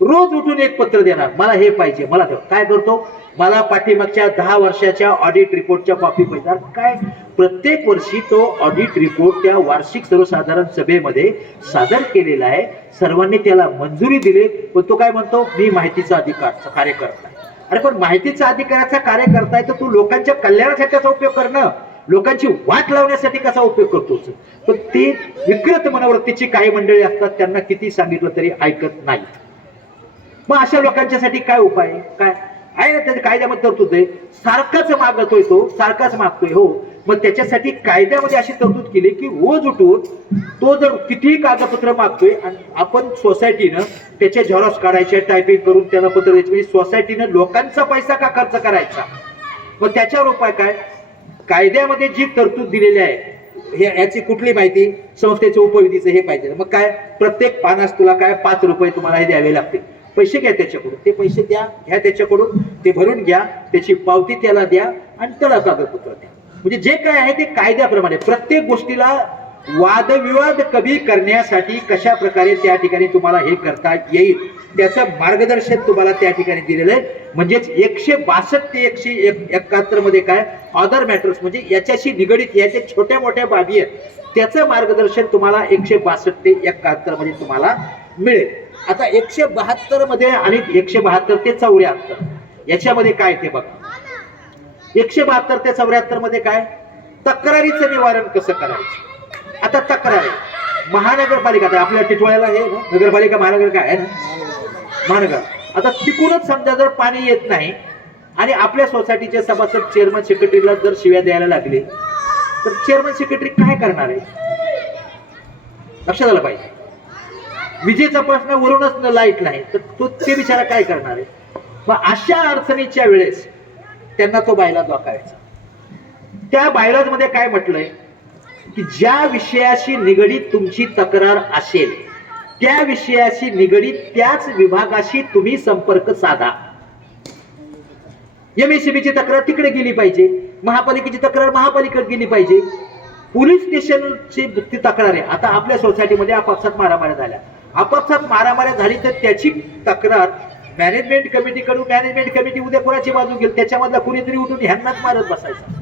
रोज उठून एक पत्र देणार, मला हे पाहिजे. मला काय करतो, मला पाठीमागच्या 10 वर्षाच्या ऑडिट रिपोर्टच्या कॉपी पाहिजे. काय प्रत्येक वर्षी तो ऑडिट रिपोर्ट त्या वार्षिक सर्वसाधारण सभेमध्ये सादर केलेला आहे, सर्वांनी त्याला मंजुरी दिली, पण तो काय म्हणतो, मी माहितीचा अधिकारचा कार्यकर्ता. अरे पण माहितीचा अधिकाराचा कार्यकर्ता आहे तर तू लोकांच्या कल्याणासाठी त्याचा उपयोग करणं, लोकांची वाट लावण्यासाठी कसा उपयोग करतोस. पण ती विकृत मनोवृत्तीची काही मंडळी असतात, त्यांना किती सांगितलं तरी ऐकत नाही. मग अशा लोकांच्यासाठी काय उपाय काय आहे ना, त्याच्या कायद्यामध्ये तरतूद आहे. सारखाच मागतोय तो, सारखाच मागतोय हो, मग त्याच्यासाठी कायद्यामध्ये अशी तरतूद केली की रोज उठून तो जर कितीही कागदपत्र मागतोय आणि आपण सोसायटीनं त्याचे झेरॉक्स काढायचे, टायपिंग करून त्याला पत्र द्यायचे, म्हणजे सोसायटीनं लोकांचा पैसा का खर्च करायचा. मग त्याच्यावर उपाय काय, कायद्यामध्ये जी तरतूद दिलेली आहे याची कुठली माहिती, संस्थेचं उपविधीचं हे पाहिजे. मग काय, प्रत्येक पानास तुला काय 5 रुपये तुम्हाला हे द्यावे लागतील, पैसे घ्या त्याच्याकडून, ते पैसे घ्या त्याच्याकडून, ते भरून घ्या, त्याची पावती त्याला द्या आणि त्याला कागदपत्र द्या. म्हणजे जे काय आहे ते कायद्याप्रमाणे. प्रत्येक गोष्टीला वादविवाद कमी करण्यासाठी कशा प्रकारे त्या ठिकाणी तुम्हाला हे करता येईल त्याचं मार्गदर्शन तुम्हाला त्या ठिकाणी दिलेलं आहे. म्हणजेच 162 ते 171 मध्ये काय अदर मॅटर्स, म्हणजे याच्याशी निगडीत याच्या छोट्या मोठ्या बाबी आहेत, त्याचं मार्गदर्शन तुम्हाला 162 ते 71 मध्ये तुम्हाला मिळेल. आता 172 मध्ये आणि 172 ते 74 याच्यामध्ये काय ते बघा. 172 ते 74 मध्ये काय, तक्रारीचं निवारण कसं करायचं. आता तक्रार महानगरपालिका, आपल्या टिटवाळ्याला हे ना नगरपालिका, महानगर काय आहे ना महानगर. आता तिकडूनच समजा जर पाणी येत नाही आणि आपल्या सोसायटीचे सभासद चेअरमन सेक्रेटरीला जर शिव्या द्यायला लागले तर चेअरमन सेक्रेटरी काय करणार आहे, लक्षात आलं पाहिजे. विजेचा प्रश्न वरूनच लाईट नाही तर तो ते बिचारा काय करणार आहे. मग अशा अडचणीच्या वेळेस त्यांना तो बायलॉज वाकायचा. त्या बायलॉज मध्ये काय म्हटलंय की ज्या विषयाशी निगडीत तुमची तक्रार असेल त्या विषयाशी निगडीत त्याच विभागाशी तुम्ही संपर्क साधा. एमएससीबीची तक्रार तिकडे गेली पाहिजे, महापालिकेची तक्रार महापालिकेत गेली पाहिजे, पोलीस स्टेशनची ती तक्रार आहे. आता आपल्या सोसायटीमध्ये आपापसात मारामाऱ्या झाल्या, आपापसात मारामाऱ्या झाली तर त्याची तक्रार मॅनेजमेंट कमिटीकडून, मॅनेजमेंट कमिटी उद्या कोणाची बाजू घेईल, त्याच्यामधला कुणीतरी उठून ह्यांनाच मारत बसायचा.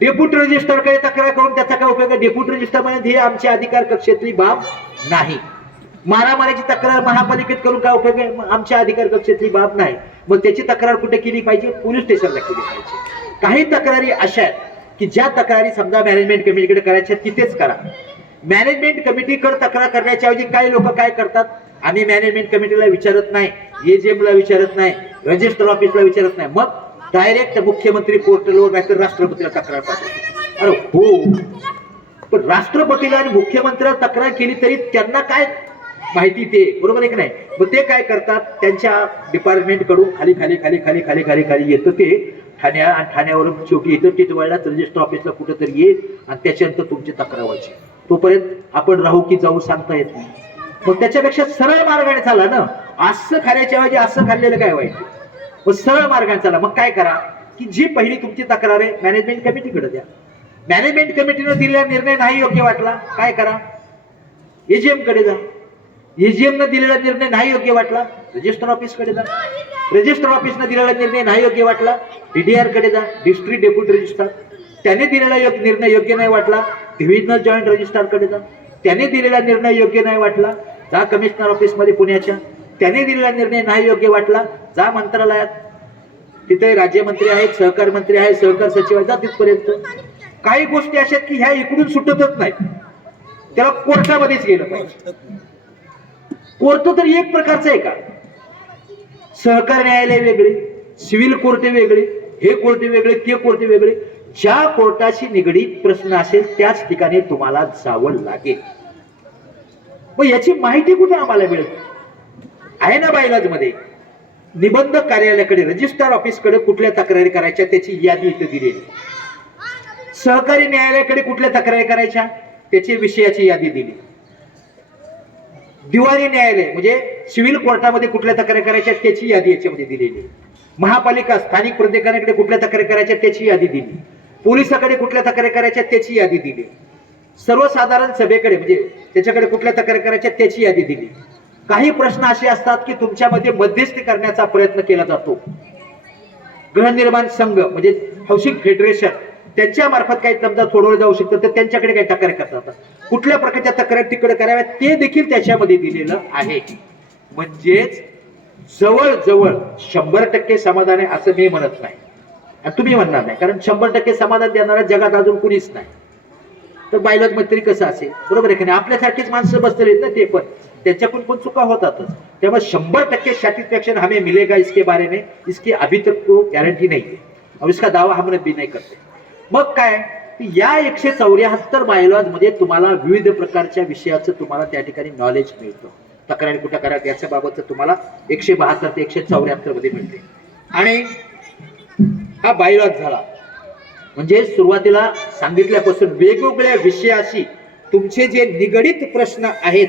डेप्युटी रजिस्टरकडे तक्रार करून त्याचा काय उपयोग आहे. डेप्युटी रजिस्टर मध्ये ही आमची अधिकार कक्षेतली बाब नाही. मारामारीची तक्रार महापालिकेत करून काय उपयोग आहे, आमच्या अधिकार कक्षेतली बाब नाही. मग त्याची तक्रार कुठे केली पाहिजे, पोलीस स्टेशनला केली पाहिजे. काही तक्रारी अशा आहेत की ज्या तक्रारी समजा मॅनेजमेंट कमिटीकडे करायच्या तिथेच करा. मॅनेजमेंट कमिटीकडे तक्रार करण्याच्या ऐवजी काही लोक काय करतात, आम्ही मॅनेजमेंट कमिटीला विचारत नाही, एजीएमला विचारत नाही, रजिस्टर ऑफिसला विचारत नाही, मग डायरेक्ट मुख्यमंत्री पोर्टलवर नाहीतर राष्ट्रपतीला तक्रार पाठवतो. अरे हो, पण राष्ट्रपतीला आणि मुख्यमंत्र्याला तक्रार केली तरी त्यांना काय माहिती, ते बरोबर आहे की नाही. मग ते काय करतात, त्यांच्या डिपार्टमेंट कडून खाली खाली खाली खाली खाली खाली खाली येतं ते आणि ठाण्यावरून शेवटी येतं टिटवाळ्याला रजिस्टर ऑफिसला कुठेतरी येईल आणि त्याच्यानंतर तुमची तक्रार व्हायची. तोपर्यंत आपण राहू की जाऊ सांगता येत नाही. मग त्याच्यापेक्षा सरळ मार्गाने चाला ना, असं खाण्याच्या ऐवजी असं खाल्लेलं काय वाईट. मग सरळ मार्गाने चाला. मग काय करा की जी पहिली तुमची तक्रार आहे मॅनेजमेंट कमिटीकडे द्या. मॅनेजमेंट कमिटीने दिलेला निर्णय नाही योग्य वाटला काय करा, एजीएम कडे जा. एजीएम न दिलेला निर्णय नाही योग्य वाटला, रजिस्टर ऑफिस कडे जा. रजिस्टर ऑफिसने दिलेला निर्णय नाही योग्य वाटला, डीडीआर कडे जा, डिस्ट्रिक्ट डेप्युटी रजिस्ट्रार. त्याने दिलेला निर्णय योग्य नाही वाटला, डिव्हिजनल जॉईंट रजिस्ट्रार कडे जा. त्याने दिलेला निर्णय योग्य नाही वाटला, जा कमिशनर ऑफिस मध्ये पुण्याच्या. त्याने दिलेला निर्णय नाही योग्य वाटला, जा मंत्रालयात, तिथे राज्यमंत्री आहेत, सहकार मंत्री आहेत, सहकार सचिव आहेत, जा तिथपर्यंत. काही गोष्टी अशा की ह्या इकडून सुटतच नाहीत. त्याला कोर्टामध्येच गेलं पाहिजे. कोर्ट तर एक प्रकारचं आहे का? सहकार न्यायालय वेगळे, सिव्हिल कोर्ट वेगळे, हे कोर्ट वेगळे, ते कोर्ट वेगळे. ज्या कोर्टाशी निगडीत प्रश्न असेल त्याच ठिकाणी तुम्हाला जावं लागेल. मग याची माहिती कुठे आम्हाला मिळेल? आहे ना बायलॉज मध्ये, निबंधक कार्यालयाकडे, रजिस्ट्रार ऑफिसकडे कुठल्या तक्रारी करायच्या त्याची यादी इथे दिलेली. सहकारी न्यायालयाकडे कुठल्या तक्रारी करायच्या त्याची विषयाची यादी दिली. दिवाणी न्यायालय म्हणजे सिव्हिल कोर्टामध्ये कुठल्या तक्रारी करायच्या त्याची यादी याच्यामध्ये दिलेली. महापालिका स्थानिक प्राधिकरणाकडे कुठल्या तक्रारी करायच्या त्याची यादी दिली. पोलिसाकडे कुठल्या तक्रारी करायच्या त्याची यादी दिली. सर्वसाधारण सभेकडे म्हणजे त्याच्याकडे कुठल्या तक्रारी करायच्या त्याची यादी दिली. काही प्रश्न असे असतात की तुमच्यामध्ये मध्यस्थी करण्याचा प्रयत्न केला जातो. गृहनिर्माण संघ म्हणजे हाऊसिंग फेडरेशन त्यांच्या मार्फत काही समजा थोडं जाऊ शकतं तर त्यांच्याकडे काही तक्रारी करतात. कुठल्या प्रकारच्या तक्रारी तिकडे कराव्यात ते देखील त्याच्यामध्ये दिलेलं आहे. म्हणजेच जवळजवळ 100% समाधान आहे असं मी म्हणत नाही आणि तुम्ही म्हणणार नाही, कारण 100% समाधान देणारा जगात अजून कुणीच नाही. तर बायलॉज मध्ये तरी कसं असेल? बरोबर आहे की नाही? आपल्यासारखीच माणसं बसलेली ना, ते पण त्यांच्याकडून पण चुका होतातच. त्यामुळे 100% सैटिस्फैक्शन हमें मिलेगा इसके बारे में, इसकी अभी तक को गॅरंटी नहीं है और इसका दावा हम भी नहीं करते. मग काय, या 174 बायलॉज मध्ये तुम्हाला विविध प्रकारच्या विषयाचं तुम्हाला त्या ठिकाणी नॉलेज मिळतं. तक्रारी कुठं करा याच्या बाबतचं तुम्हाला 172 ते 174 मध्ये मिळते. आणि हा बायलॉज झाला म्हणजे सुरुवातीला सांगितल्यापासून वेगवेगळ्या विषयाशी तुमचे जे निगडित प्रश्न आहेत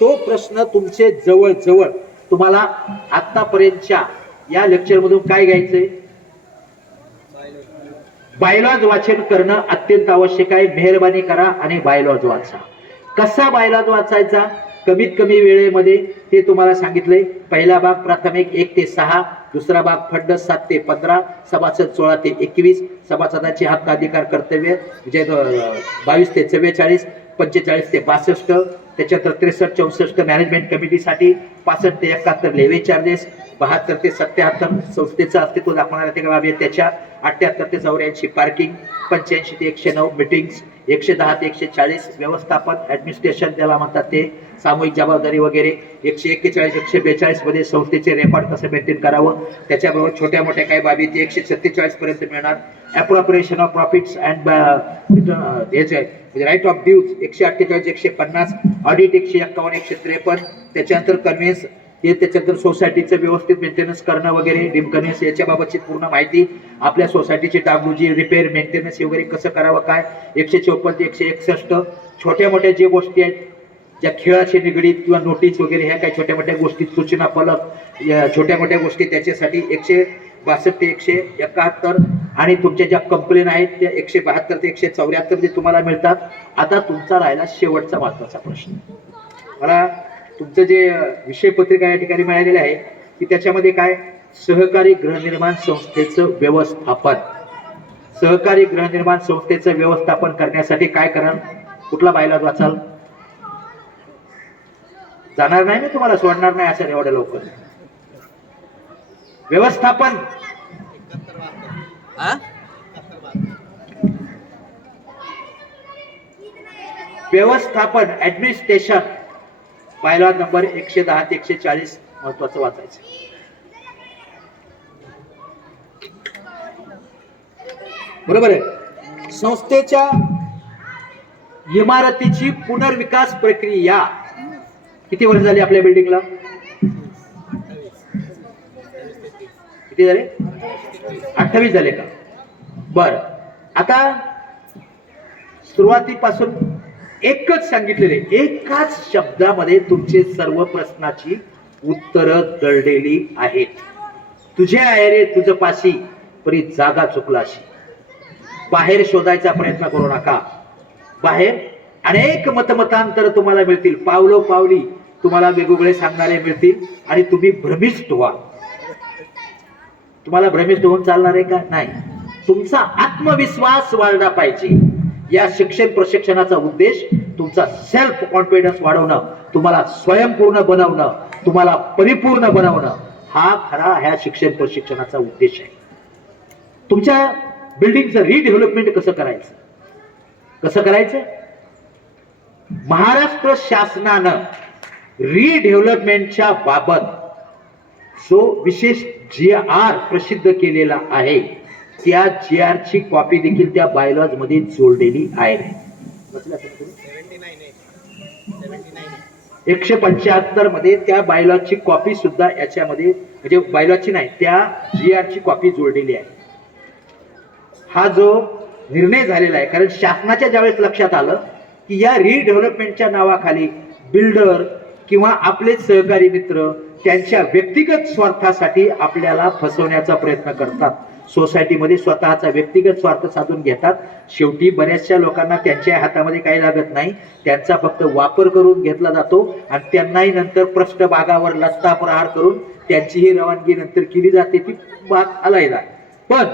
तो प्रश्न तुमचे जवळजवळ तुम्हाला आतापर्यंतच्या या लेक्चर मधून काय घ्यायचंय? बायलॉज वाचन करणं अत्यंत आवश्यक आहे. मेहरबानी करा आणि बायलॉज वाचा. कसा बायलॉज वाचायचा? कमीत कमी वेळेमध्ये ते तुम्हाला सांगितलंय. पहिला भाग प्राथमिक 1 ते 6, दुसरा भाग फड्ड 7 ते 15, सभासद 16 ते 21, सभासदाचे हक्क अधिकार कर्तव्य म्हणजे 22 ते 44, 45 ते 62, त्याच्यानंतर 63 64 मॅनेजमेंट कमिटीसाठी, 65 ते 71 लेवे चार्जेस, 72 ते 77 संस्थेचं अस्तित्व दाखवणाऱ्या ते बाबी त्याच्या, 78 ते 84 पार्किंग, 85 ते 109 मीटिंग्स, 110 ते 140 व्यवस्थापन ऍडमिनिस्ट्रेशन त्याला म्हणतात ते, सामूहिक जबाबदारी वगैरे, 141 142 मध्ये संस्थेचे रेकॉर्ड कसं मेंटेन करावं, त्याच्याबरोबर छोट्या मोठ्या काही बाबी ते 147 पर्यंत मिळणार. अप्रोप्रिएशन ऑफ प्रॉफिट्स अँड याचे राईट ऑफ ड्यूज 148 150, ऑडिट 151 153, त्याच्यानंतर कन्व्हेन्स हे, त्याच्यानंतर सोसायटीचं व्यवस्थित मेंटेनन्स करणं वगैरे, डिमकन्व्हेन्स याच्या बाबतची पूर्ण माहिती, आपल्या सोसायटीची डागडुजी रिपेअर मेंटेनन्स वगैरे कसं करावं काय, 154 ते 161, छोट्या मोठ्या जे गोष्टी आहेत ज्या खेळाशी निगडीत किंवा नोटीस वगैरे ह्या काही छोट्या मोठ्या गोष्टी, सूचना फलक या छोट्या मोठ्या गोष्टी त्याच्यासाठी 162 ते 171, आणि तुमच्या ज्या कंप्लेन आहेत त्या 172 ते 174 मध्ये तुम्हाला मिळतात. आता तुमचा राहिला शेवटचा महत्वाचा प्रश्न. मला तुमचं जे विषय पत्रिका या ठिकाणी मिळालेली आहे की त्याच्यामध्ये काय, सहकारी गृहनिर्माण संस्थेचं व्यवस्थापन. सहकारी गृहनिर्माण संस्थेचं व्यवस्थापन करण्यासाठी काय कराल? कुठला बायलॉज वाचाल? जाणार नाही मी तुम्हाला, सोडणार नाही असं एवढ्या लवकर. व्यवस्थापन व्यवस्थापन ऍडमिनिस्ट्रेशन बायलॉज नंबर 110 ते 140 महत्वाचं वाचायचं. बरोबर आहे. संस्थेच्या इमारतीची पुनर्विकास प्रक्रिया किती वर्ष झाली आपल्या बिल्डिंगला? किती झाले? 28 झाले का? बर, आता सुरुवातीपासून एकच सांगितलेले, एकाच शब्दामध्ये तुमचे सर्व प्रश्नाची उत्तरं दळलेली आहेत. तुझे आहे रे तुझ पाशी परी जागा चुकलाशी. बाहेर शोधायचा प्रयत्न करू नका. बाहेर अनेक मतमतांतर तुम्हाला मिळतील, पावलोपावली तुम्हाला वेगवेगळे सांगणारे मिळतील आणि तुम्ही भ्रमिष्ट व्हा. तुम्हाला भ्रमिष्ट होऊन चालणार आहे का? नाही. तुमचा आत्मविश्वास वाढला पाहिजे. या शिक्षण प्रशिक्षणाचा उद्देश तुमचा सेल्फ कॉन्फिडन्स वाढवणं, तुम्हाला स्वयंपूर्ण बनवणं, तुम्हाला परिपूर्ण बनवणं, हा खरा ह्या शिक्षण प्रशिक्षणाचा उद्देश आहे. तुमच्या बिल्डिंगचं रिडेव्हलपमेंट कसं करायचं? कसं करायचं? महाराष्ट्र शासनानं रिडेव्हलपमेंटच्या बाबत जो विशेष GR प्रसिद्ध केलेला आहे त्या GR ची कॉपी देखील त्या बायलॉज मध्ये जोडलेली आहे. 175 मध्ये त्या बायलॉजची कॉपी सुद्धा याच्यामध्ये म्हणजे बायलॉजची नाही त्या GR ची कॉपी जोडलेली आहे. हा जो निर्णय झालेला आहे कारण शासनाच्या ज्यावेळेस लक्षात आलं की या रिडेव्हलपमेंटच्या नावाखाली बिल्डर किंवा आपले सहकारी मित्र त्यांच्या व्यक्तिगत स्वार्थासाठी आपल्याला फसवण्याचा प्रयत्न करतात. सोसायटीमध्ये स्वतःचा व्यक्तिगत स्वार्थ साधून घेतात. शेवटी बऱ्याचशा लोकांना त्यांच्या हातामध्ये काही लागत नाही, त्यांचा फक्त वापर करून घेतला जातो आणि त्यांनाही नंतर पृष्ठभागावर लत्ता प्रहार करून त्यांचीही रवानगी नंतर केली जाते. ती बात आलायला. पण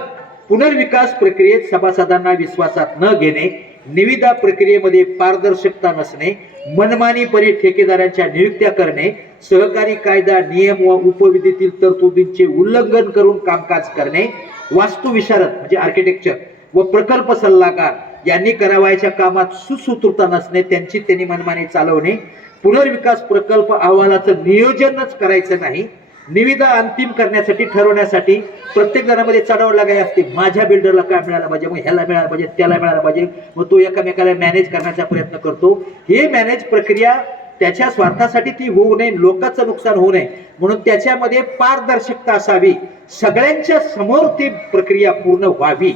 पुनर्विकास प्रक्रियेत सभासदांना विश्वासात न घेणे, निविदा प्रक्रियेमध्ये पारदर्शकता नसणे, मनमानीपणे ठेकेदारांच्या नियुक्त्या करणे, सहकारी कायदा नियम व उपविधीतील तरतुदींचे उल्लंघन करून कामकाज करणे, वास्तुविशारद म्हणजे आर्किटेक्चर व प्रकल्प सल्लागार यांनी करावयाच्या कामात सुसूत्रता नसणे, त्यांनी मनमानी चालवणे, पुनर्विकास प्रकल्प अहवालाचं नियोजनच करायचं नाही, निविदा अंतिम करण्यासाठी ठरवण्यासाठी प्रत्येक जणांमध्ये चढावड लागाय असते. माझ्या बिल्डरला काय मिळालं पाहिजे, मग ह्याला मिळालं पाहिजे, त्याला मिळालं पाहिजे, मग तो एकामेकाला मॅनेज करण्याचा प्रयत्न करतो. हे मॅनेज प्रक्रिया त्याच्या स्वार्थासाठी ती होऊ नये, लोकांचं नुकसान होऊ नये म्हणून त्याच्यामध्ये पारदर्शकता असावी, सगळ्यांच्या समोर ती प्रक्रिया पूर्ण व्हावी.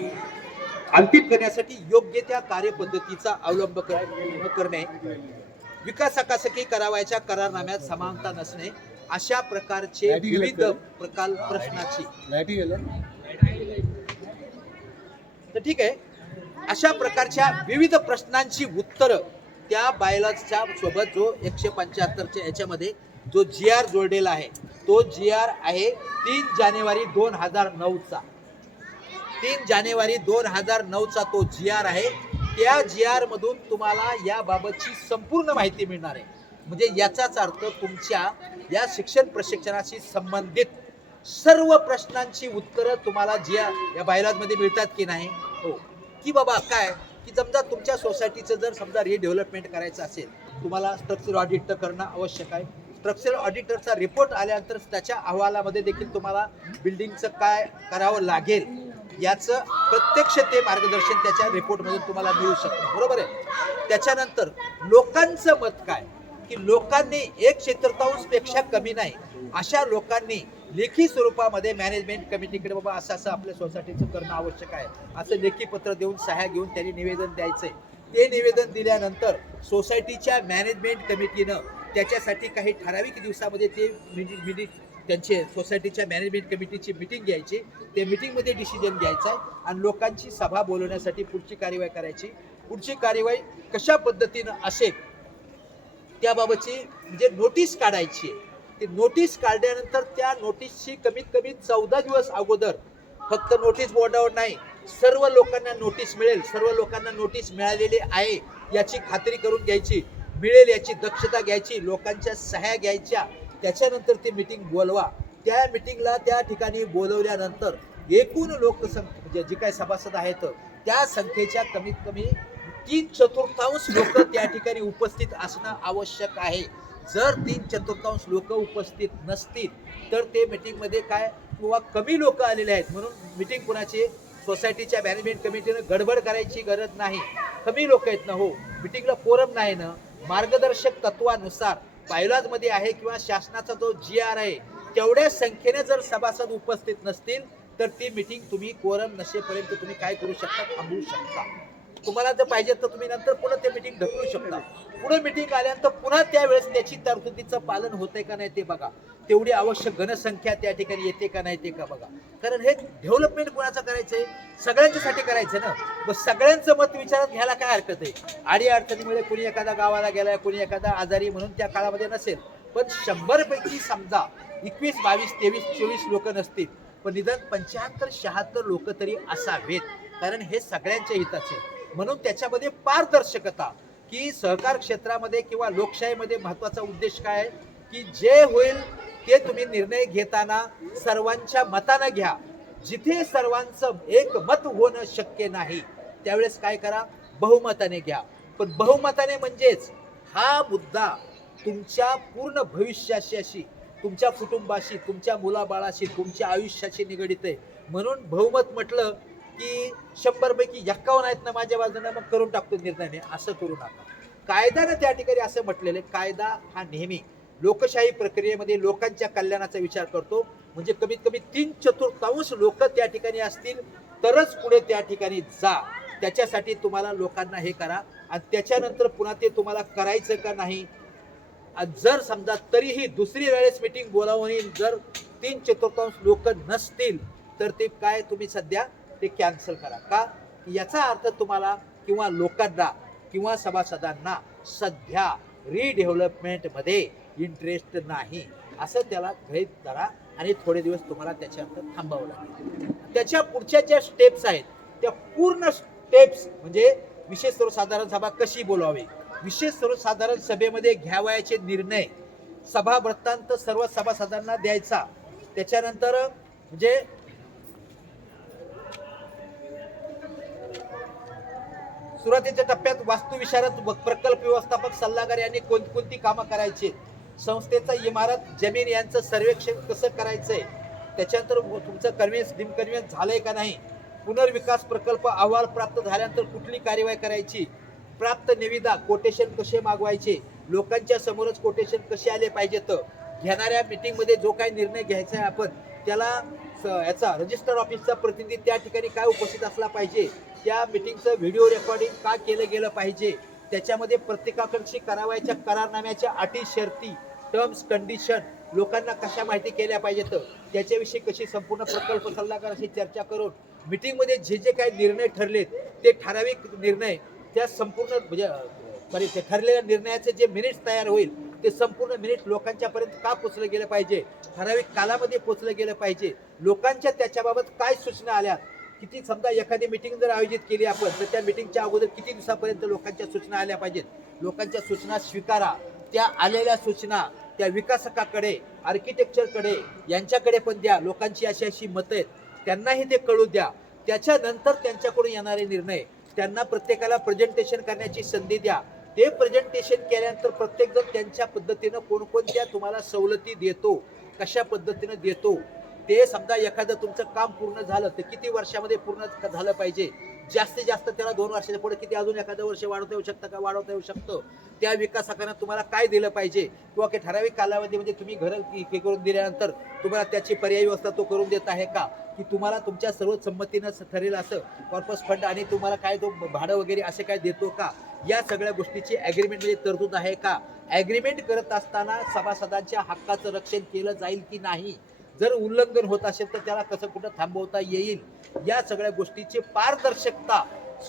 अंतिम करण्यासाठी योग्य त्या कार्यपद्धतीचा अवलंब करणे, विकासाकासकी करावयाच्या करारनाम्यात समानता नसणे, अशा प्रकारचे विविध प्रश्नाची तर ठीक आहे, अशा प्रकारच्या विविध प्रश्नांची उत्तर त्या बायलॉजच्या सोबत जो 175च्या याच्यामध्ये जो GR जोडलेला आहे तो GR आहे 3 जानेवारी 2009चा. 3 जानेवारी 2009चा तो GR आहे. त्या GR मधून तुम्हाला याबाबतची संपूर्ण माहिती मिळणार आहे. म्हणजे याचाच अर्थ तुमच्या या शिक्षण प्रशिक्षणाशी संबंधित सर्व प्रश्नांची उत्तरं तुम्हाला या बायलॉज मध्ये मिळतात की नाही. हो की बाबा काय की समजा तुमच्या सोसायटीचं जर समजा रिडेव्हलपमेंट करायचं असेल, तुम्हाला स्ट्रक्चर ऑडिट करणं आवश्यक आहे. स्ट्रक्चर ऑडिटरचा रिपोर्ट आल्यानंतर त्याच्या अहवालामध्ये देखील तुम्हाला बिल्डिंगचं काय करावं लागेल याचं प्रत्यक्ष ते मार्गदर्शन त्याच्या रिपोर्टमधून तुम्हाला मिळू शकतं. बरोबर आहे. त्याच्यानंतर लोकांचं मत काय की लोकांनी 1/4 पेक्षा कमी नाही अशा लोकांनी लेखी स्वरूपामध्ये मॅनेजमेंट कमिटीकडे बाबा असं असं आपल्या सोसायटीचं करणं आवश्यक आहे असं लेखी पत्र देऊन सह्या घेऊन त्यांनी निवेदन द्यायचंय. ते निवेदन दिल्यानंतर सोसायटीच्या मॅनेजमेंट कमिटीनं त्याच्यासाठी काही ठराविक दिवसामध्ये ते त्यांचे सोसायटीच्या मॅनेजमेंट कमिटीची मीटिंग घ्यायची. त्या मीटिंगमध्ये डिसिजन घ्यायचा आणि लोकांची सभा बोलवण्यासाठी पुढची कार्यवाही करायची. पुढची कार्यवाही कशा पद्धतीनं असेल त्याबाबतची म्हणजे नोटीस काढायची. ती नोटीस काढल्यानंतर त्या नोटीसची कमीत कमी 14 दिवस अगोदर फक्त नोटीस बोर्डावर नाही, सर्व लोकांना नोटीस मिळेल, सर्व लोकांना नोटीस मिळालेली आहे याची खात्री करून घ्यायची, मिळेल याची दक्षता घ्यायची, लोकांच्या सह्या घ्यायच्या. त्याच्यानंतर ती मीटिंग बोलवा. त्या मीटिंगला त्या ठिकाणी बोलवल्यानंतर एकूण लोकसंख्या म्हणजे जी काही सभासद आहेत त्या संख्येच्या कमीत कमी 3/4 लोक त्या ठिकाणी उपस्थित असणं आवश्यक आहे. जर 3/4 लोक उपस्थित नसतील तर ते मीटिंग मध्ये काय किंवा कमी लोक आलेले आहेत म्हणून मीटिंग कुणाची सोसायटीच्या मॅनेजमेंट कमिटीने गडबड करायची गरज नाही. कमी लोक आहेत ना, हो मीटिंगला कोरम नाही ना, मार्गदर्शक तत्वानुसार बायलॉज मध्ये आहे किंवा शासनाचा जो GR आहे तेवढ्या संख्येने जर सभासद उपस्थित नसतील तर ती मीटिंग तुम्ही कोरम नसेपर्यंत तुम्ही काय करू शकता, थांबवू शकता. तुम्हाला जर पाहिजे तर तुम्ही नंतर पुन्हा ते मीटिंग ढकलू शकता. पुढे मीटिंग आल्यानंतर पुन्हा त्यावेळेस त्याची तरतुदीचं पालन होतंय का नाही ते बघा. तेवढी आवश्यक घनसंख्या त्या ठिकाणी येते का नाही ते का बघा. कारण हे डेव्हलपमेंट कोणाचं करायचंय, सगळ्यांच्यासाठी करायचं ना. मग सगळ्यांचं मत विचारात घ्यायला काय हरकत आहे. आडी अडचणीमुळे कोणी एखादा गावाला गेलाय, कोणी एखादा आजारी म्हणून त्या काळामध्ये नसेल, पण 100 पैकी समजा 21, 22, 23, 24 लोक नसतील पण निदान 75, 76 लोक तरी असावेत. कारण हे सगळ्यांच्या हिताचे. म्हणून त्याच्यामध्ये पारदर्शकता की सहकार क्षेत्रामध्ये किंवा लोकशाहीमध्ये महत्वाचा उद्देश काय आहे की जे होईल ते तुम्ही निर्णय घेताना सर्वांच्या मताने घ्या. जिथे सर्वांचं एक मत होणं शक्य नाही त्यावेळेस काय करा, बहुमताने घ्या. पण बहुमताने म्हणजेच हा मुद्दा तुमच्या पूर्ण भविष्याशी, तुमच्या कुटुंबाशी, तुमच्या मुलाबाळाशी, तुमच्या आयुष्याशी निगडित आहे. म्हणून बहुमत म्हटलं की 100 पैकी 51 आहेत ना माझ्या बाजूने, मग करून टाकतो निर्णय. असं करू नका. कायद्यानं त्या ठिकाणी असं म्हटलेलं आहे, कायदा हा नेहमी लोकशाही प्रक्रियेमध्ये लोकांच्या कल्याणाचा विचार करतो. म्हणजे कमीत कमी 3/4 लोक त्या ठिकाणी असतील तरच पुढे त्या ठिकाणी जा. त्याच्यासाठी तुम्हाला लोकांना हे करा आणि त्याच्यानंतर पुन्हा ते तुम्हाला करायचं का नाही. जर समजा तरीही दुसरी वेळेस मीटिंग बोलावून जर 3/4 लोक नसतील तर ते काय तुम्ही सध्या ते कॅन्सल करा. का? याचा अर्थ तुम्हाला किंवा लोकांना किंवा सभासदांना सध्या रिडेव्हलपमेंट मध्ये इंटरेस्ट नाही असं त्याला गृहीत धरा आणि थोडे दिवस तुम्हाला त्याच्यानंतर थांबावं लागेल. त्याच्या पुढच्या ज्या स्टेप्स आहेत त्या पूर्ण स्टेप्स म्हणजे विशेष सर्वसाधारण सभा कशी बोलावी, विशेष सर्वसाधारण सभेमध्ये घ्यावयाचे निर्णय, सभा वृत्तांत सर्व सभासदांना द्यायचा. त्याच्यानंतर म्हणजे सुरुवातीच्या टप्प्यात वास्तुविशारद प्रकल्प व्यवस्थापक सल्लागार यांनी कोणती कामं करायची, संस्थेचा इमारत जमीन यांचं सर्वेक्षण कसं करायचंय, त्याच्यानंतर तुमचं कन्व्हिन्स डिमकन्व्हिन्स झालंय का नाही, पुनर्विकास प्रकल्प अहवाल प्राप्त झाल्यानंतर कुठली कार्यवाही करायची, प्राप्त निविदा कोटेशन कसे मागवायचे, लोकांच्या समोरच कोटेशन कसे आले पाहिजेत, घेणाऱ्या मीटिंग मध्ये जो काही निर्णय घ्यायचा आहे आपण त्याला याचा रजिस्टर ऑफिसचा प्रतिनिधी त्या ठिकाणी काय उपस्थित असला पाहिजे, त्या मीटिंगचं व्हिडिओ रेकॉर्डिंग का केलं गेलं पाहिजे, त्याच्यामध्ये प्रत्येकाकडची करावयाच्या करारनाम्याच्या अटी शर्ती टर्म्स कंडिशन लोकांना कशा माहिती केल्या पाहिजेत, त्याच्याविषयी कशी संपूर्ण प्रकल्प सल्लागाराशी चर्चा करून मीटिंगमध्ये जे जे काही निर्णय ठरलेत ते ठराविक निर्णय त्या संपूर्ण म्हणजे ठरलेल्या निर्णयाचे जे मिनिट्स तयार होईल ते संपूर्ण मिनिट लोकांच्या पर्यंत का पोचलं गेलं पाहिजे, ठराविक कालामध्ये पोचलं गेलं पाहिजे, लोकांच्या त्याच्याबाबत काय सूचना आल्या, किती समजा एखादी मीटिंग जर आयोजित केली आपण तर त्या मीटिंगच्या अगोदर किती दिवसापर्यंत लोकांच्या सूचना आल्या पाहिजेत, लोकांच्या सूचना स्वीकारा, त्या आलेल्या सूचना त्या विकासकाकडे आर्किटेक्चरकडे यांच्याकडे पण द्या, लोकांची अशी अशी मतं आहेत त्यांनाही ते कळू द्या. त्याच्यानंतर त्यांच्याकडून येणारे निर्णय त्यांना प्रत्येकाला प्रेझेंटेशन करण्याची संधी द्या. ते प्रेझेंटेशन केल्यानंतर प्रत्येक जण त्यांच्या पद्धतीनं कोणकोणत्या तुम्हाला सवलती देतो, कशा पद्धतीनं देतो, ते समजा एखादं तुमचं काम पूर्ण झालं तर किती वर्षामध्ये पूर्ण झालं पाहिजे, जास्तीत जास्त त्याला 2 वर्षाच्या पुढे किती अजून एखादं वर्ष वाढवता येऊ शकतं का, वाढवता येऊ शकतं, त्या विकासकांना तुम्हाला काय दिलं पाहिजे किंवा काही ठराविक कालावधीमध्ये तुम्ही घरं हे करून दिल्यानंतर तुम्हाला त्याची पर्यायी व्यवस्था तो करून देत आहे का, की तुम्हाला तुमच्या सर्व संमतीनं ठरेल असं कॉर्पस फंड आणि तुम्हाला काय तो भाडं वगैरे असे काय देतो का, या सगळ्या गोष्टीची ॲग्रीमेंटमध्ये तरतूद आहे का, ॲग्रीमेंट करत असताना सभासदांच्या हक्काचं रक्षण केलं जाईल की नाही, जर उल्लंघन होत असेल तर त्याला कसं कुठं थांबवता येईल, या सगळ्या गोष्टीची पारदर्शकता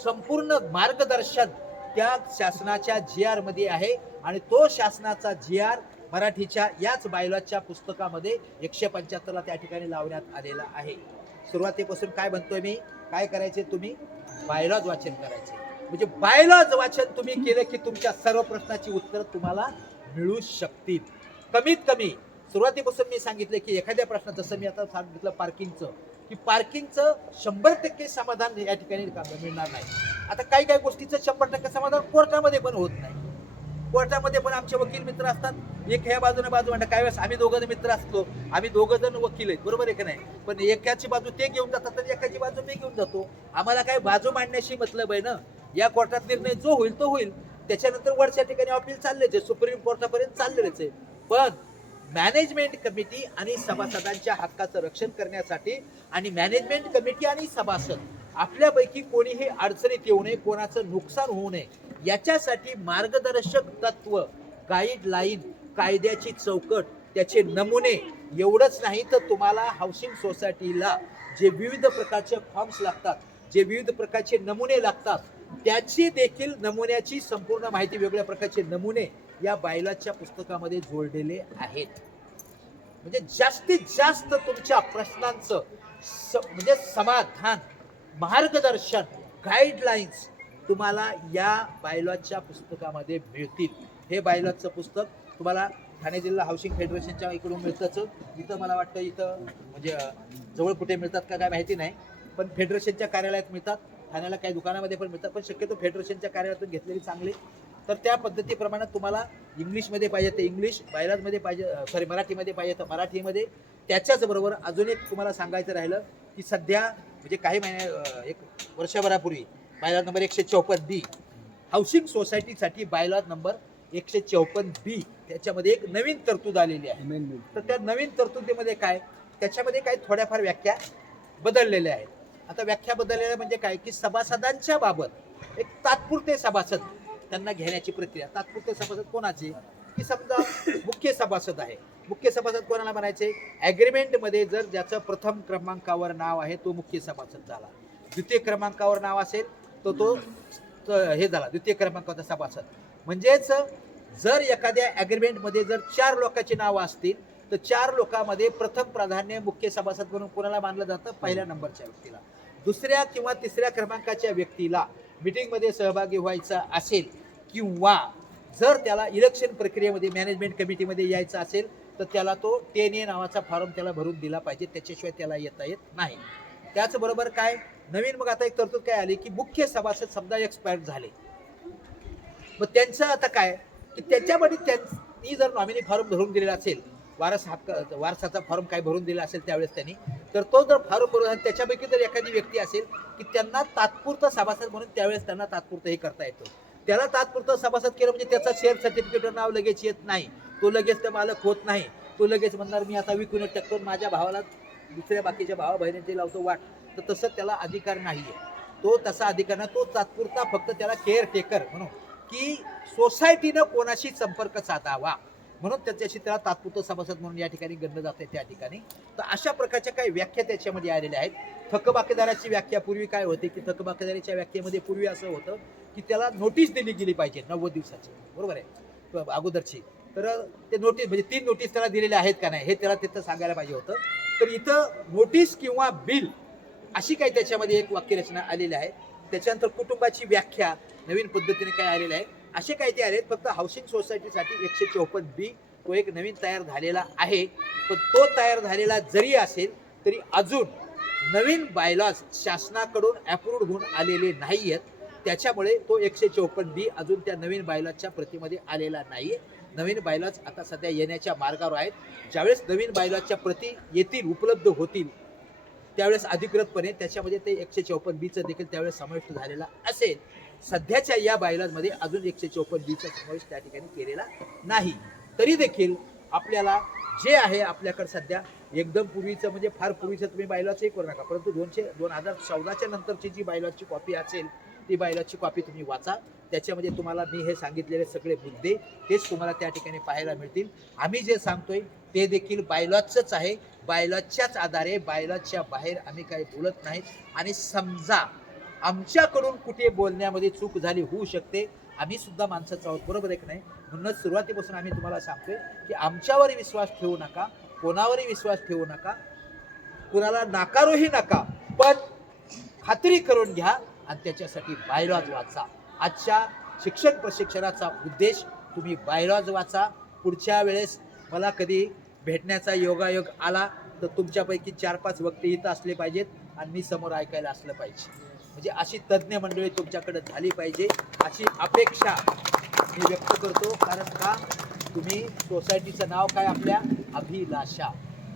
संपूर्ण मार्गदर्शन त्या शासनाच्या GR मध्ये आहे. आणि तो शासनाचा GR मराठीच्या याच बायलॉच्या पुस्तकामध्ये 175 त्या ठिकाणी लावण्यात आलेला आहे. सुरुवातीपासून काय म्हणतोय मी, काय करायचे तुम्ही बायलॉज वाचन करायचे, म्हणजे बायलॉज वाचन तुम्ही केलं की तुमच्या सर्व प्रश्नाची उत्तर तुम्हाला मिळू शकतील. कमीत कमी सुरुवातीपासून मी सांगितलं की एखाद्या प्रश्न, जसं मी आता सांगितलं पार्किंगचं, की पार्किंगचं 100% समाधान या ठिकाणी मिळणार नाही. आता काही काही गोष्टीचं 100% समाधान कोर्टामध्ये पण होत नाही. कोर्टामध्ये पण आमचे वकील मित्र असतात, एक ह्या बाजूने बाजू म्हणतात, काही वेळेस आम्ही दोघं मित्र असतो, आम्ही दोघं जण वकील आहेत, बरोबर आहे का नाही, पण एकाची बाजू ते घेऊन जातात तर एकाची बाजू मी घेऊन जातो. आम्हाला काय बाजू मांडण्याशी मतलब आहे ना, या कोर्टात निर्णय जो होईल तो होईल, त्याच्यानंतर वरच्या ठिकाणी अपील चाललेच आहे, सुप्रीम कोर्टापर्यंत चाललेच आहे. पण मॅनेजमेंट कमिटी आणि सभासदांच्या हक्काचं रक्षण करण्यासाठी आणि मॅनेजमेंट कमिटी आणि सभासद आपल्यापैकी कोणीही अडचणीत येऊ नये, कोणाचं नुकसान होऊ नये, याच्यासाठी मार्गदर्शक तत्व, गाईडलाईन, कायद्याची चौकट, त्याचे नमुने, एवढंच नाही तर तुम्हाला हाऊसिंग सोसायटीला जे विविध प्रकारचे फॉर्म्स लागतात, जे विविध प्रकारचे नमुने लागतात, त्याची देखील नमुन्याची संपूर्ण माहिती, वेगवेगळ्या प्रकारचे नमुने या बायलॉच्या पुस्तकामध्ये जोडलेले आहेत. म्हणजे जास्तीत जास्त तुमच्या प्रश्नांचं म्हणजे समाधान, मार्गदर्शन, गाईडलाईन्स तुम्हाला या बायलॉच्या पुस्तकामध्ये मिळतील. हे बायलॉचं पुस्तक तुम्हाला ठाणे जिल्हा हाऊसिंग फेडरेशनच्या इकडून मिळतंच. इथं मला वाटतं इथं म्हणजे जवळ कुठे मिळतात का काय माहिती नाही, पण फेडरेशनच्या कार्यालयात मिळतात, ठाण्याला काही दुकानामध्ये पण मिळतात, पण शक्यतो फेडरेशनच्या कार्यालयातून घेतलेली चांगली. तर त्या पद्धतीप्रमाणे तुम्हाला इंग्लिशमध्ये पाहिजे तर इंग्लिश, बायलॉजमध्ये पाहिजे मराठीमध्ये पाहिजे तर मराठीमध्ये. त्याच्याचबरोबर अजून एक तुम्हाला सांगायचं राहिलं की सध्या म्हणजे काही एक वर्षभरापूर्वी बायलॉज नंबर 154B हाऊसिंग सोसायटीसाठी बायलॉज नंबर 154B त्याच्यामध्ये एक नवीन तरतूद आलेली आहे. तर त्या नवीन तरतुदीमध्ये काय, त्याच्यामध्ये काही थोड्याफार व्याख्या बदललेल्या आहेत. आता व्याख्या बदललेल्या म्हणजे काय की सभासदांच्या बाबत एक तात्पुरते सभासद त्यांना घेण्याची प्रक्रिया. तात्पुरते सभासद कोणाचे की समजा मुख्य सभासद आहे. मुख्य सभासद कोणाला म्हणायचे, ॲग्रीमेंटमध्ये जर ज्याचं प्रथम क्रमांकावर नाव आहे तो मुख्य सभासद झाला. द्वितीय क्रमांकावर नाव असेल तर तो हे झाला द्वितीय क्रमांकाचा सभासद. म्हणजेच जर एखाद्या ॲग्रीमेंटमध्ये जर 4 लोकांची नावं असतील तर 4 लोकांमध्ये प्रथम प्राधान्य मुख्य सभासद म्हणून कोणाला मानलं जातं, पहिल्या नंबरच्या व्यक्तीला. दुसऱ्या किंवा तिसऱ्या क्रमांकाच्या व्यक्तीला मीटिंगमध्ये सहभागी व्हायचा असेल किंवा जर त्याला इलेक्शन प्रक्रियेमध्ये मॅनेजमेंट कमिटीमध्ये यायचं असेल तर त्याला तो 10A नावाचा फॉर्म त्याला भरून दिला पाहिजे, त्याच्याशिवाय त्याला येता येत नाही. त्याचबरोबर काय नवीन मग आता एक तरतूद काय आली की मुख्य सभासद समजा एक्सपायर झाले, मग त्यांचं आता काय की त्याच्यामध्ये त्यांनी जर नॉमिनी फॉर्म भरून दिलेला असेल, वारसाचा फॉर्म काय भरून दिला असेल त्यावेळेस त्यांनी, तर तो जर फॉर्म भरून त्याच्यापैकी जर एखादी व्यक्ती असेल की त्यांना तात्पुरता सभासद म्हणून त्यावेळेस त्यांना तात्पुरतं हे करता येतं. त्याला तात्पुरतं सभासद केलं म्हणजे त्याचा शेअर सर्टिफिकेटवर नाव लगेच येत नाही, तो लगेच त्या मालक होत नाही. तो लगेच म्हणणार मी आता विकून टाकतो, माझ्या भावाला दुसऱ्या बाकीच्या भावा बहिणींचे लावतो वाट. तर तसं त्याला अधिकार नाहीये. तो तसा अधिकार नाही. तो तात्पुरता फक्त त्याला केअर टेकर म्हणून की सोसायटीनं कोणाशी संपर्क साधावा म्हणून त्याच्याशी त्याला तात्पुरतं सभासद म्हणून या ठिकाणी गणलं जाते त्या ठिकाणी. तर अशा प्रकारच्या काही व्याख्या त्याच्यामध्ये आलेल्या आहेत. थकबाकीदाराची व्याख्या पूर्वी काय होते की थकबाकीदारीच्या व्याख्येमध्ये पूर्वी असं होतं की त्याला नोटीस दिली गेली पाहिजे 90 दिवसाची, बरोबर आहे, अगोदरची. तर ते नोटीस म्हणजे 3 नोटीस त्याला दिलेल्या आहेत का नाही हे त्याला तिथं सांगायला पाहिजे होतं. तर इथं नोटीस किंवा बिल अशी काही त्याच्यामध्ये एक वाक्यरचना आलेली आहे. त्याच्यानंतर कुटुंबाची व्याख्या नवीन पद्धतीने काय आलेलं आहे असे काही ते आलेत. फक्त हाऊसिंग सोसायटीसाठी 154B तो एक नवीन तयार झालेला आहे. पण तो तयार झालेला जरी असेल तरी अजून नवीन बायलॉज शासनाकडून अप्रूव्ड होऊन आलेले नाही आहेत. त्याच्यामुळे तो 154B अजून त्या नवीन बायलॉजच्या प्रतीमध्ये आलेला नाही आहे. नवीन बायलॉज आता सध्या येण्याच्या मार्गावर आहेत. ज्यावेळेस नवीन बायलॉजच्या प्रती येतील, उपलब्ध होतील, त्यावेळेस अधिकृतपणे त्याच्यामध्ये ते 154Bचं देखील त्यावेळेस समाविष्ट झालेला असेल. सध्याच्या या बायलॉजमध्ये अजून 154Bचा समावेश त्या ठिकाणी केलेला नाही. तरी देखील आपल्याला जे आहे आपल्याकडे सध्या एकदम पूर्वीचं म्हणजे फार पूर्वीचं तुम्ही बायलॉजही करू नका, परंतु 2014च्या नंतरची जी बायलॉजची कॉपी असेल ती बायलॉजची कॉपी तुम्ही वाचा. त्याच्यामध्ये तुम्हाला मी हे सांगितलेले सगळे मुद्दे तेच तुम्हाला त्या ठिकाणी पाहायला मिळतील. आम्ही जे सांगतोय ते देखील बायलॉजचंच आहे. बायलॉजच्याच आधारे, बायलॉजच्या बाहेर आम्ही काही बोलत नाहीत. आणि समजा आमच्याकडून कुठे बोलण्यामध्ये चूक झाली होऊ शकते, आम्ही सुद्धा माणसाच आहोत, बरोबर आहे की नाही. म्हणूनच सुरुवातीपासून आम्ही तुम्हाला सांगतोय की आमच्यावरही विश्वास ठेवू नका, कोणावरही विश्वास ठेवू नका, कुणाला नाकारूही नका, पण खात्री करून घ्या आणि त्याच्यासाठी बायलॉज वाचा. आजच्या शिक्षण प्रशिक्षणाचा उद्देश तुम्ही बायलॉज वाचा. पुढच्या वेळेस मला कधी भेटण्याचा योगायोग आला तर तुमच्यापैकी 4-5 वक्ते इथं असले पाहिजेत आणि मी समोर ऐकायला असलं पाहिजे. म्हणजे अशी तज्ज्ञ मंडळी तुमच्याकडे झाली पाहिजे अशी अपेक्षा मी व्यक्त करतो. कारण का तुम्ही सोसायटीचं नाव काय आपल्या अभिलाषा,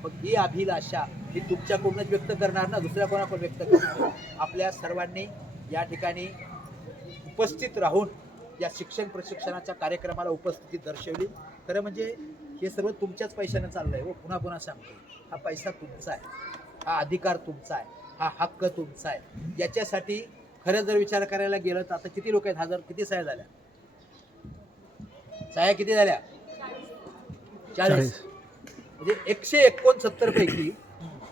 मग ही अभिलाषा ही तुमच्याकडूनच व्यक्त करणार ना, दुसऱ्या कोणाकडून व्यक्त करणार. आपल्या सर्वांनी या ठिकाणी उपस्थित राहून या शिक्षण प्रशिक्षणाच्या कार्यक्रमाला उपस्थिती दर्शवली. खरं म्हणजे हे सर्व तुमच्याच पैशाने चाललंय हो. पुन्हा पुन्हा सांगतो, हा पैसा तुमचा आहे, हा अधिकार तुमचा आहे, हा हक्क तुमचा आहे. याच्यासाठी खरं जर विचार करायला गेलं तर आता किती लोक आहेत, किती सह्या झाल्या, सह्या किती झाल्या, 40. म्हणजे 169 पैकी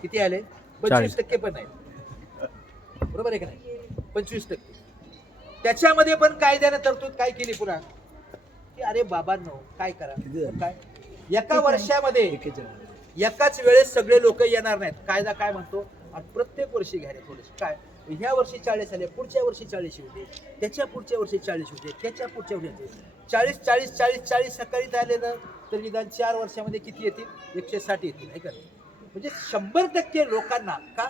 किती आले, 25% पण आहेत, बरोबर आहे का नाही, 25%. त्याच्यामध्ये पण कायद्याने तरतूद काय केली पुन्हा की अरे बाबांनो काय करा, काय एका वर्षामध्ये एकाच वेळेस सगळे लोक येणार नाहीत. कायदा काय म्हणतो, आणि प्रत्येक वर्षी घ्या रे थोडेसे. काय ह्या वर्षी 40 आले, पुढच्या वर्षी 40 होते, त्याच्या पुढच्या वर्षी 40 होते, त्याच्या पुढच्या वर्षी 40 सकाळी आले ना तर निदान 4 वर्षामध्ये किती येतील, 160 येतील, आहे का नाही. म्हणजे 100% लोकांना का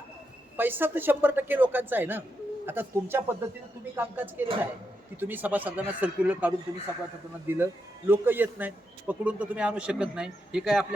पैसा तर 100% लोकांचा आहे ना. आता तुमच्या पद्धतीने तुम्ही कामकाज केलेलं आहे, की तुम्ही सभासदांना सर्क्युलर काढून तुम्ही सभासदांना दिलं, लोक येत नाहीत, पकडून तर तुम्ही आणू शकत नाही. हे काय आपल्या